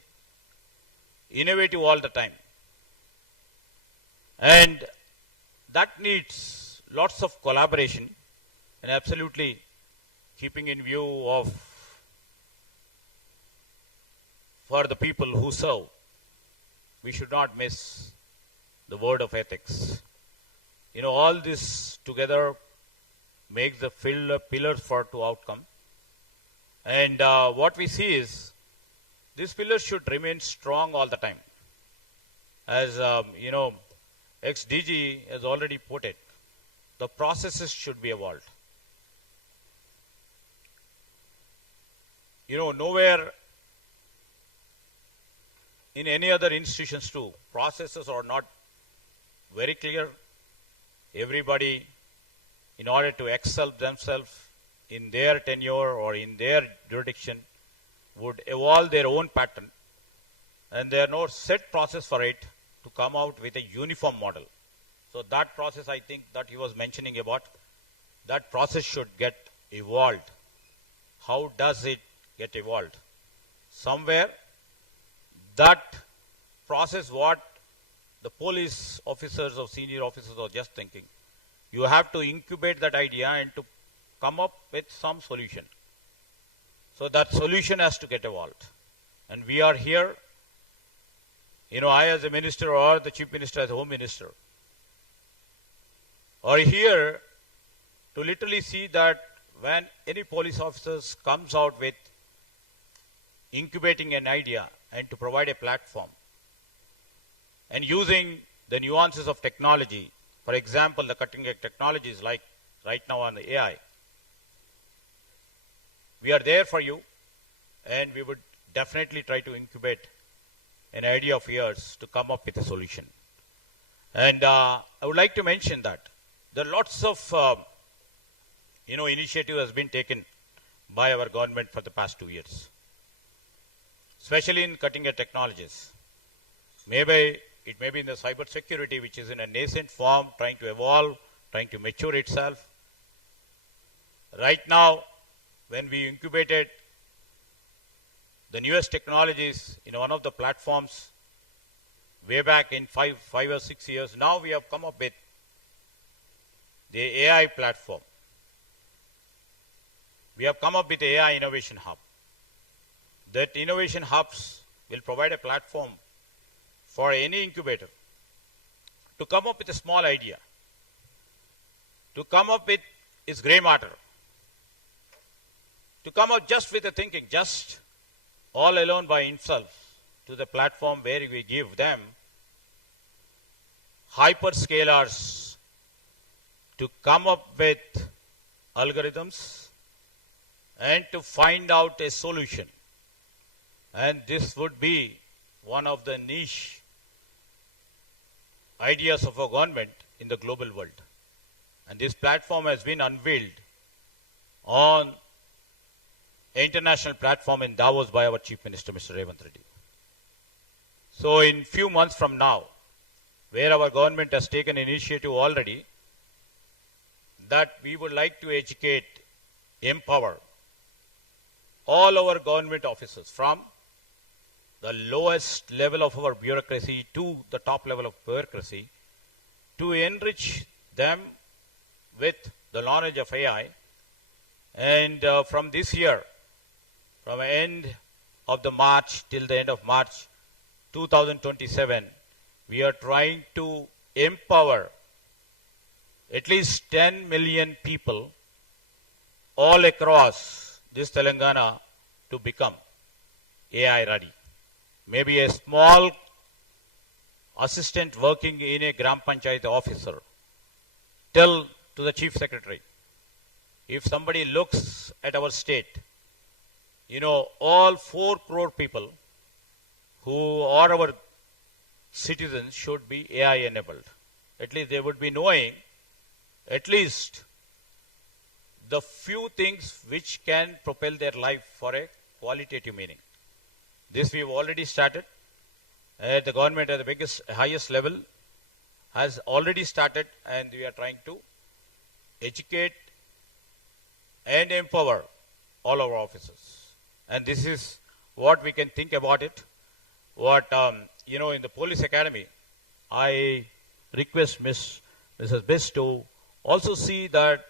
innovative all the time. And that needs lots of collaboration and absolutely keeping in view of for the people who serve, we should not miss the word of ethics. All this together makes the pillars for two outcome. And what we see is these pillars should remain strong all the time. As ex-DG has already put it, the processes should be evolved. Nowhere in any other institutions too, processes are not very clear. Everybody, in order to excel themselves in their tenure or in their jurisdiction, would evolve their own pattern, and there are no set process for it to come out with a uniform model. So that process, I think, that he was mentioning about, that process should get evolved. How does it get evolved? Somewhere that process, what the police officers or senior officers are just thinking, you have to incubate that idea and to come up with some solution. So that solution has to get evolved. And we are here, I as a minister or the chief minister as a home minister, are here to literally see that when any police officers comes out with incubating an idea and to provide a platform and using the nuances of technology, for example, the cutting-edge technologies like right now on the AI, we are there for you, and we would definitely try to incubate an idea of yours to come up with a solution. And I would like to mention that there are lots of initiative has been taken by our government for the past 2 years, especially in cutting-edge technologies. Maybe it may be in the cyber security, which is in a nascent form, trying to evolve, trying to mature itself. Right now, when we incubated the newest technologies in one of the platforms way back in 5 or 6 years, now we have come up with the AI platform. We have come up with the AI Innovation Hub. That innovation hubs will provide a platform for any incubator to come up with a small idea, to come up with its gray matter, to come up just with a thinking, just all alone by himself, to the platform where we give them hyperscalers to come up with algorithms and to find out a solution. And this would be one of the niche ideas of our government in the global world. And this platform has been unveiled on an international platform in Davos by our Chief Minister, Mr. Rbvrr. So in few months from now, where our government has taken initiative already, that we would like to educate, empower all our government officers from the lowest level of our bureaucracy to the top level of bureaucracy, to enrich them with the knowledge of AI. And from this year, from the end of the March till the end of March 2027, we are trying to empower at least 10 million people all across this Telangana to become AI ready. Maybe a small assistant working in a Gram Panchayat officer tell to the Chief Secretary, if somebody looks at our state, all 4 crore people who are our citizens should be AI enabled. At least they would be knowing at least the few things which can propel their life for a qualitative meaning. This we've already started. The government at the highest level has already started, and we are trying to educate and empower all our officers. And this is what we can think about it. What, in the police academy, I request Mrs. Biss to also see that,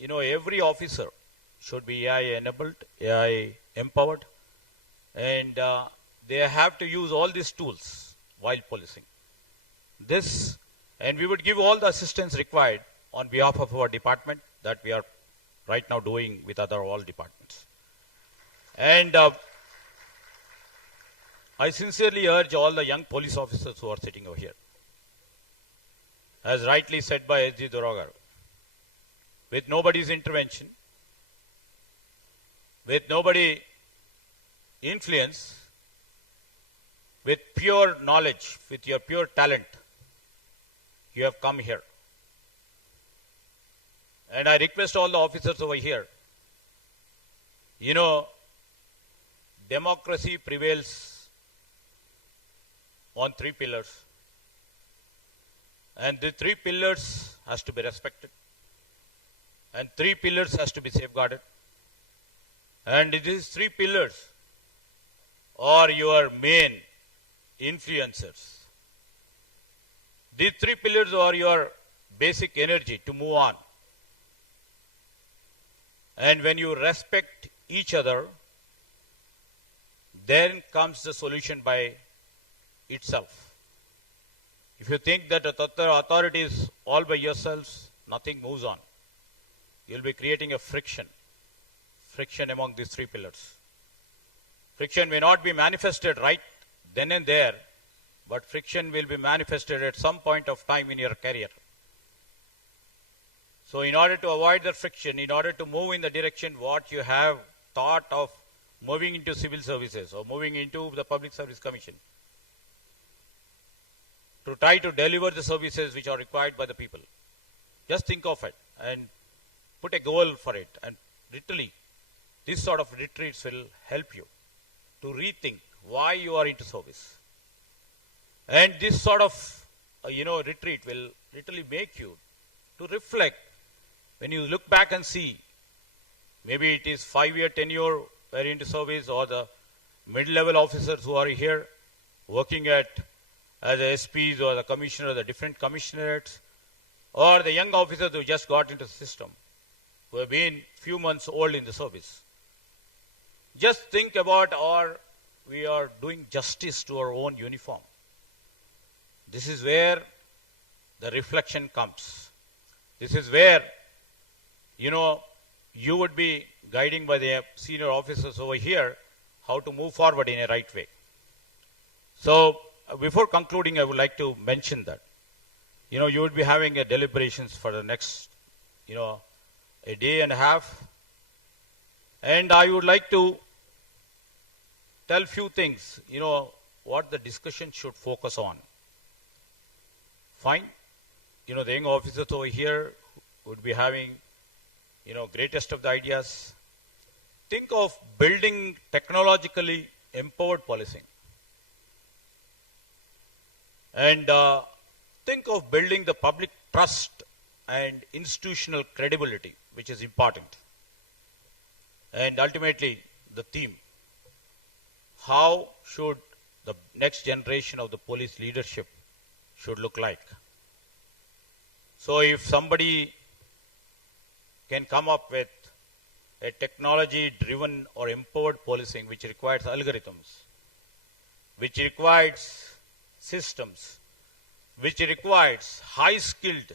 every officer should be AI enabled, AI empowered, and they have to use all these tools while policing. And we would give all the assistance required on behalf of our department that we are right now doing with all departments. And I sincerely urge all the young police officers who are sitting over here, as rightly said by S.G. Duragar, with nobody's intervention, with nobody influence, with pure knowledge, with your pure talent, you have come here. And I request all the officers over here, democracy prevails on 3 pillars. And the 3 pillars has to be respected. And 3 pillars has to be safeguarded. And these 3 pillars are your main influencers. These 3 pillars are your basic energy to move on. And when you respect each other, then comes the solution by itself. If you think that authority is all by yourselves, nothing moves on. You'll be creating a friction among these three pillars. Friction may not be manifested right then and there, but friction will be manifested at some point of time in your career. So in order to avoid the friction, in order to move in the direction what you have thought of moving into civil services or moving into the Public Service Commission, to try to deliver the services which are required by the people, just think of it and put a goal for it. And literally, this sort of retreats will help you to rethink why you are into service. And this sort of, retreat will literally make you to reflect. When you look back and see, maybe it is 5-year, 10-year very into service, or the mid-level officers who are here working as the SPs or the commissioner or the different commissionerates, or the young officers who just got into the system, who have been few months old in the service. Just think about, we are doing justice to our own uniform. This is where the reflection comes. This is where, you would be guiding by the senior officers over here how to move forward in a right way. So, before concluding, I would like to mention that, you would be having a deliberations for the next, a day and a half. And I would like to tell few things, what the discussion should focus on. Fine. The young officers over here would be having, greatest of the ideas. Think of building technologically empowered policing. And think of building the public trust and institutional credibility, which is important. And ultimately, the theme. How should the next generation of the police leadership should look like? So if somebody can come up with a technology-driven or empowered policing which requires algorithms, which requires systems, which requires high-skilled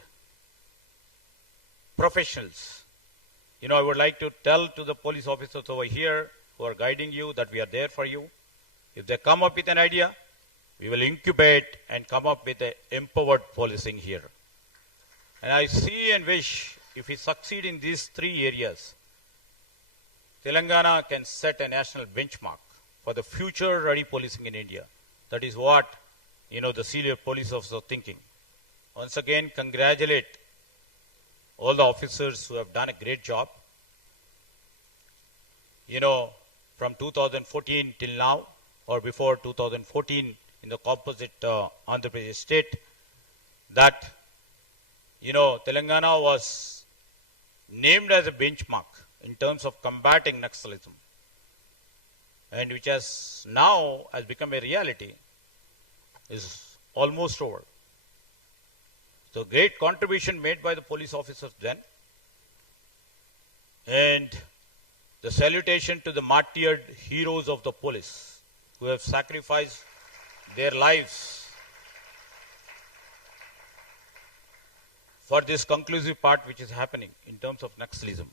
professionals, I would like to tell to the police officers over here who are guiding you that we are there for you. If they come up with an idea, we will incubate and come up with an empowered policing here. And I see and wish if we succeed in these three areas, Telangana can set a national benchmark for the future ready policing in India. That is what, the senior police officers are thinking. Once again, congratulate all the officers who have done a great job. From 2014 till now, or before 2014 in the composite Andhra Pradesh state, that, Telangana was named as a benchmark in terms of combating Naxalism, and which has now has become a reality, is almost over. So great contribution made by the police officers then, and the salutation to the martyred heroes of the police who have sacrificed their lives for this conclusive part which is happening in terms of Naxalism.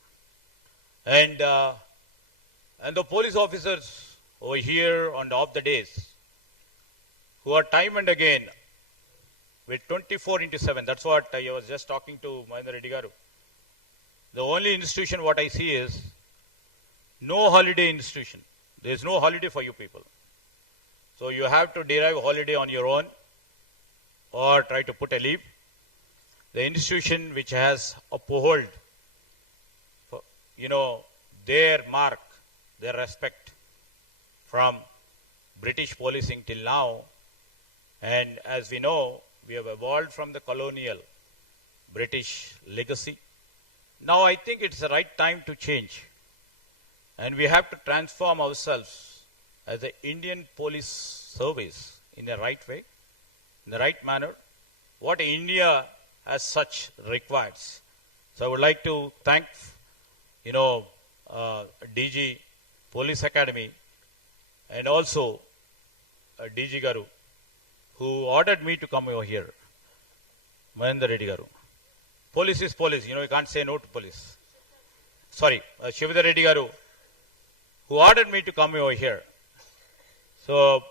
And the police officers over here on the off the days who are time and again with 24/7, that's what I was just talking to Mahendra Reddy Garu. The only institution what I see is no holiday institution. There is no holiday for you people. So you have to derive a holiday on your own or try to put a leave. The institution which has uphold, their mark, their respect from British policing till now. And as we know, we have evolved from the colonial British legacy. Now I think it's the right time to change. And we have to transform ourselves as the Indian police service in the right way, in the right manner, what India as such requires. So I would like to thank, DG Police Academy, and also DG Garu, who ordered me to come over here, Mahendra Reddy Garu. Police is police, you can't say no to police. Sorry, Shivadar Reddy Garu, who ordered me to come over here. So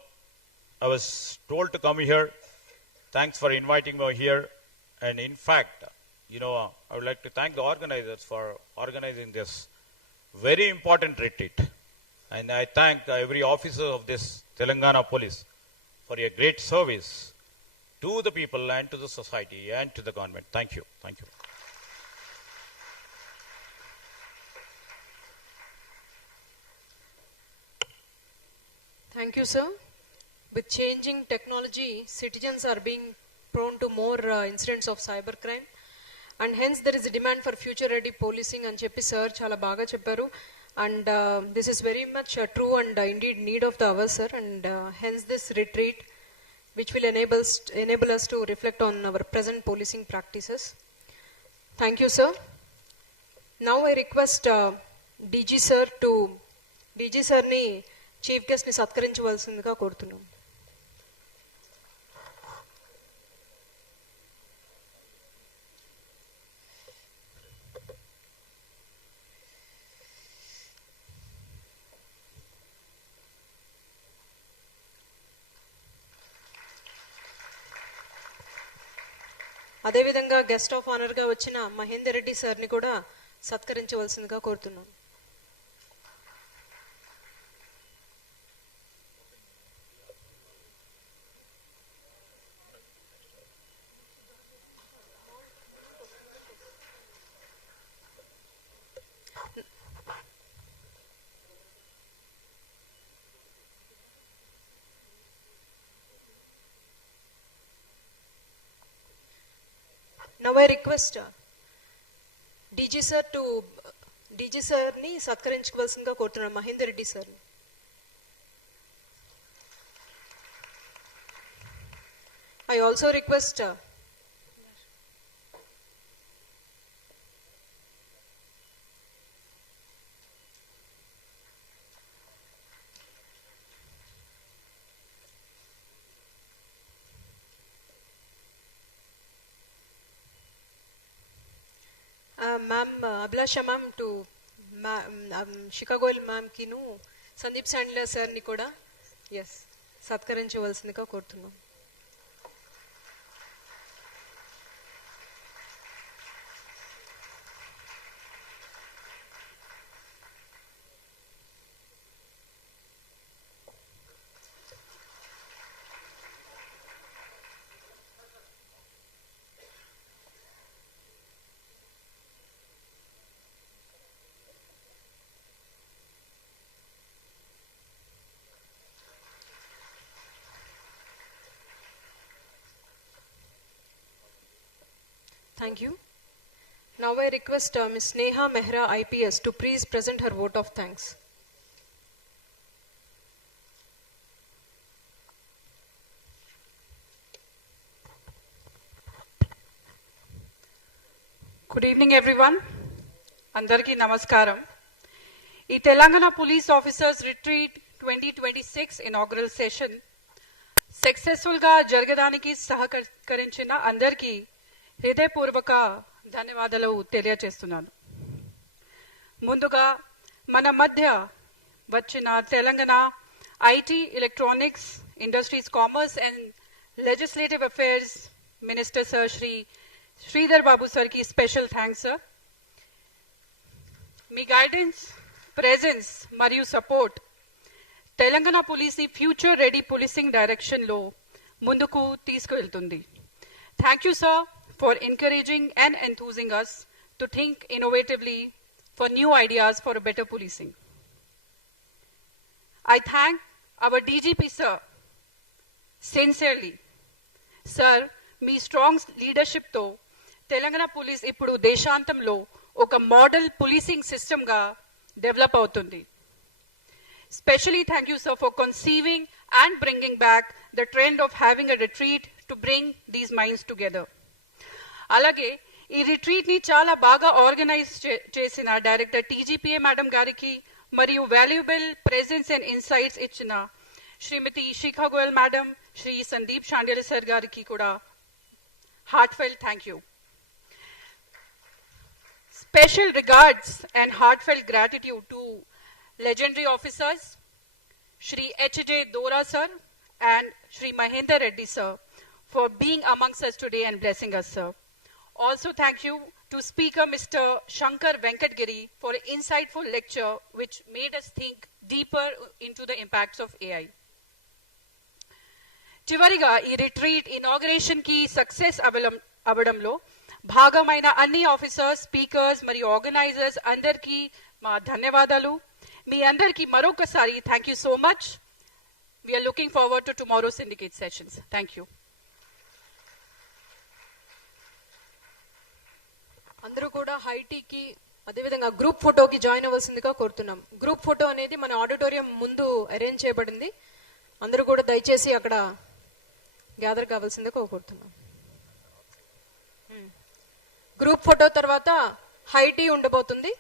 I was told to come here. Thanks for inviting me over here. And in fact, I would like to thank the organizers for organizing this very important retreat. And I thank every officer of this Telangana Police for your great service to the people and to the society and to the government. Thank you. Thank you. Thank you, sir. With changing technology, citizens are being prone to more incidents of cybercrime, and hence there is a demand for future-ready policing and cheppi sir chala baga chepparu, and this is very much true and indeed need of the hour, sir, and hence this retreat, which will enable us to reflect on our present policing practices. Thank you, sir. Now I request DG sir ni chief guest ని సత్కరించవలసిందిగా కోరుతున్నాం. అదేవిధంగా guest of honour గా వచ్చిన Mahender Reddy sir ని కూడా సత్కరించవలసిందిగా కోరుతున్నాం. Now I request DG sir ni సత్కరించవలసిందిగా కోరుతున్నాను Mahender Reddy sir. I also request ma'am Abhilasha ma'am to Chicago ma'am kinu Sandeep Sandler sir ni kuda yes సత్కరించవలసిందిగా కోరుతున్నాం. Thank you. Now I request Ms. Neha Mehra IPS to please present her vote of thanks. Good evening everyone. Andarki namaskaram. ఈ Telangana police officers retreat 2026 inaugural session సక్సెస్ఫుల్గా జరగడానికి సహకరించిన అందరికీ హృదయపూర్వక ధన్యవాదాలు తెలియజేస్తున్నాను. ముందుగా మన మధ్య వచ్చిన Telangana IT, electronics, industries, commerce and legislative affairs minister sir Shri Sridhar Babu సార్కి స్పెషల్ థ్యాంక్స్ సార్. మీ గైడెన్స్, ప్రెజెన్స్ మరియు సపోర్ట్ తెలంగాణ పోలీస్ని ఫ్యూచర్ రెడీ పోలీసింగ్ డైరెక్షన్లో ముందుకు తీసుకువెళ్తుంది. Thank you sir for encouraging and enthusing us to think innovatively for new ideas for a better policing. I thank our DGP sir sincerely. Sir, me strong లీడర్షిప్తో Telangana police ఇప్పుడు దేశాంతంలో ఒక model policing సిస్టమ్గా develop అవుతుంది. Especially thank you sir for conceiving and bringing back the trend of having a retreat to bring these minds together. అలాగే ఈ retreat ని చాలా బాగా organise చేసిన director TGPA madam గారికి మరియు వాల్యుబుల్ ప్రెజెన్స్ అండ్ ఇన్సైట్స్ ఇచ్చిన శ్రీమతి శిఖా గోయల్ మేడం, శ్రీ సందీప్ షాండిల్ సార్ గారికి కూడా heartfelt thank you. Special regards and heartfelt gratitude to legendary officers Shri H.J. Dora sir and Shri Mahendra Reddy sir for being amongst us today and blessing us, sir. Also thank you to Speaker Mr. Shankar Venkatgiri for an insightful lecture which made us think deeper into the impacts of AI. చివరిగా ఈ retreat inauguration కి success అవ్వడంలో భాగమైన అన్ని officers, speakers మరియు organisers అందరికీ మా ధన్యవాదాలు. మీ అందరికీ మరొకసారి thank you so much. We are looking forward to tomorrow syndicate sessions. Thank you. అందరూ కూడా హైటీకి అదేవిధంగా గ్రూప్ ఫోటోకి జాయిన్ అవ్వాల్సిందిగా కోరుతున్నాం. గ్రూప్ ఫోటో అనేది మన ఆడిటోరియం ముందు అరేంజ్ చేయబడింది. అందరూ కూడా దయచేసి అక్కడ గ్యాదర్ కావాల్సిందిగా కోరుతున్నాం. గ్రూప్ ఫోటో తర్వాత హైటీ ఉండబోతుంది.